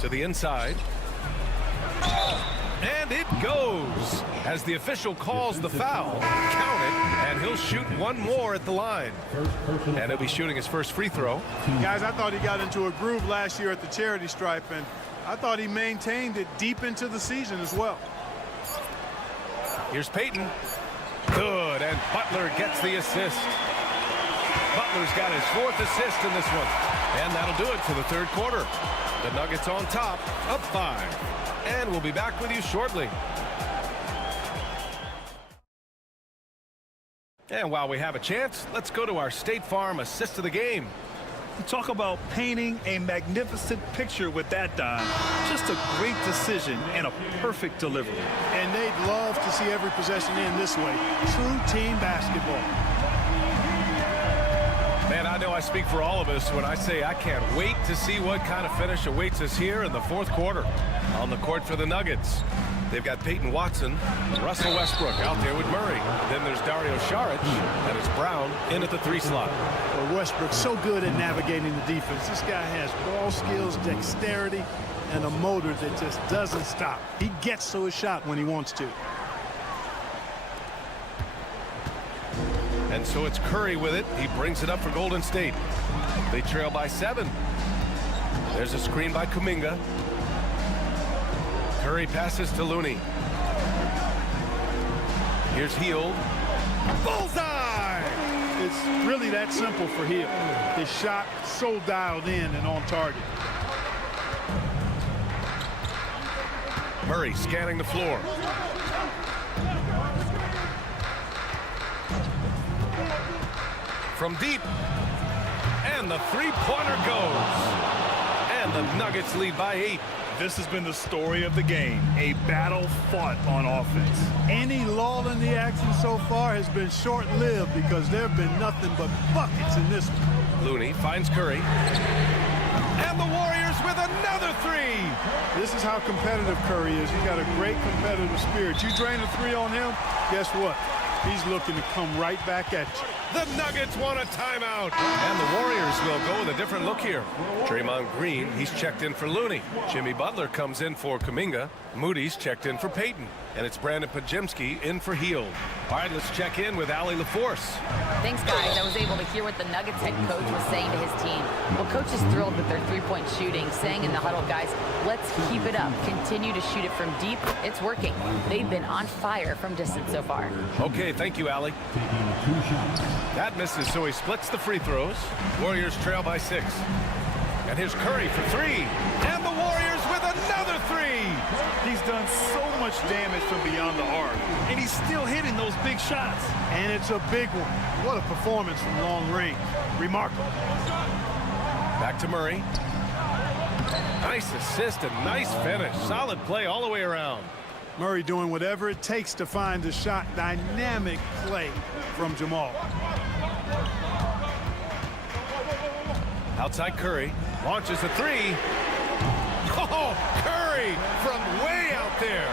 To the inside. And it goes. As the official calls the foul, count it, and he'll shoot one more at the line. And he'll be shooting his first free throw. Guys, I thought he got into a groove last year at the charity stripe, and I thought he maintained it deep into the season as well. Here's Payton. Good, and Butler gets the assist. Butler's got his 4th assist in this one. And that'll do it for the third quarter. The Nuggets on top, up 5. And we'll be back with you shortly. And while we have a chance, let's go to our State Farm assist of the game. Talk about painting a magnificent picture with that dime. Just a great decision and a perfect delivery. And they'd love to see every possession end this way. True team basketball. Man, I know I speak for all of us when I say I can't wait to see what kind of finish awaits us here in the fourth quarter. On the court for the Nuggets, they've got Peyton Watson, Russell Westbrook out there with Murray. Then there's Dario Saric, and it's Brown in at the 3 slot. Well, Westbrook's so good at navigating the defense. This guy has ball skills, dexterity, and a motor that just doesn't stop. He gets to his shot when he wants to. And so it's Curry with it. He brings it up for Golden State. They trail by 7. There's a screen by Kuminga. Curry passes to Looney. Here's Hield. Bullseye! It's really that simple for Hield. His shot so dialed in and on target. Murray scanning the floor. From deep. And the three-pointer goes. And the Nuggets lead by 8. This has been the story of the game, a battle fought on offense. Any lull in the action so far has been short-lived because there have been nothing but buckets in this one. Looney finds Curry. And the Warriors with another 3. This is how competitive Curry is. He's got a great competitive spirit. You drain a 3 on him, guess what? He's looking to come right back at you. The Nuggets want a timeout. And the Warriors will go with a different look here. Draymond Green, he's checked in for Looney. Jimmy Butler comes in for Kuminga. Moody's checked in for Payton. And it's Brandon Pajemski in for Hield. All right, let's check in with Allie LaForce. Thanks, guys. I was able to hear what the Nuggets head coach was saying to his team. Well, coach is thrilled with their three-point shooting, saying in the huddle, guys, let's keep it up. Continue to shoot it from deep. It's working. They've been on fire from distance so far. Okay, thank you, Allie. That misses, so he splits the free throws. Warriors trail by 6. And here's Curry for 3. And the Warriors with another 3. He's done so much damage from beyond the arc, and he's still hitting those big shots. And it's a big one. What a performance from long range. Remarkable. Back to Murray. Nice assist and nice finish. Solid play all the way around. Murray doing whatever it takes to find the shot. Dynamic play from Jamal. Outside Curry. Launches a three. Oh, Curry from way out there.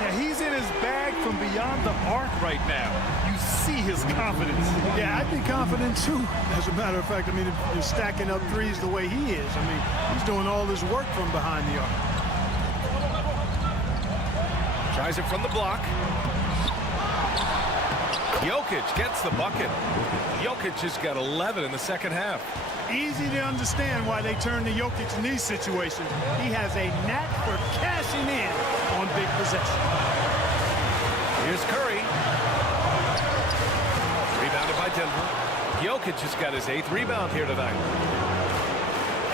Yeah, he's in his bag from beyond the arc right now. You see his confidence. Yeah, I'd be confident too. As a matter of fact, I mean, if you're stacking up threes the way he is, I mean, he's doing all this work from behind the arc. Tries it from the block. Jokic gets the bucket. Jokic just got 11 in the second half. Easy to understand why they turn to Jokic in these situations. He has a knack for cashing in on big possessions. Here's Curry. Rebounded by Denver. Jokic just got his 8th rebound here tonight.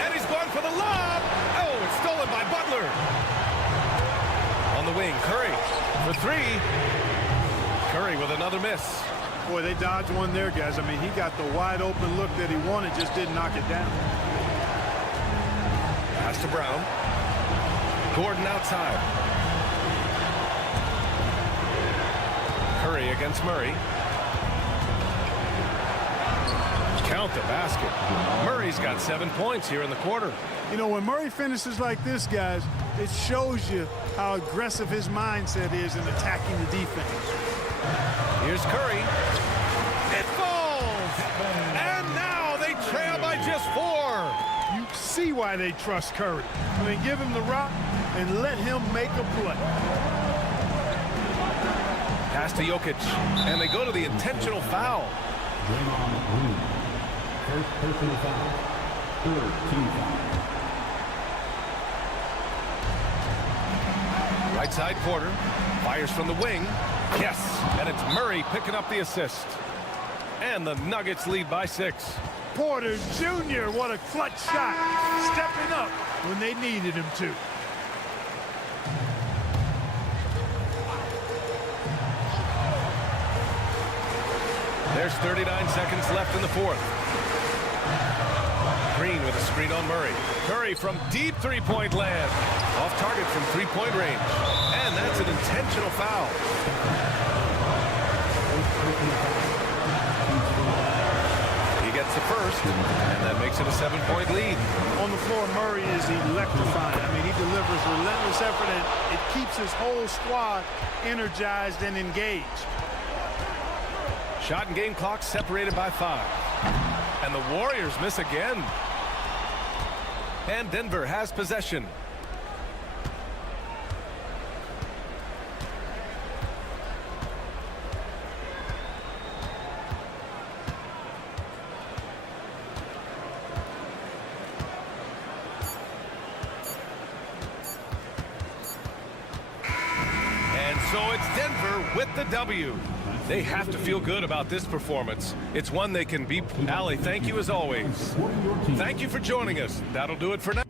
And he's going for the lob. Oh, it's stolen by Butler. On the wing, Curry for three. Curry with another miss. Boy, they dodged one there, guys. I mean, he got the wide open look that he wanted, just didn't knock it down. Pass to Brown. Gordon outside. Curry against Murray. Count the basket. Murray's got 7 points here in the quarter. You know, when Murray finishes like this, guys, it shows you how aggressive his mindset is in attacking the defense. Here's Curry. It falls! And now they trail by just 4. You see why they trust Curry. I mean, give him the rock and let him make a play. Pass to Jokic. And they go to the intentional foul. First personal foul. Third team foul. Right side Porter. Fires from the wing. Yes, and it's Murray picking up the assist. And the Nuggets lead by 6. Porter Jr., what a clutch shot. Stepping up when they needed him to. There's 39 seconds left in the fourth. Green with a screen on Murray. Curry from deep three-point land. Off target from three-point range. And that's an intentional foul. He gets the first, and that makes it a 7-point lead. On the floor, Murray is electrifying. I mean, he delivers relentless effort, and it keeps his whole squad energized and engaged. Shot and game clock separated by 5. And the Warriors miss again. And Denver has possession. And so it's Denver with the W. They have to feel good about this performance. It's one they can beat. Allie, thank you as always. Thank you for joining us. That'll do it for now.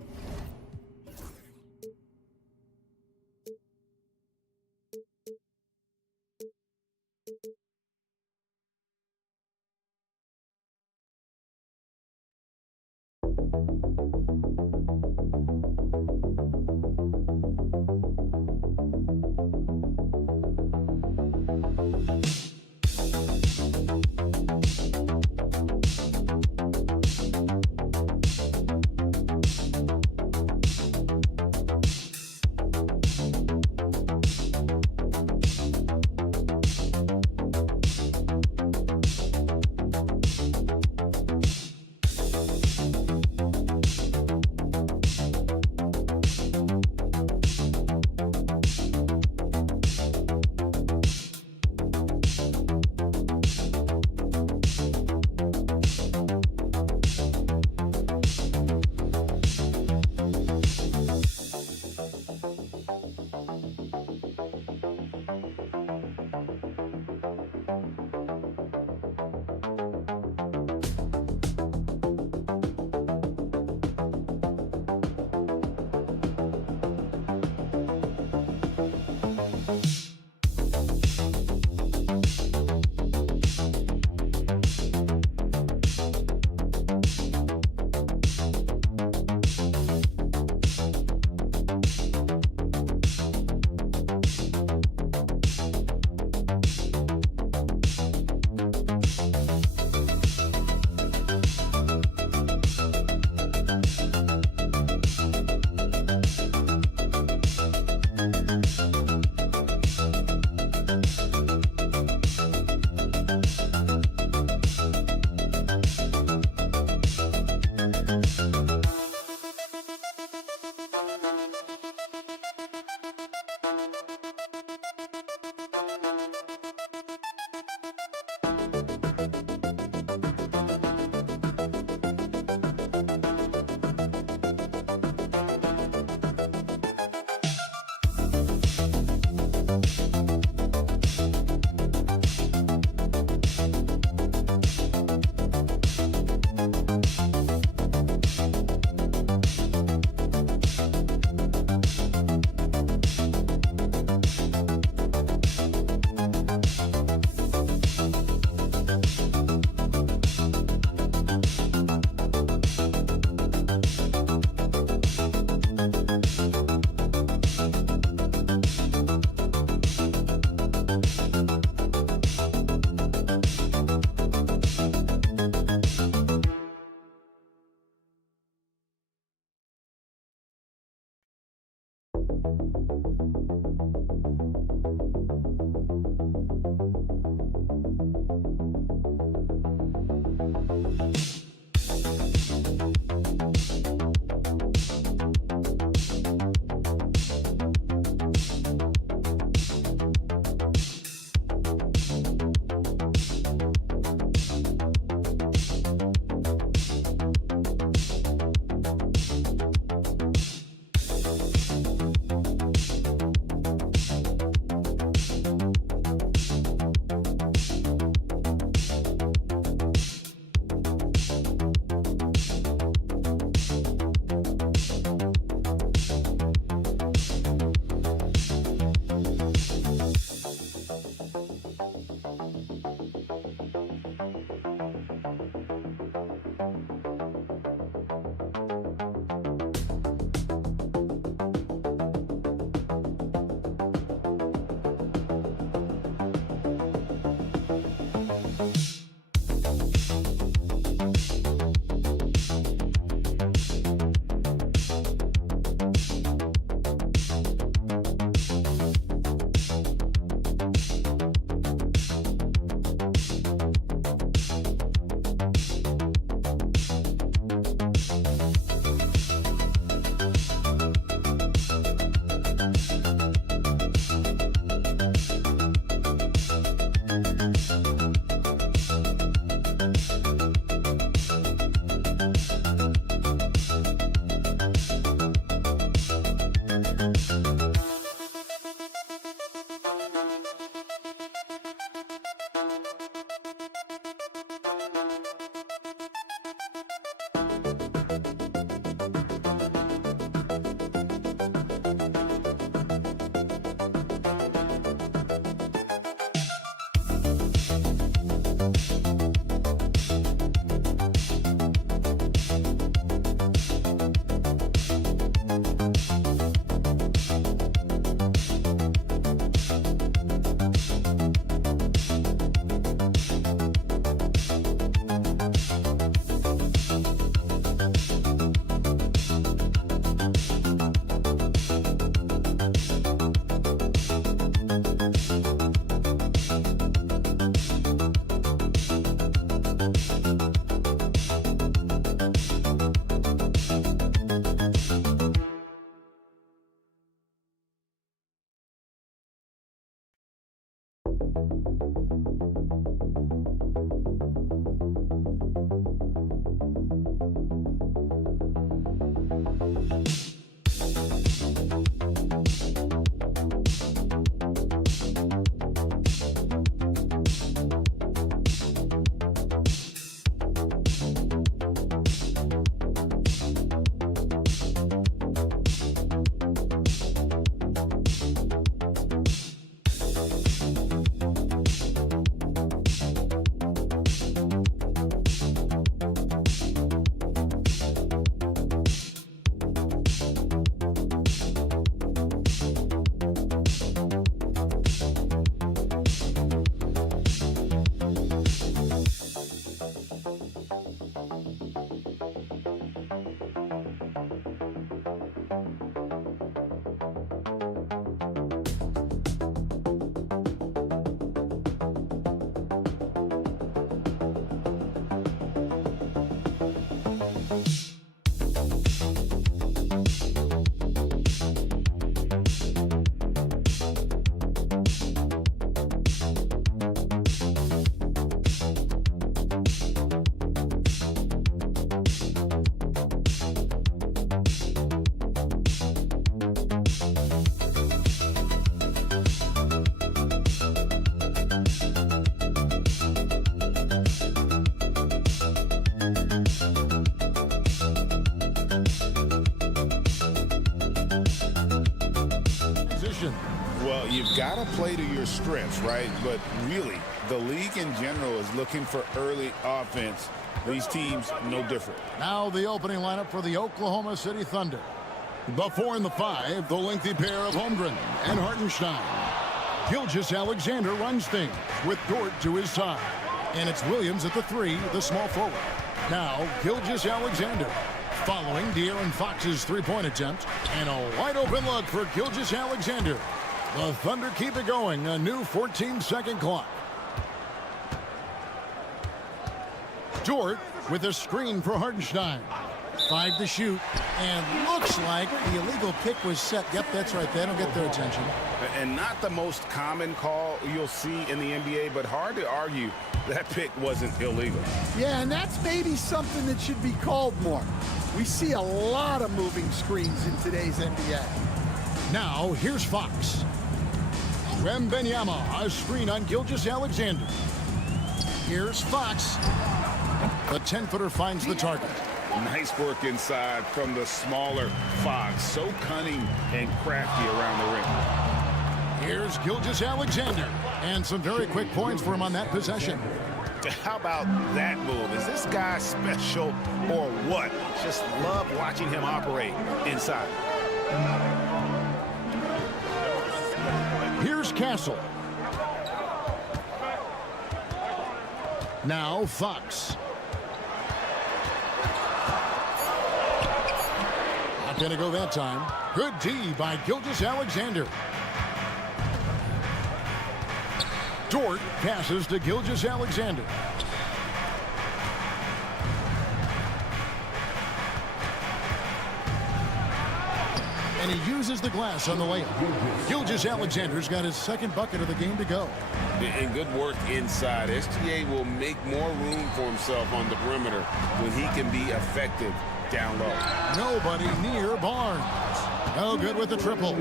You've got to play to your strengths, right? But really, the league in general is looking for early offense. These teams, no different. Now the opening lineup for the Oklahoma City Thunder. The 4 and the 5, the lengthy pair of Holmgren and Hartenstein. Gilgeous-Alexander runs things with Dort to his side. And it's Williams at the 3, the small forward. Now Gilgeous-Alexander. Following De'Aaron Fox's three-point attempt, and a wide-open look for Gilgeous-Alexander. The Thunder keep it going, a new 14-second clock. Dort with a screen for Hartenstein. 5 to shoot, and looks like the illegal kick was set. Yep, that's right. That'll get their attention. And not the most common call you'll see in the NBA, but hard to argue that pick wasn't illegal. Yeah, and that's maybe something that should be called more. We see a lot of moving screens in today's NBA. Now, here's Fox. Wembanyama, a screen on Gilgeous-Alexander. Here's Fox. The 10-footer finds the target. Nice work inside from the smaller Fox. So cunning and crafty around the ring. Here's Gilgeous-Alexander. And some very quick points for him on that possession. How about that move? Is this guy special or what? Just love watching him operate inside. Here's Castle. Now Fox. Not going to go that time. Good D by Gilgeous-Alexander. Dort passes to Gilgeous-Alexander. And he uses the glass on the layup. Gilgeous-Alexander's got his second bucket of the game to go. And good work inside. SGA will make more room for himself on the perimeter when he can be effective down low. Nobody near Barnes. No good with the triple.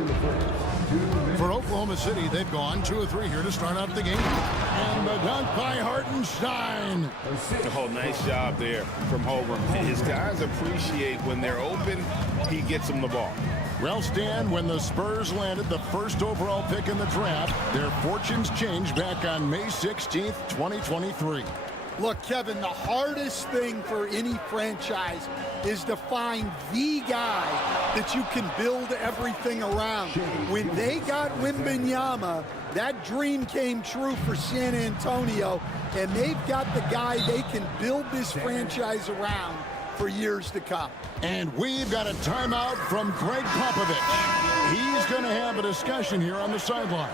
For Oklahoma City, they've gone 2 of 3 here to start out the game. And the dunk by Hartenstein. Oh, nice job there from Holmgren. His guys appreciate when they're open, he gets them the ball. Well, Stan, when the Spurs landed the first overall pick in the draft, their fortunes changed back on May 16th, 2023. Look, Kevin, the hardest thing for any franchise is to find the guy that you can build everything around. When they got Wembanyama, that dream came true for San Antonio, and they've got the guy they can build this franchise around for years to come. And we've got a timeout from Greg Popovich. He's going to have a discussion here on the sideline.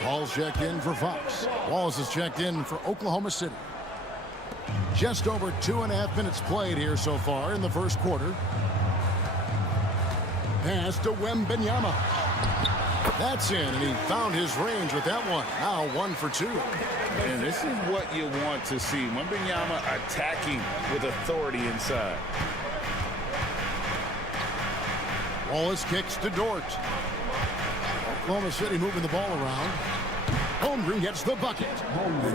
Paul's checked in for Fox. Wallace is checked in for Oklahoma City. Just over 2.5 minutes played here so far in the first quarter. Pass to Wembanyama. That's in, and he found his range with that one. Now 1 for 2. And this is what you want to see. Wembanyama attacking with authority inside. Wallace kicks to Dort. Oklahoma City moving the ball around. Holmgren gets the bucket.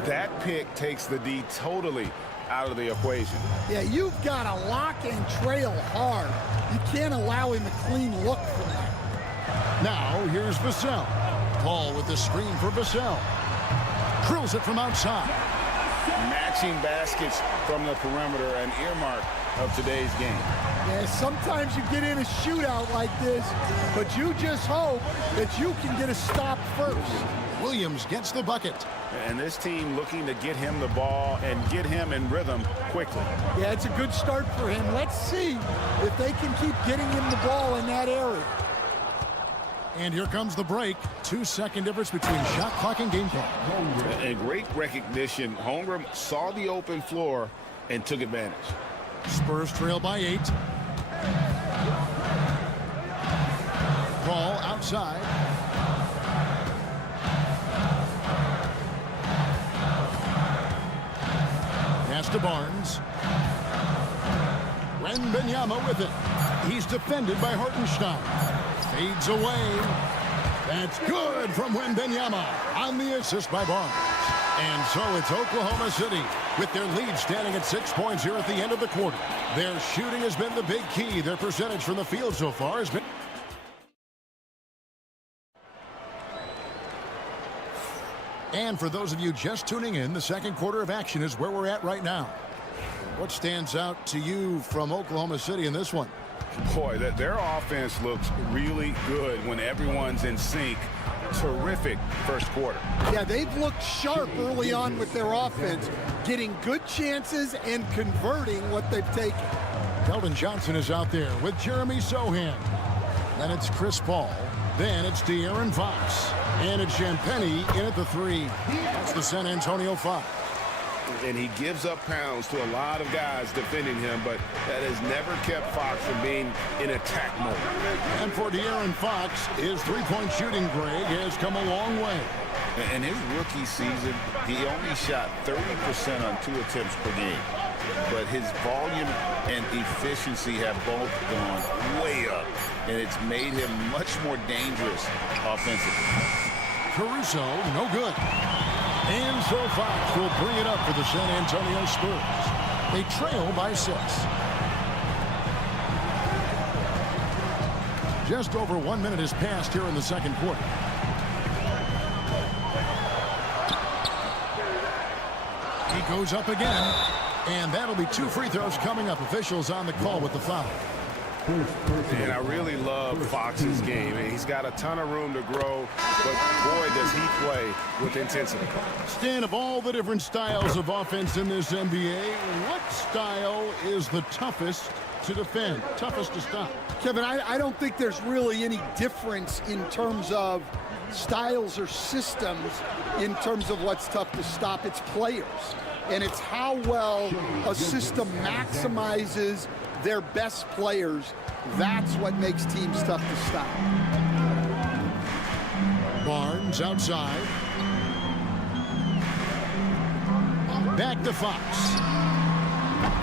That pick takes the D totally out of the equation. Yeah, you've got to lock and trail hard. You can't allow him a clean look from that. Now here's Vassell. Paul with the screen for Vassell. Drills it from outside. Matching baskets from the perimeter, an earmark of today's game. Yeah, sometimes you get in a shootout like this, but you just hope that you can get a stop first. Williams gets the bucket. And this team looking to get him the ball and get him in rhythm quickly. Yeah, it's a good start for him. Let's see if they can keep getting him the ball in that area. And here comes the break. 2-second difference between shot clock and game clock. And great recognition. Holmgren saw the open floor and took advantage. Spurs trail by 8. Ball outside. Pass to Barnes. Wembanyama with it. He's defended by Hartenstein. Fades away. That's good from Wembanyama on the assist by Barnes. And so it's Oklahoma City with their lead standing at 6 points here at the end of the quarter. Their shooting has been the big key. Their percentage from the field so far has been... And for those of you just tuning in, the second quarter of action is where we're at right now. What stands out to you from Oklahoma City in this one? Boy, their offense looks really good when everyone's in sync. Terrific first quarter. Yeah, they've looked sharp early on with their offense, getting good chances and converting what they've taken. Keldon Johnson is out there with Jeremy Sohan. Then it's Chris Paul. Then it's De'Aaron Fox. And it's Champagnie in at the 3. That's the San Antonio 5. And he gives up pounds to a lot of guys defending him, but that has never kept Fox from being in attack mode. And for De'Aaron Fox, his three-point shooting, Greg, has come a long way. In his rookie season, he only shot 30% on 2 attempts per game. But his volume and efficiency have both gone way up, and it's made him much more dangerous offensively. Caruso, no good. And so Fox will bring it up for the San Antonio Spurs. They trail by 6. Just over 1 minute has passed here in the second quarter. He goes up again, and that'll be 2 free throws coming up. Officials on the call with the foul. And I really love Fox's game. And he's got a ton of room to grow, but boy, does he play with intensity. Stan, of all the different styles of offense in this NBA, what style is the toughest to defend, toughest to stop? Kevin, I don't think there's really any difference in terms of styles or systems in terms of what's tough to stop. It's players. And it's how well a system maximizes their best players. That's what makes teams tough to stop. Barnes outside. Back to Fox.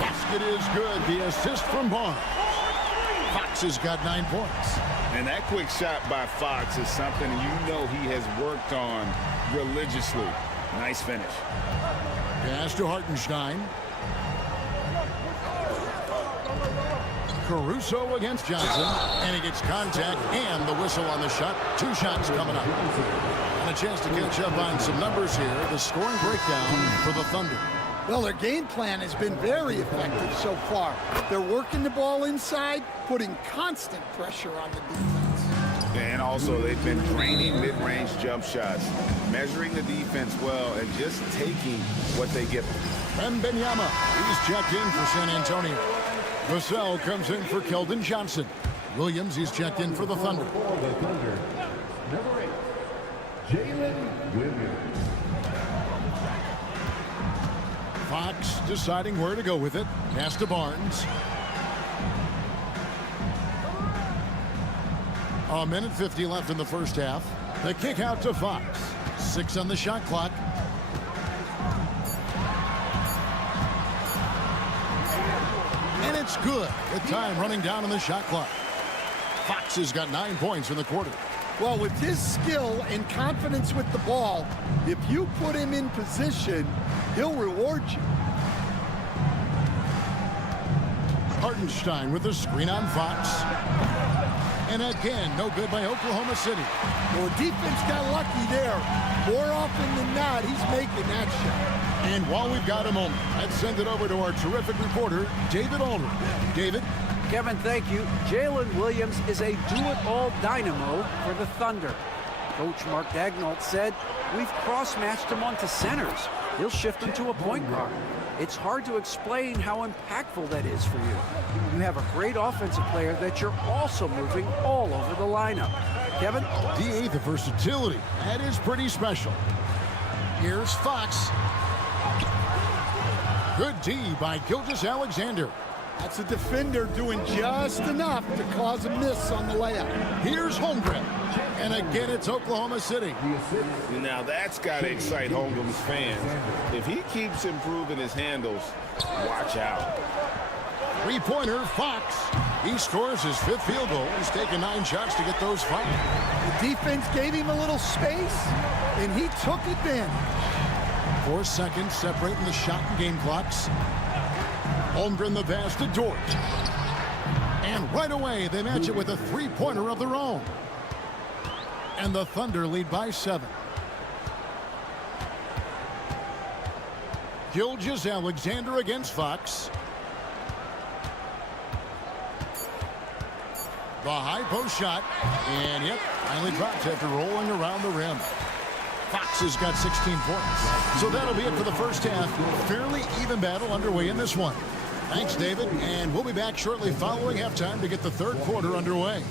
Basket is good. The assist from Barnes. Fox has got 9 points. And that quick shot by Fox is something you know he has worked on religiously. Nice finish. Pass to Hartenstein. Caruso against Johnson, and he gets contact and the whistle on the shot. 2 shots coming up. And a chance to catch up on some numbers here. The scoring breakdown for the Thunder. Well, their game plan has been very effective so far. They're working the ball inside, putting constant pressure on the defense. And also, they've been draining mid-range jump shots, measuring the defense well, and just taking what they give them. Wembanyama, he's checked in for San Antonio. Vassell comes in for Keldon Johnson. Williams, he's checked in for the Thunder. Number 8, Jalen Williams. Fox deciding where to go with it. Pass to Barnes. A minute 50 left in the first half. The kick out to Fox. 6 on the shot clock. And it's good. With time running down on the shot clock. Fox has got 9 points in the quarter. Well, with his skill and confidence with the ball, if you put him in position, he'll reward you. Hartenstein with the screen on Fox. And again, no good by Oklahoma City. Well, the defense got lucky there. More often than not, he's making that shot. And while we've got a moment, let's send it over to our terrific reporter, David Aldridge. David? Kevin, thank you. Jalen Williams is a do-it-all dynamo for the Thunder. Coach Mark Daigneault said, we've cross-matched him onto centers. He'll shift him to a point guard. It's hard to explain how impactful that is for you. You have a great offensive player that you're also moving all over the lineup. Kevin? DA, the versatility. That is pretty special. Here's Fox. Good D by Gilgeous-Alexander. That's a defender doing just enough to cause a miss on the layup. Here's Holmgren. And again, it's Oklahoma City. Now that's got to excite Holmgren's fans. If he keeps improving his handles, watch out. Three-pointer, Fox. He scores his 5th field goal. He's taken 9 shots to get those 5. The defense gave him a little space, and he took advantage. 4 seconds separating the shot and game clocks. Holmgren the pass to Dort. And right away, they match it with a 3-pointer of their own. And the Thunder lead by 7. Gilgeous-Alexander against Fox. The high post shot. And yep, finally drops after rolling around the rim. Fox has got 16 points. So that'll be it for the first half. Fairly even battle underway in this one. Thanks, David. And we'll be back shortly following halftime to get the third quarter underway.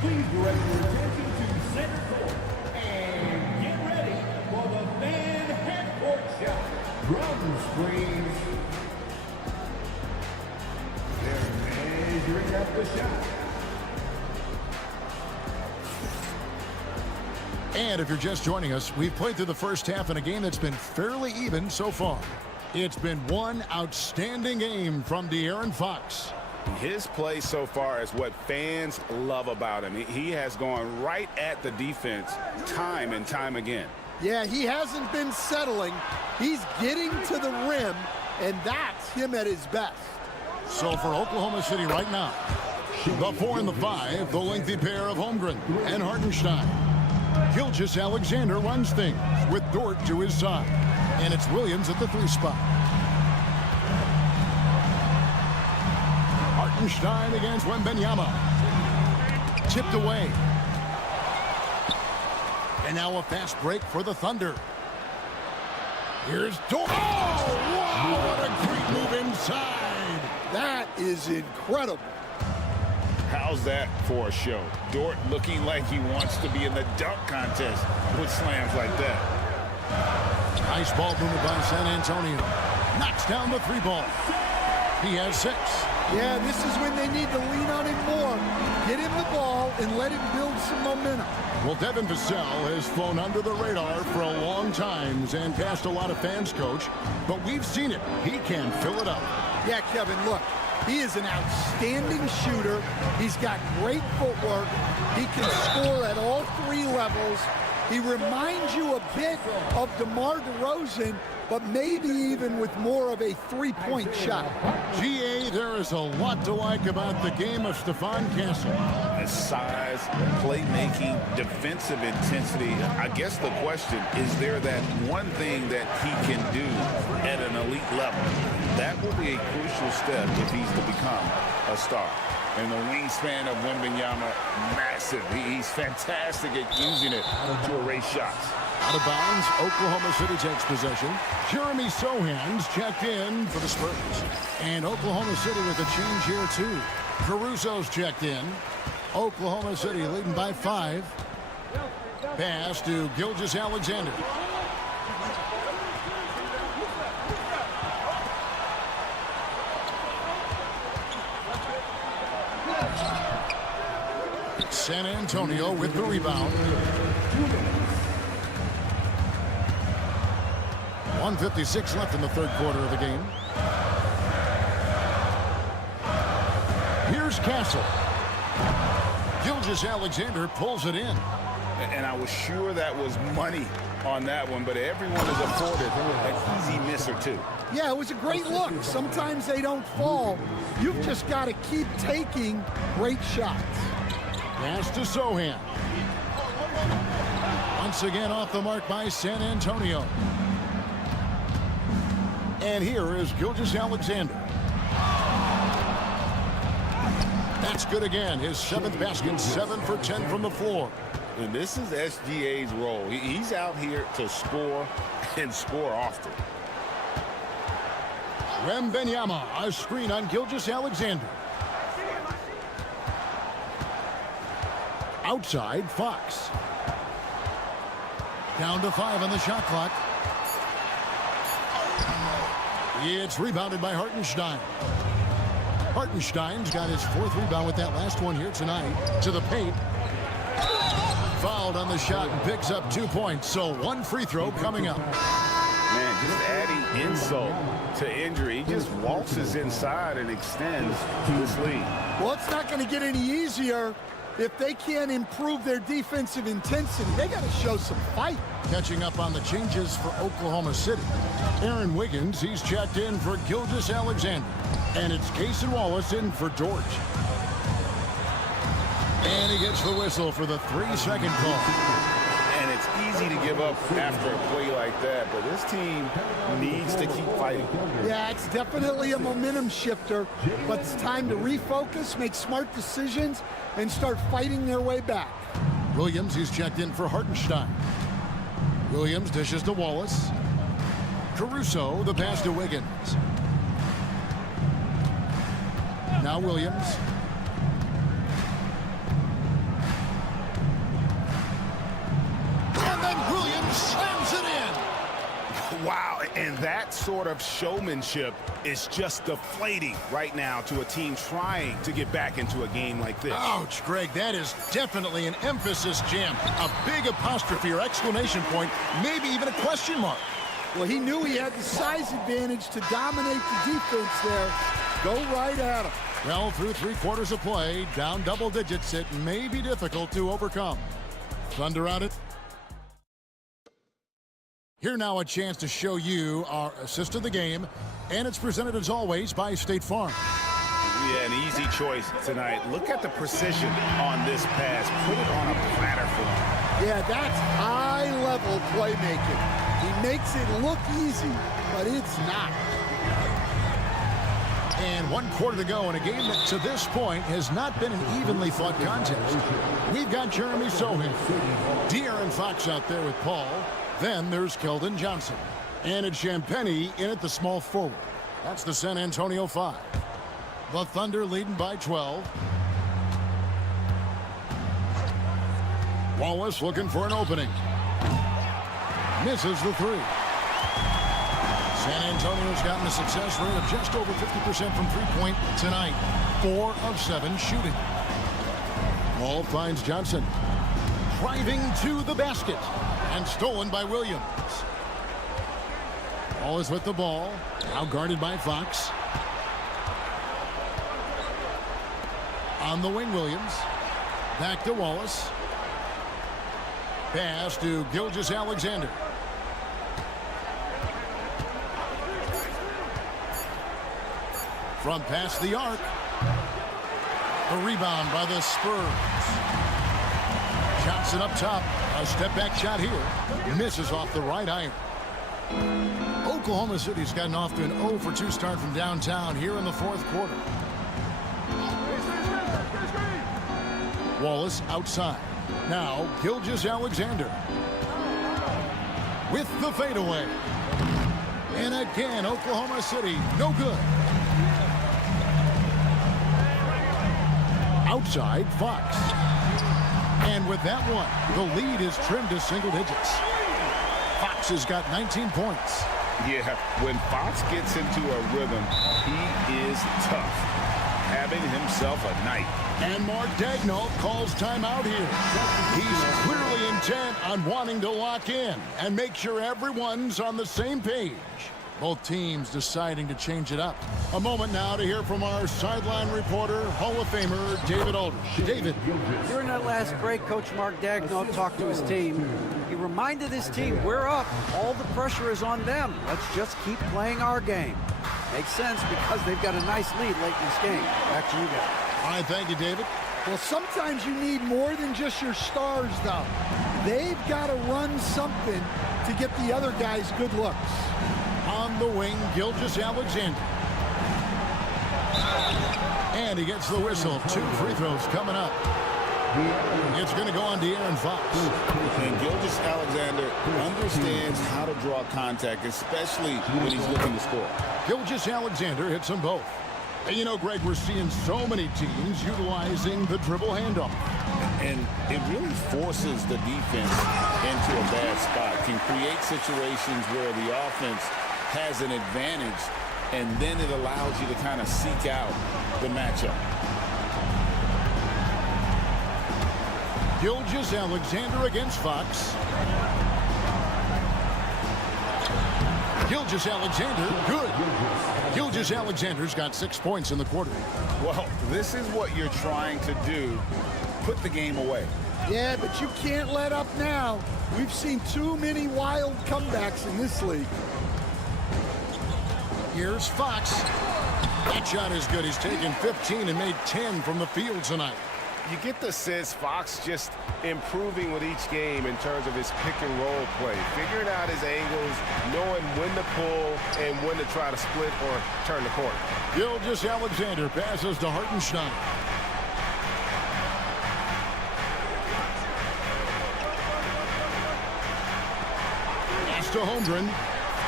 Please direct your attention to center court and get ready for the fan half-court shot. Drum screens. They're measuring up the shot. And if you're just joining us, we've played through the first half in a game that's been fairly even so far. It's been one outstanding game from De'Aaron Fox. His play so far is what fans love about him. He has gone right at the defense time and time again. Yeah, he hasn't been settling. He's getting to the rim, and that's him at his best. So for Oklahoma City right now, the 4 and the 5, the lengthy pair of Holmgren and Hartenstein. Gilgeous-Alexander runs things with Dort to his side. And it's Williams at the 3 spot. Hartenstein against Wembanyama. Tipped away. And now a fast break for the Thunder. Here's Dort. Oh, wow, what a great move inside. That is incredible. How's that for a show? Dort looking like he wants to be in the dunk contest with slams like that. Nice ball movement by San Antonio. Knocks down the 3 ball. He has 6. Yeah, this is when they need to lean on him more. Get him the ball and let him build some momentum. Well, Devin Vassell has flown under the radar for a long time and passed a lot of fans, Coach. But we've seen it. He can fill it up. Yeah, Kevin, look. He is an outstanding shooter. He's got great footwork. He can score at all 3 levels. He reminds you a bit of DeMar DeRozan, but maybe even with more of a 3-point shot. GA, there is a lot to like about the game of Stephon Castle. The size, playmaking, defensive intensity. I guess the question, is there that one thing that he can do at an elite level? That will be a crucial step if he's to become a star. And the wingspan of Wembanyama, massive. He's fantastic at using it to erase shots. Out of bounds, Oklahoma City takes possession. Jeremy Sohan's checked in for the Spurs. And Oklahoma City with a change here, too. Caruso's checked in. Oklahoma City leading by 5. Pass to Gilgeous-Alexander. San Antonio with the rebound. 1:56 left in the third quarter of the game. Here's Castle. Gilgeous-Alexander pulls it in. And I was sure that was money on that one, but everyone is afforded an easy miss or two. Yeah, it was a great look. Sometimes they don't fall. You've just got to keep taking great shots. Pass to Sohan. Once again off the mark by San Antonio. And here is Gilgeous-Alexander. That's good again. His 7th basket, 7 for 10 from the floor. And this is SGA's role. He's out here to score and score often. Wembanyama, a screen on Gilgeous-Alexander. Outside, Fox. Down to 5 on the shot clock. It's rebounded by Hartenstein. Hartenstein's got his 4th rebound with that last one here tonight. To the paint. Fouled on the shot and picks up 2 points. So 1 free throw coming up. Man, just adding insult to injury. He just waltzes inside and extends this lead. Well, it's not going to get any easier. If they can't improve their defensive intensity, they got to show some fight. Catching up on the changes for Oklahoma City. Aaron Wiggins, he's checked in for Gilgeous-Alexander. And it's Cason Wallace in for Dort. And he gets the whistle for the 3-second call. And it's easy to give up after a play like that, but this team needs to keep fighting. Yeah, it's definitely a momentum shifter, but it's time to refocus, make smart decisions, and start fighting their way back. Williams, he's checked in for Hartenstein. Williams dishes to Wallace. Caruso, the pass to Wiggins. Now Williams. And then Williams slams it in. Wow, and that sort of showmanship is just deflating right now to a team trying to get back into a game like this. Ouch, Greg, that is definitely an emphasis jam. A big apostrophe or exclamation point, maybe even a question mark. Well, he knew he had the size advantage to dominate the defense there. Go right at him. Well, through 3/4 of play, down double digits, it may be difficult to overcome. Thunder on it. Here now a chance to show you our assist of the game, and it's presented as always by State Farm. Yeah, an easy choice tonight. Look at the precision on this pass. Put it on a platter for him. Yeah, that's high-level playmaking. He makes it look easy, but it's not. And 1/4 to go in a game that to this point has not been an evenly fought contest. We've got Jeremy Sohan, De'Aaron Fox out there with Paul. Then there's Keldon Johnson. And it's Champagnie in at the small forward. That's the San Antonio 5. The Thunder leading by 12. Wallace looking for an opening. Misses the 3. San Antonio's gotten a success rate of just over 50% from three-point tonight. 4 of 7 shooting. Ball finds Johnson. Driving to the basket. And stolen by Williams. Wallace with the ball. Now guarded by Fox. On the wing, Williams. Back to Wallace. Pass to Gilgeous-Alexander. From past the arc. The rebound by the Spurs. Johnson up top. A step-back shot here. Misses off the right iron. Oklahoma City's gotten off to an 0 for 2 start from downtown here in the 4th quarter. Wallace outside. Now Gilgeous-Alexander. With the fadeaway. And again, Oklahoma City, no good. Outside, Fox. And with that one, the lead is trimmed to single digits. Fox has got 19 points. Yeah, when Fox gets into a rhythm, he is tough. Having himself a night. And Mark Daigneault calls timeout here. He's clearly intent on wanting to lock in and make sure everyone's on the same page. Both teams deciding to change it up. A moment now to hear from our sideline reporter, Hall of Famer David Aldridge. David. During that last break, Coach Mark Daigneault talked to his team. He reminded his team, we're up. All the pressure is on them. Let's just keep playing our game. Makes sense because they've got a nice lead late in this game. Back to you guys. All right, thank you, David. Well, sometimes you need more than just your stars, though. They've got to run something to get the other guys good looks. On the wing, Gilgeous-Alexander. And he gets the whistle. 2 free throws coming up. It's going to go on De'Aaron Fox. And Gilgeous-Alexander understands how to draw contact, especially when he's looking to score. Gilgeous-Alexander hits them both. And you know, Greg, we're seeing so many teams utilizing the dribble handoff. And it really forces the defense into a bad spot. Can create situations where the offense has an advantage, and then it allows you to kind of seek out the matchup. Gilgeous-Alexander against Fox. Gilgeous-Alexander, good. Gilgeous-Alexander's got 6 points in the quarter. Well, this is what you're trying to do. Put the game away. Yeah, but you can't let up now. We've seen too many wild comebacks in this league. Here's Fox. That shot is good. He's taken 15 and made 10 from the field tonight. You get the sense Fox just improving with each game in terms of his pick and roll play, figuring out his angles, knowing when to pull and when to try to split or turn the corner. Gilgeous-Alexander passes to Hartenstein. Pass to Holmgren.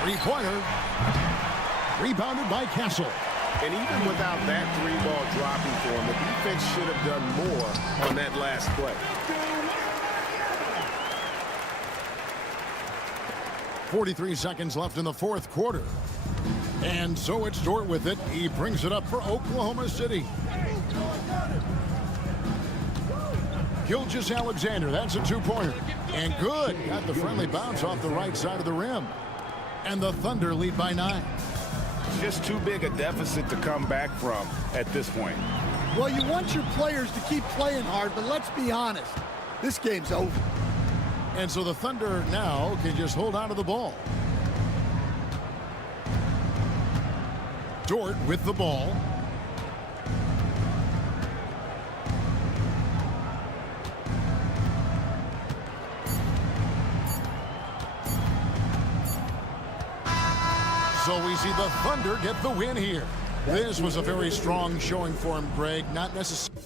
Three-pointer. Rebounded by Castle. And even without that 3-ball dropping for him, the defense should have done more on that last play. 43 seconds left in the fourth quarter. And so it's Dort with it. He brings it up for Oklahoma City. Gilgeous-Alexander, that's a two-pointer. And good. Got the friendly bounce off the right side of the rim. And the Thunder lead by 9. Just too big a deficit to come back from at this point. Well, you want your players to keep playing hard, but let's be honest. This game's over. And so the Thunder now can just hold on to the ball. Dort with the ball. So we see the Thunder get the win here. This was a very strong showing for him, Greg. Not necessarily.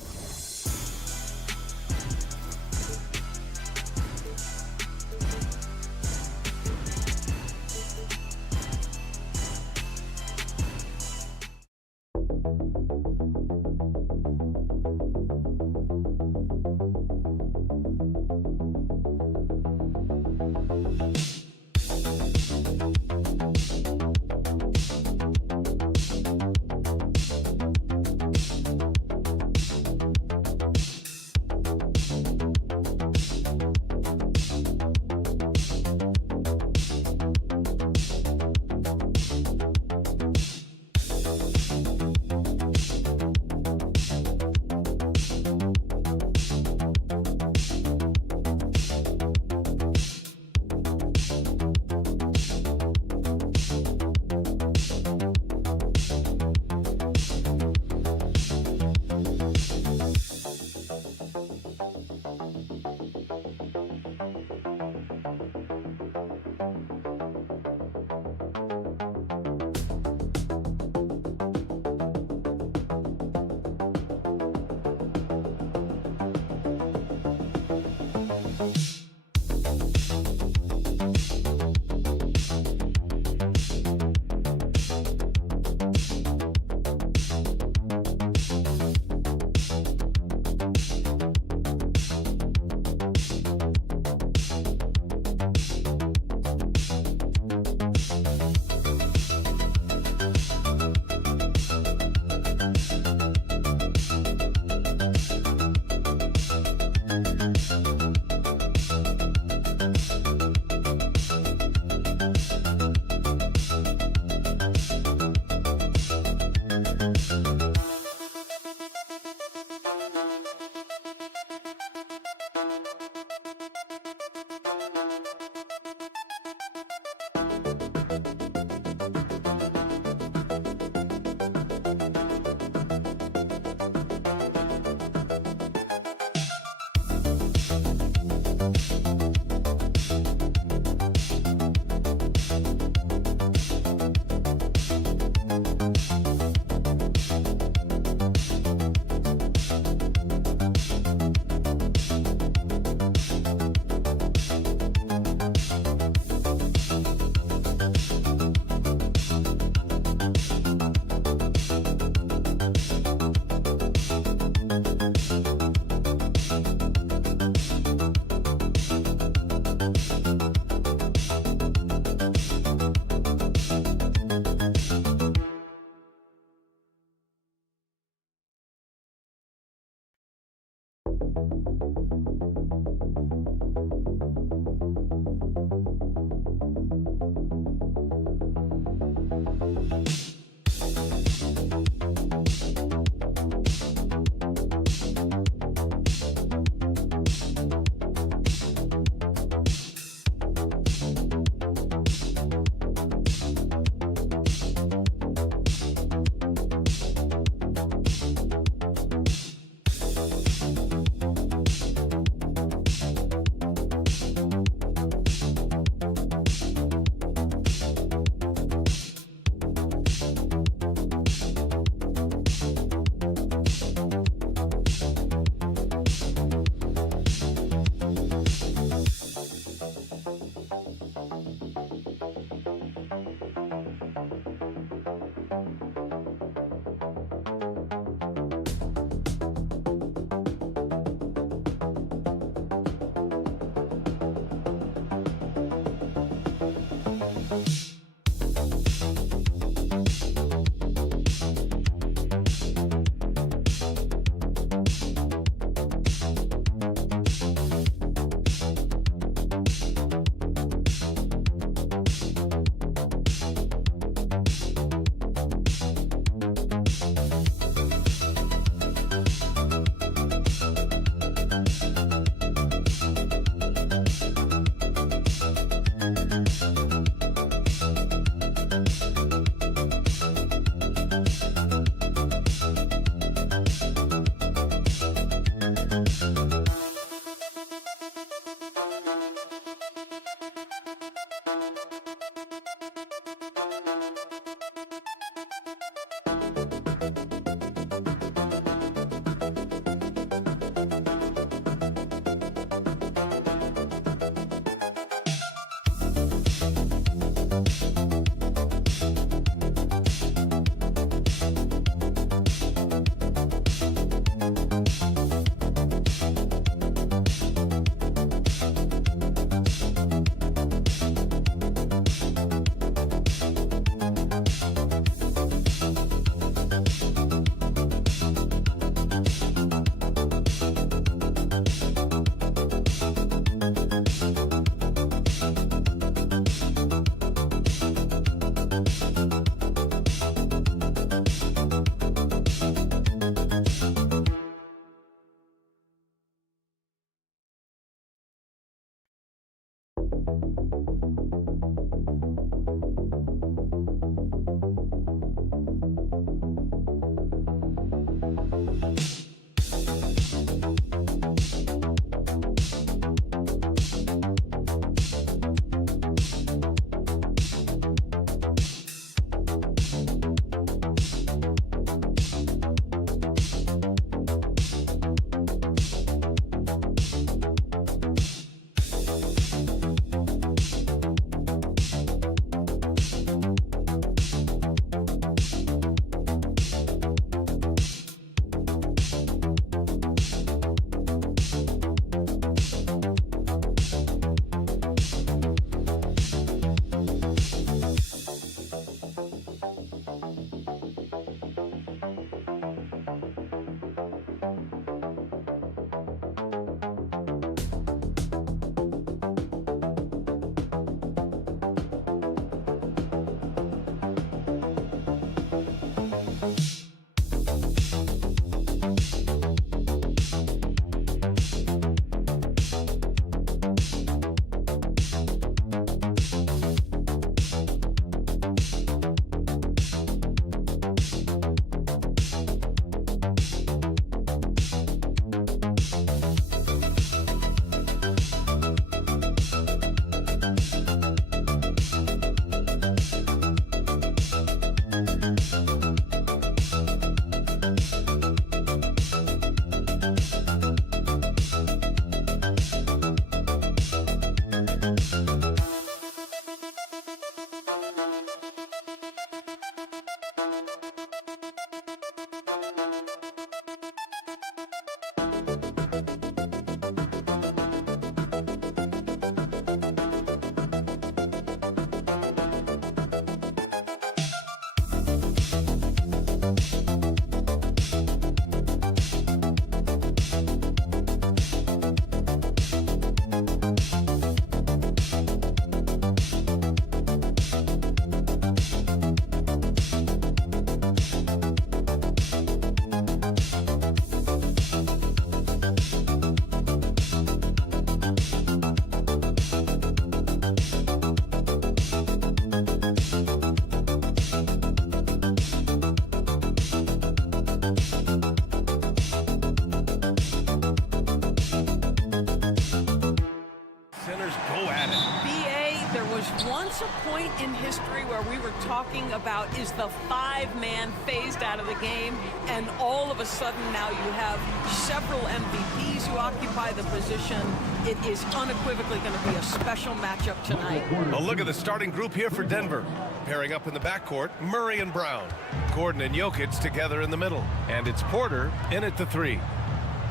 once a point in history where we were talking about, is the five-man phased out of the game, and all of a sudden now you have several MVPs who occupy the position. It is unequivocally going to be a special matchup tonight. A look at the starting group here for Denver. Pairing up in the backcourt, Murray and Brown. Gordon and Jokic together in the middle. And it's Porter in at the three.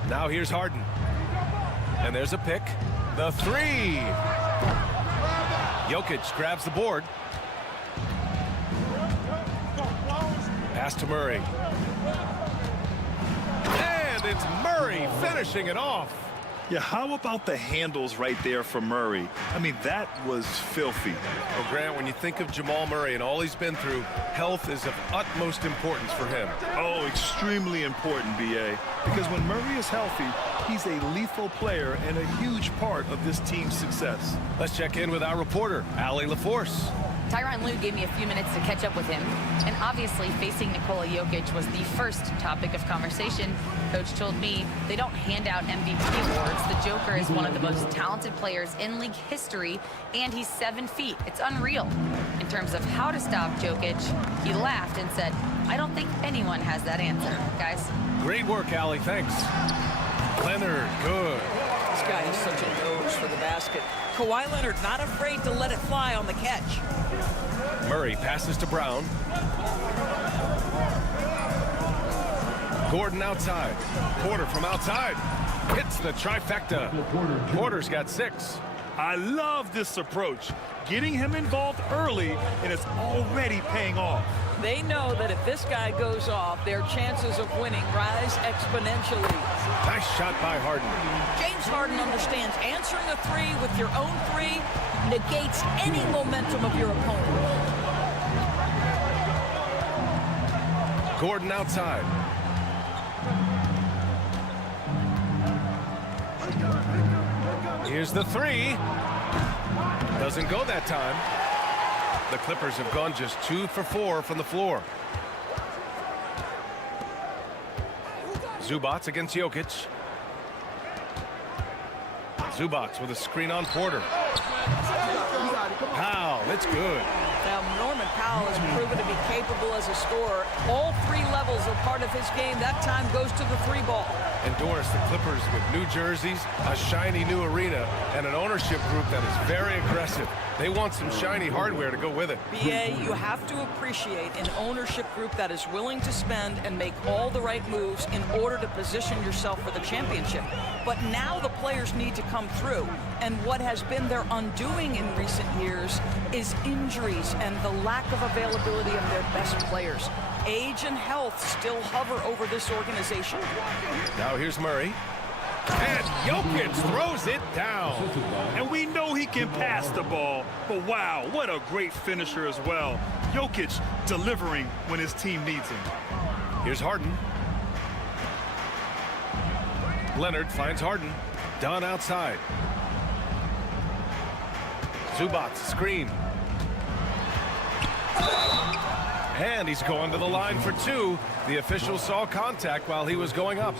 Now here's Harden. And there's a pick. The three. Jokic grabs the board. Pass to Murray. And it's Murray finishing it off. Yeah, how about the handles right there for Murray? I mean, that was filthy. Well, Grant, when you think of Jamal Murray and all he's been through, health is of utmost importance for him. Oh, extremely important, B.A. Because when Murray is healthy, he's a lethal player and a huge part of this team's success. Let's check in with our reporter, Allie LaForce. Tyronn Lue gave me a few minutes to catch up with him, and obviously facing Nikola Jokic was the first topic of conversation. Coach told me they don't hand out MVP awards. The Joker is one of the most talented players in league history, and he's 7 feet. It's unreal. In terms of how to stop Jokic, he laughed and said, I don't think anyone has that answer, guys. Great work, Allie. Thanks. Leonard, good. This guy is such a nose for the basket. Kawhi Leonard not afraid to let it fly on the catch. Murray passes to Brown. Gordon outside. Porter from outside. Hits the trifecta. Porter's got 6. I love this approach. Getting him involved early, and it's already paying off. They know that if this guy goes off, their chances of winning rise exponentially. Nice shot by Harden. James Harden understands answering a 3 with your own 3 negates any momentum of your opponent. Gordon outside. Here's the 3. Doesn't go that time. The Clippers have gone just 2 for 4 from the floor. Zubac against Jokic. Zubac with a screen on Porter. Powell, it's good. Now, Norman Powell has proven to be capable as a scorer. All 3 levels are part of his game. That time goes to the 3 ball. And Doris, the Clippers with new jerseys, a shiny new arena, and an ownership group that is very aggressive. They want some shiny hardware to go with it. BA, you have to appreciate an ownership group that is willing to spend and make all the right moves in order to position yourself for the championship. But now the players need to come through. And what has been their undoing in recent years is injuries and the lack of availability of their best players. Age and health still hover over this organization. Now here's Murray. And Jokic throws it down. And we know he can pass the ball, but wow, what a great finisher as well. Jokic delivering when his team needs him. Here's Harden. Leonard finds Harden. Dunn outside. Zubac screen. And he's going to the line for 2. The official saw contact while he was going up.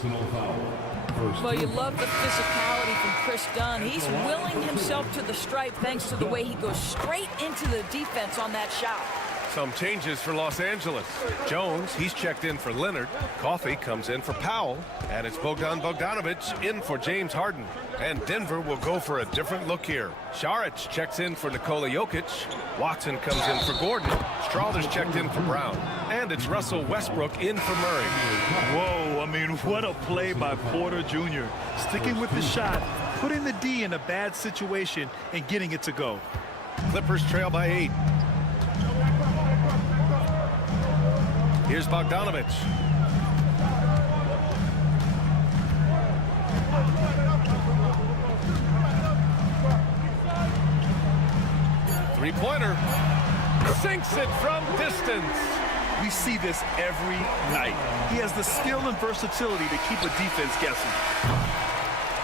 Well, you love the physicality from Chris Dunn. He's willing himself to the stripe thanks to the way he goes straight into the defense on that shot. Some changes for Los Angeles. Jones, he's checked in for Leonard. Coffey comes in for Powell. And it's Bogdan Bogdanovic in for James Harden. And Denver will go for a different look here. Šarić checks in for Nikola Jokic. Watson comes in for Gordon. Strawther's checked in for Brown. And it's Russell Westbrook in for Murray. Whoa, I mean, what a play by Porter Jr. Sticking with the shot, putting the D in a bad situation, and getting it to go. Clippers trail by 8. Here's Bogdanovic. Three-pointer. Sinks it from distance. We see this every night. He has the skill and versatility to keep a defense guessing.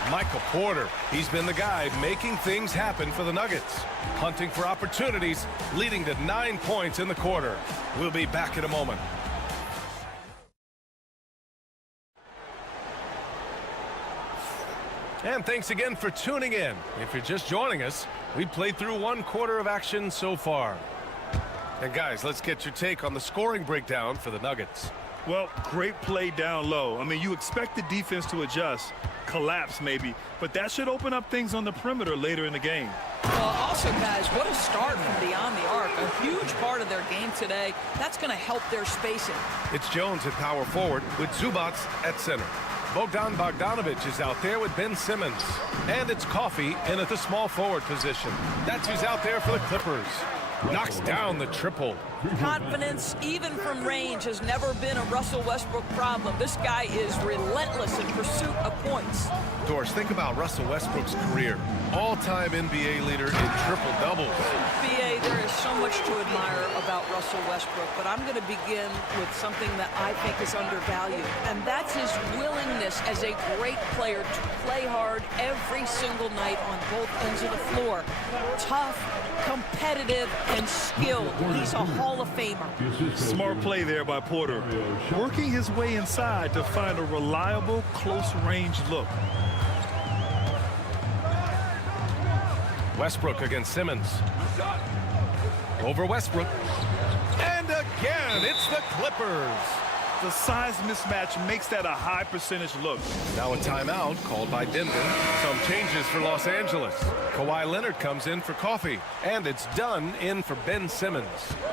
Michael Porter, he's been the guy making things happen for the Nuggets. Hunting for opportunities, leading to 9 points in the quarter. We'll be back in a moment. And thanks again for tuning in. If you're just joining us, we played through 1 quarter of action so far. And guys, let's get your take on the scoring breakdown for the Nuggets. Well, great play down low. I mean, you expect the defense to adjust, collapse maybe, but that should open up things on the perimeter later in the game. Well, also, guys, what a start from beyond the arc. A huge part of their game today. That's going to help their spacing. It's Jones at power forward with Zubac at center. Bogdan Bogdanovic is out there with Ben Simmons. And it's Coffey in at the small forward position. That's who's out there for the Clippers. Knocks down the triple. Confidence, even from range, has never been a Russell Westbrook problem. This guy is relentless in pursuit of points. Doris, think about Russell Westbrook's career. All-time NBA leader in triple-doubles. BA, there is so much to admire about Russell Westbrook, but I'm going to begin with something that I think is undervalued, and that's his willingness as a great player to play hard every single night on both ends of the floor. Tough, competitive, and skilled. He's a Hall of Famer. Smart play there by Porter. Working his way inside to find a reliable, close-range look. Westbrook against Simmons. Over Westbrook. And again, it's the Clippers. The size mismatch makes that a high percentage look. Now a timeout called by Denver. Some changes for Los Angeles. Kawhi Leonard comes in for coffee. And it's done in for Ben Simmons.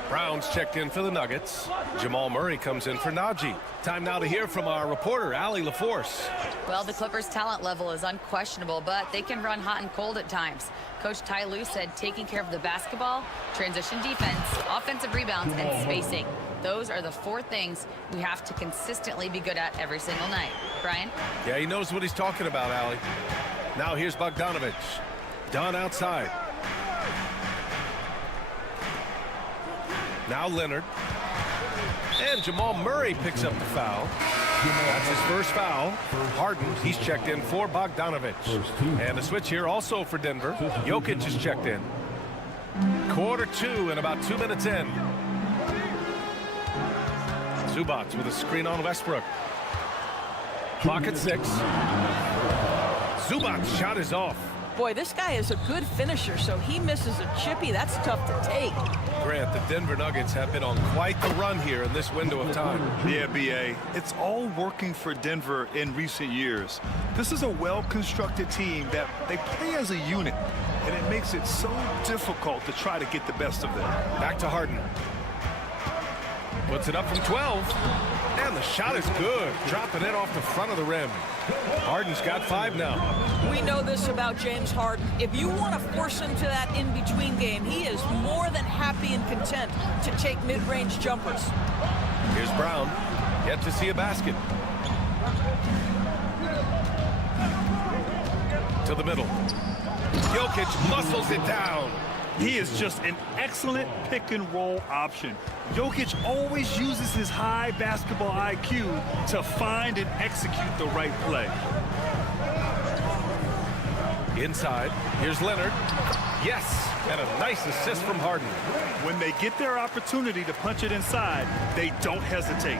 Brown's checked in for the Nuggets. Jamal Murray comes in for Najee. Time now to hear from our reporter, Allie LaForce. Well, the Clippers' talent level is unquestionable, but they can run hot and cold at times. Coach Ty Lue said taking care of the basketball, transition defense, offensive rebounds, and spacing. Those are the 4 things we have to consistently be good at every single night. Brian? Yeah, he knows what he's talking about, Allie. Now here's Bogdanovich. Dunn outside. Now Leonard. And Jamal Murray picks up the foul. That's his first foul. Harden, he's checked in for Bogdanovich. And a switch here also for Denver. Jokic is checked in. Quarter 2 and about 2 minutes in. Zubac with a screen on Westbrook. Clock at 6. Zubac's shot is off. Boy, this guy is a good finisher, so he misses a chippy. That's tough to take. Grant, the Denver Nuggets have been on quite the run here in this window of time. Yeah, BA. It's all working for Denver in recent years. This is a well-constructed team that they play as a unit, and it makes it so difficult to try to get the best of them. Back to Harden. Puts it up from 12. And the shot is good. Dropping it off the front of the rim. Harden's got 5 now. We know this about James Harden. If you want to force him to that in-between game, he is more than happy and content to take mid-range jumpers. Here's Brown. Yet to see a basket. To the middle. Jokic muscles it down. He is just an excellent pick-and-roll option. Jokic always uses his high basketball IQ to find and execute the right play. Inside, here's Leonard. Yes, and a nice assist from Harden. When they get their opportunity to punch it inside, they don't hesitate.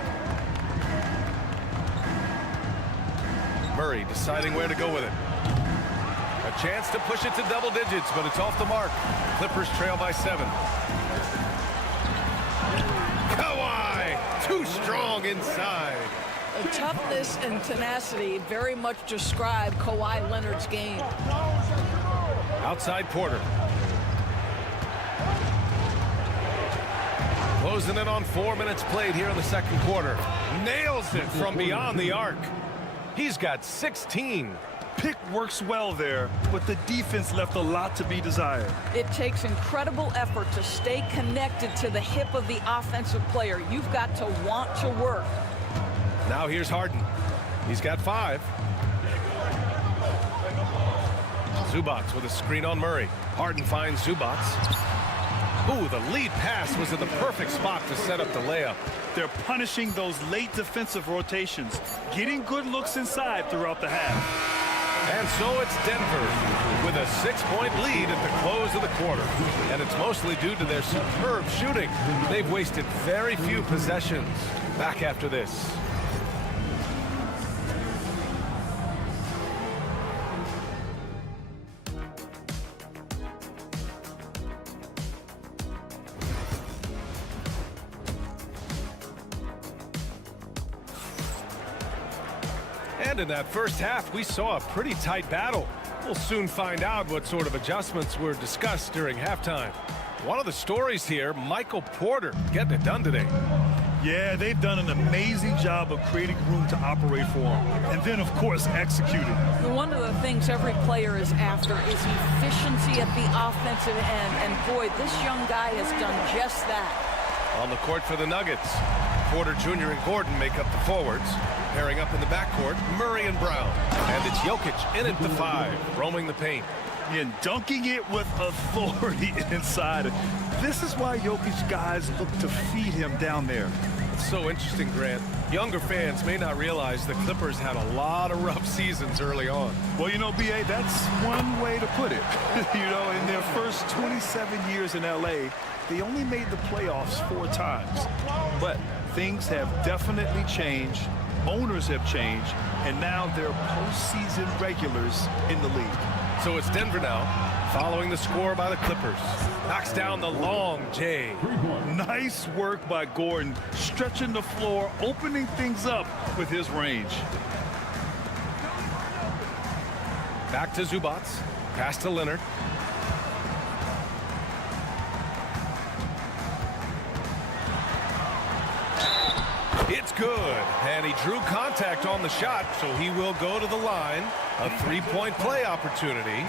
Murray deciding where to go with it. A chance to push it to double digits, but it's off the mark. Clippers trail by 7. Kawhi, too strong inside. The toughness and tenacity very much describe Kawhi Leonard's game. Outside Porter. Closing in on 4 minutes played here in the second quarter. Nails it from beyond the arc. He's got 16. Pick works well there, but the defense left a lot to be desired. It takes incredible effort to stay connected to the hip of the offensive player. You've got to want to work. Now here's Harden. He's got 5. Zubac with a screen on Murray. Harden finds Zubac. Ooh, the lead pass was in the perfect spot to set up the layup. They're punishing those late defensive rotations, getting good looks inside throughout the half. And so it's Denver with a 6-point lead at the close of the quarter. And it's mostly due to their superb shooting. They've wasted very few possessions. Back after this. And in that first half, we saw a pretty tight battle. We'll soon find out what sort of adjustments were discussed during halftime. One of the stories here, Michael Porter getting it done today. Yeah, they've done an amazing job of creating room to operate for him. And then, of course, executing. One of the things every player is after is efficiency at the offensive end. And boy, this young guy has done just that. On the court for the Nuggets, Porter Jr. and Gordon make up the forwards. Pairing up in the backcourt, Murray and Brown. And it's Jokic in at the 5, roaming the paint. And dunking it with authority inside. This is why Jokic guys look to feed him down there. It's so interesting, Grant. Younger fans may not realize the Clippers had a lot of rough seasons early on. Well, you know, B.A., that's one way to put it. You know, in their first 27 years in L.A., they only made the playoffs 4 times. But things have definitely changed. Owners have changed. And now they're postseason regulars in the league. So it's Denver now, following the score by the Clippers. Knocks down the long J. Nice work by Gordon, stretching the floor, opening things up with his range. Back to Zubac, pass to Leonard. It's good, and he drew contact on the shot, so he will go to the line. A 3-point play opportunity.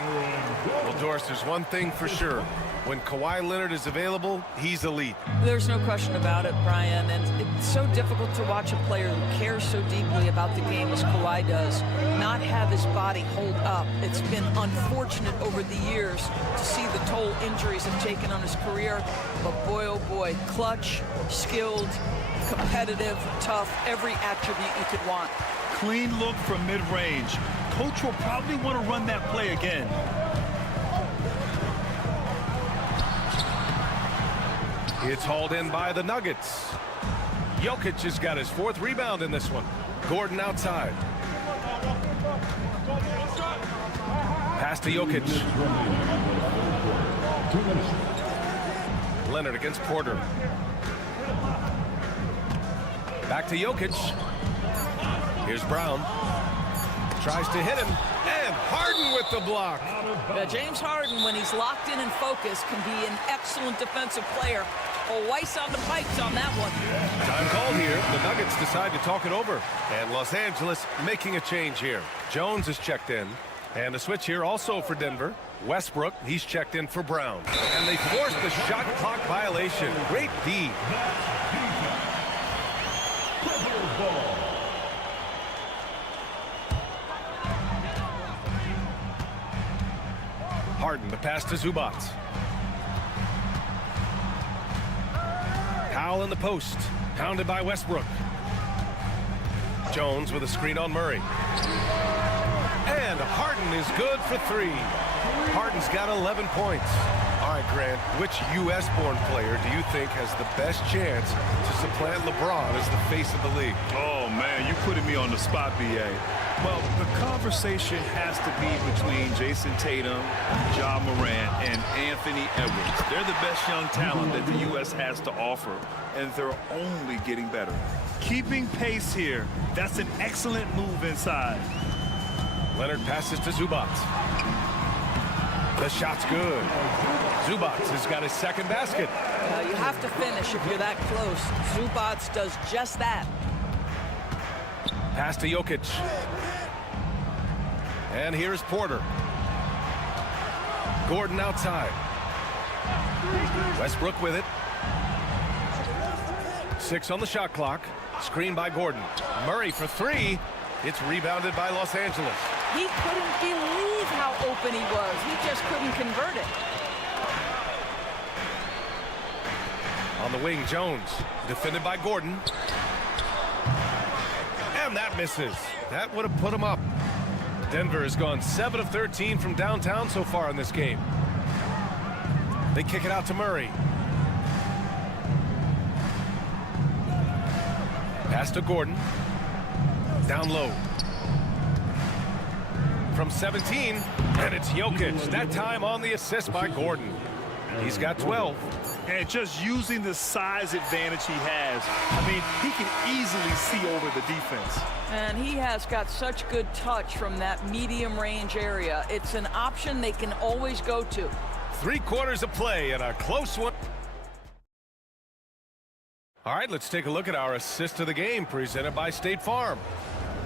Well, Doris, there's one thing for sure. When Kawhi Leonard is available, he's elite. There's no question about it, Brian, and it's so difficult to watch a player who cares so deeply about the game as Kawhi does not have his body hold up. It's been unfortunate over the years to see the toll injuries have taken on his career, but boy, oh boy, clutch, skilled, competitive, tough, every attribute you could want. Clean look from mid-range. Coach will probably want to run that play again. It's hauled in by the Nuggets. Jokic has got his 4th rebound in this one. Gordon outside. Pass to Jokic. Leonard against Porter. Back to Jokic. Here's Brown. Tries to hit him. And Harden with the block. James Harden, when he's locked in and focused, can be an excellent defensive player. Oh, Weiss on the pipes on that one. Time called here. The Nuggets decide to talk it over. And Los Angeles making a change here. Jones is checked in. And a switch here also for Denver. Westbrook, he's checked in for Brown. And they force the shot clock violation. Great D. Harden, the pass to Zubac. Powell in the post, pounded by Westbrook. Jones with a screen on Murray. And Harden is good for 3. Harden's got 11 points. All right, Grant, which U.S.-born player do you think has the best chance to supplant LeBron as the face of the league? Oh, man, you're putting me on the spot, B.A. Well, the conversation has to be between Jason Tatum, Ja Morant, and Anthony Edwards. They're the best young talent that the U.S. has to offer, and they're only getting better. Keeping pace here. That's an excellent move inside. Leonard passes to Zubac. The shot's good. Zubac has got his 2nd basket. You have to finish if you're that close. Zubac does just that. Pass to Jokic. And here's Porter. Gordon outside. Westbrook with it. 6 on the shot clock. Screen by Gordon. Murray for 3. It's rebounded by Los Angeles. He couldn't believe how open he was. He just couldn't convert it. On the wing, Jones. Defended by Gordon. And that misses. That would have put him up. Denver has gone 7 of 13 from downtown so far in this game. They kick it out to Murray. Pass to Gordon. Down low. From 17, and it's Jokic. That time on the assist by Gordon. He's got 12. And just using the size advantage he has, I mean, he can easily see over the defense. And he has got such good touch from that medium range area. It's an option they can always go to. 3 quarters of play and a close one. All right, let's take a look at our assist of the game presented by State Farm.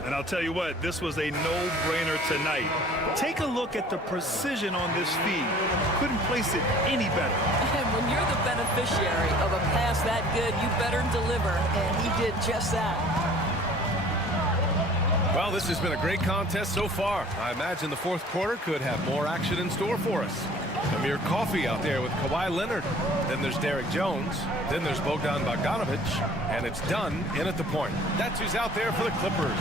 And I'll tell you what, this was a no-brainer tonight. Take a look at the precision on this feed. Couldn't place it any better. And when you're the beneficiary of a pass that good, you better deliver, and he did just that. Well, this has been a great contest so far. I imagine the fourth quarter could have more action in store for us. Amir Coffey out there with Kawhi Leonard. Then there's Derek Jones. Then there's Bogdan Bogdanovic. And it's done in at the point. That's who's out there for the Clippers.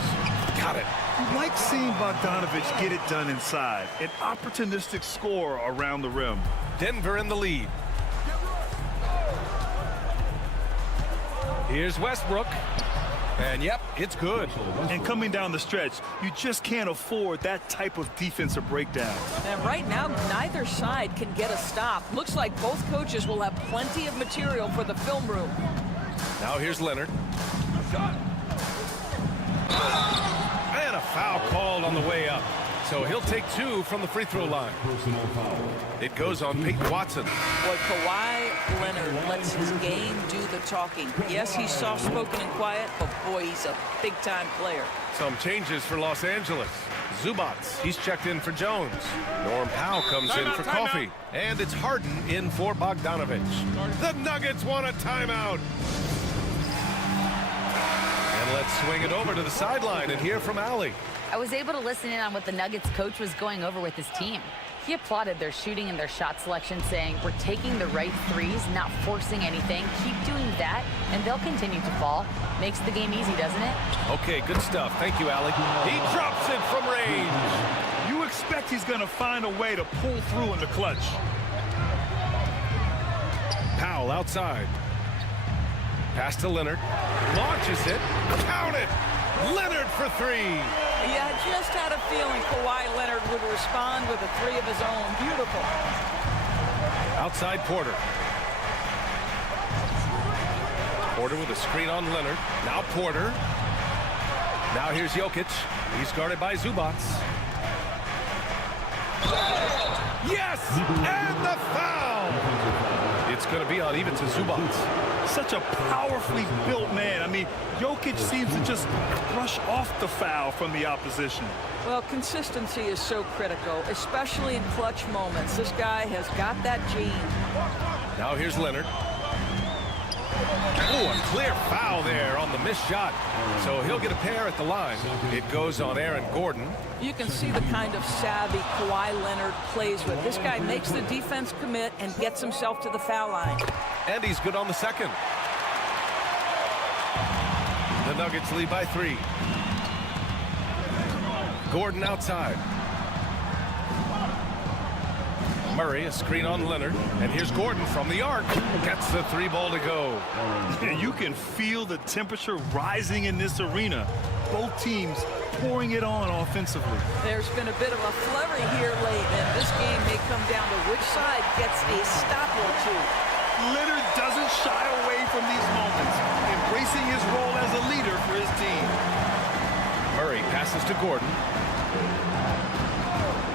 Got it. You like seeing Bogdanovic get it done inside. An opportunistic scorer around the rim. Denver in the lead. Here's Westbrook. And yep, it's good. And coming down the stretch, you just can't afford that type of defensive breakdown. And right now, neither side can get a stop. Looks like both coaches will have plenty of material for the film room. Now here's Leonard. And a foul called on the way up. So he'll take 2 from the free throw line. It goes on Peyton Watson. Boy, Kawhi Leonard lets his game do the talking. Yes, he's soft-spoken and quiet, but boy, he's a big-time player. Some changes for Los Angeles. Zubats, he's checked in for Jones. Norm Powell comes in for Coffey. And it's Harden in for Bogdanovic. The Nuggets want a timeout. And let's swing it over to the sideline and hear from Allie. I was able to listen in on what the Nuggets coach was going over with his team. He applauded their shooting and their shot selection, saying, we're taking the right threes, not forcing anything. Keep doing that, and they'll continue to fall. Makes the game easy, doesn't it? Okay, good stuff. Thank you, Allie. He drops it from range. You expect he's going to find a way to pull through in the clutch. Powell outside. Pass to Leonard. Launches it. Count it. Leonard for 3. Yeah, I just had a feeling Kawhi Leonard would respond with a 3 of his own. Beautiful. Outside Porter. Porter with a screen on Leonard. Now Porter. Now here's Jokic. He's guarded by Zubats. Yes! And the foul! It's going to be on even to Zubats. Such a powerfully built man. I mean, Jokic seems to just brush off the foul from the opposition. Well, consistency is so critical, especially in clutch moments. This guy has got that gene. Now here's Leonard. Oh, a clear foul there on the missed shot. So he'll get a pair at the line. It goes on Aaron Gordon. You can see the kind of savvy Kawhi Leonard plays with. This guy makes the defense commit and gets himself to the foul line. And he's good on the second. The Nuggets lead by 3. Gordon outside. Murray, a screen on Leonard. And here's Gordon from the arc. Gets the 3 ball to go. You can feel the temperature rising in this arena. Both teams pouring it on offensively. There's been a bit of a flurry here late, and this game may come down to which side gets a stop or 2. Leonard doesn't shy away from these moments, embracing his role as a leader for his team. Murray passes to Gordon.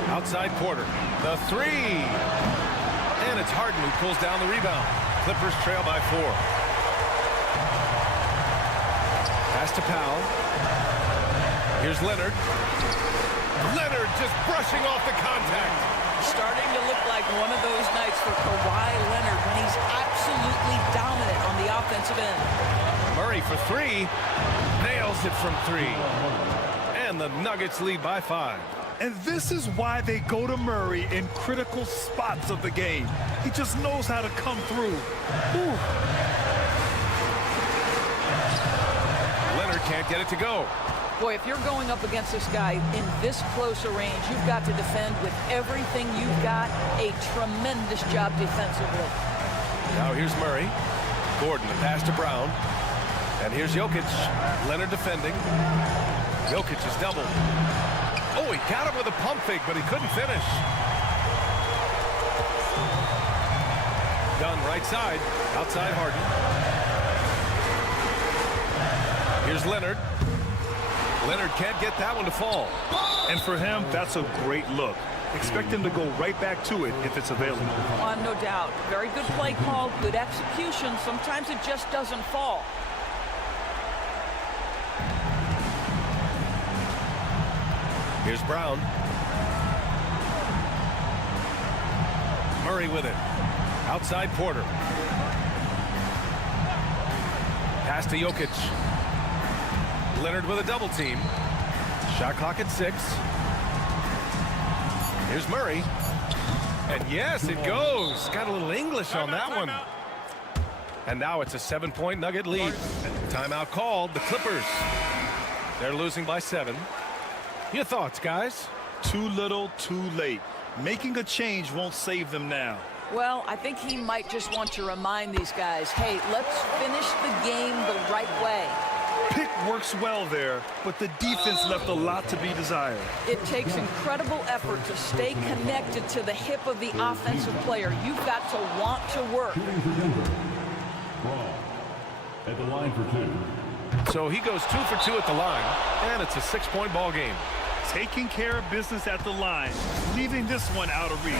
Outside Porter. The 3. And it's Harden who pulls down the rebound. Clippers trail by 4. Pass to Powell. Here's Leonard. Leonard just brushing off the contact. Starting to look like one of those nights for Kawhi Leonard when he's absolutely dominant on the offensive end. Murray for 3. Nails it from 3. And the Nuggets lead by 5. And this is why they go to Murray in critical spots of the game. He just knows how to come through. Whew. Leonard can't get it to go. Boy, if you're going up against this guy in this close a range, you've got to defend with everything you've got. A tremendous job defensively. Now here's Murray. Gordon, the pass to Brown. And here's Jokic. Leonard defending. Jokic is doubled. Oh, he got him with a pump fake, but he couldn't finish. Dunn right side. Outside Harden. Here's Leonard. Leonard can't get that one to fall. And for him, that's a great look. Expect him to go right back to it if it's available. No doubt. Very good play call, good execution. Sometimes it just doesn't fall. Here's Brown. Murray with it. Outside Porter. Pass to Jokic. Leonard with a double team. Shot clock at 6. Here's Murray. And yes, it goes. Got a little English on that one. And now it's a 7-point Nugget lead. Timeout called. The Clippers. They're losing by 7. Your thoughts, guys? Too little, too late. Making a change won't save them now. Well, I think he might just want to remind these guys, hey, let's finish the game the right way. Pick works well there, but the defense left a lot to be desired. It takes incredible effort to stay connected to the hip of the offensive player. You've got to want to work. At the line for 2. So he goes 2 for 2 at the line, and it's a 6-point ball game. Taking care of business at the line, leaving this one out of reach.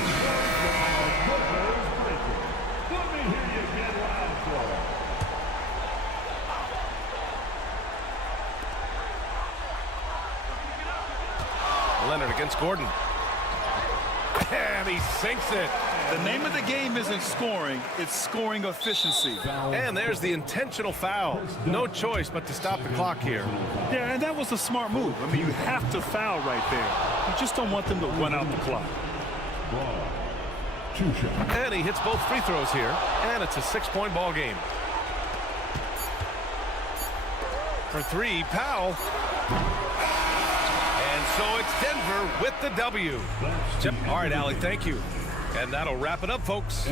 Let me hear you get loud for it. Leonard against Gordon. And he sinks it. The name of the game isn't scoring, it's scoring efficiency. And there's the intentional foul. No choice but to stop the clock here. Yeah, and that was a smart move. I mean, you have to foul right there. You just don't want them to run out the clock. And he hits both free throws here, and it's a 6-point ball game. For 3, Powell. And so it's Denver with the W. All right, Allie, thank you. And that'll wrap it up, folks.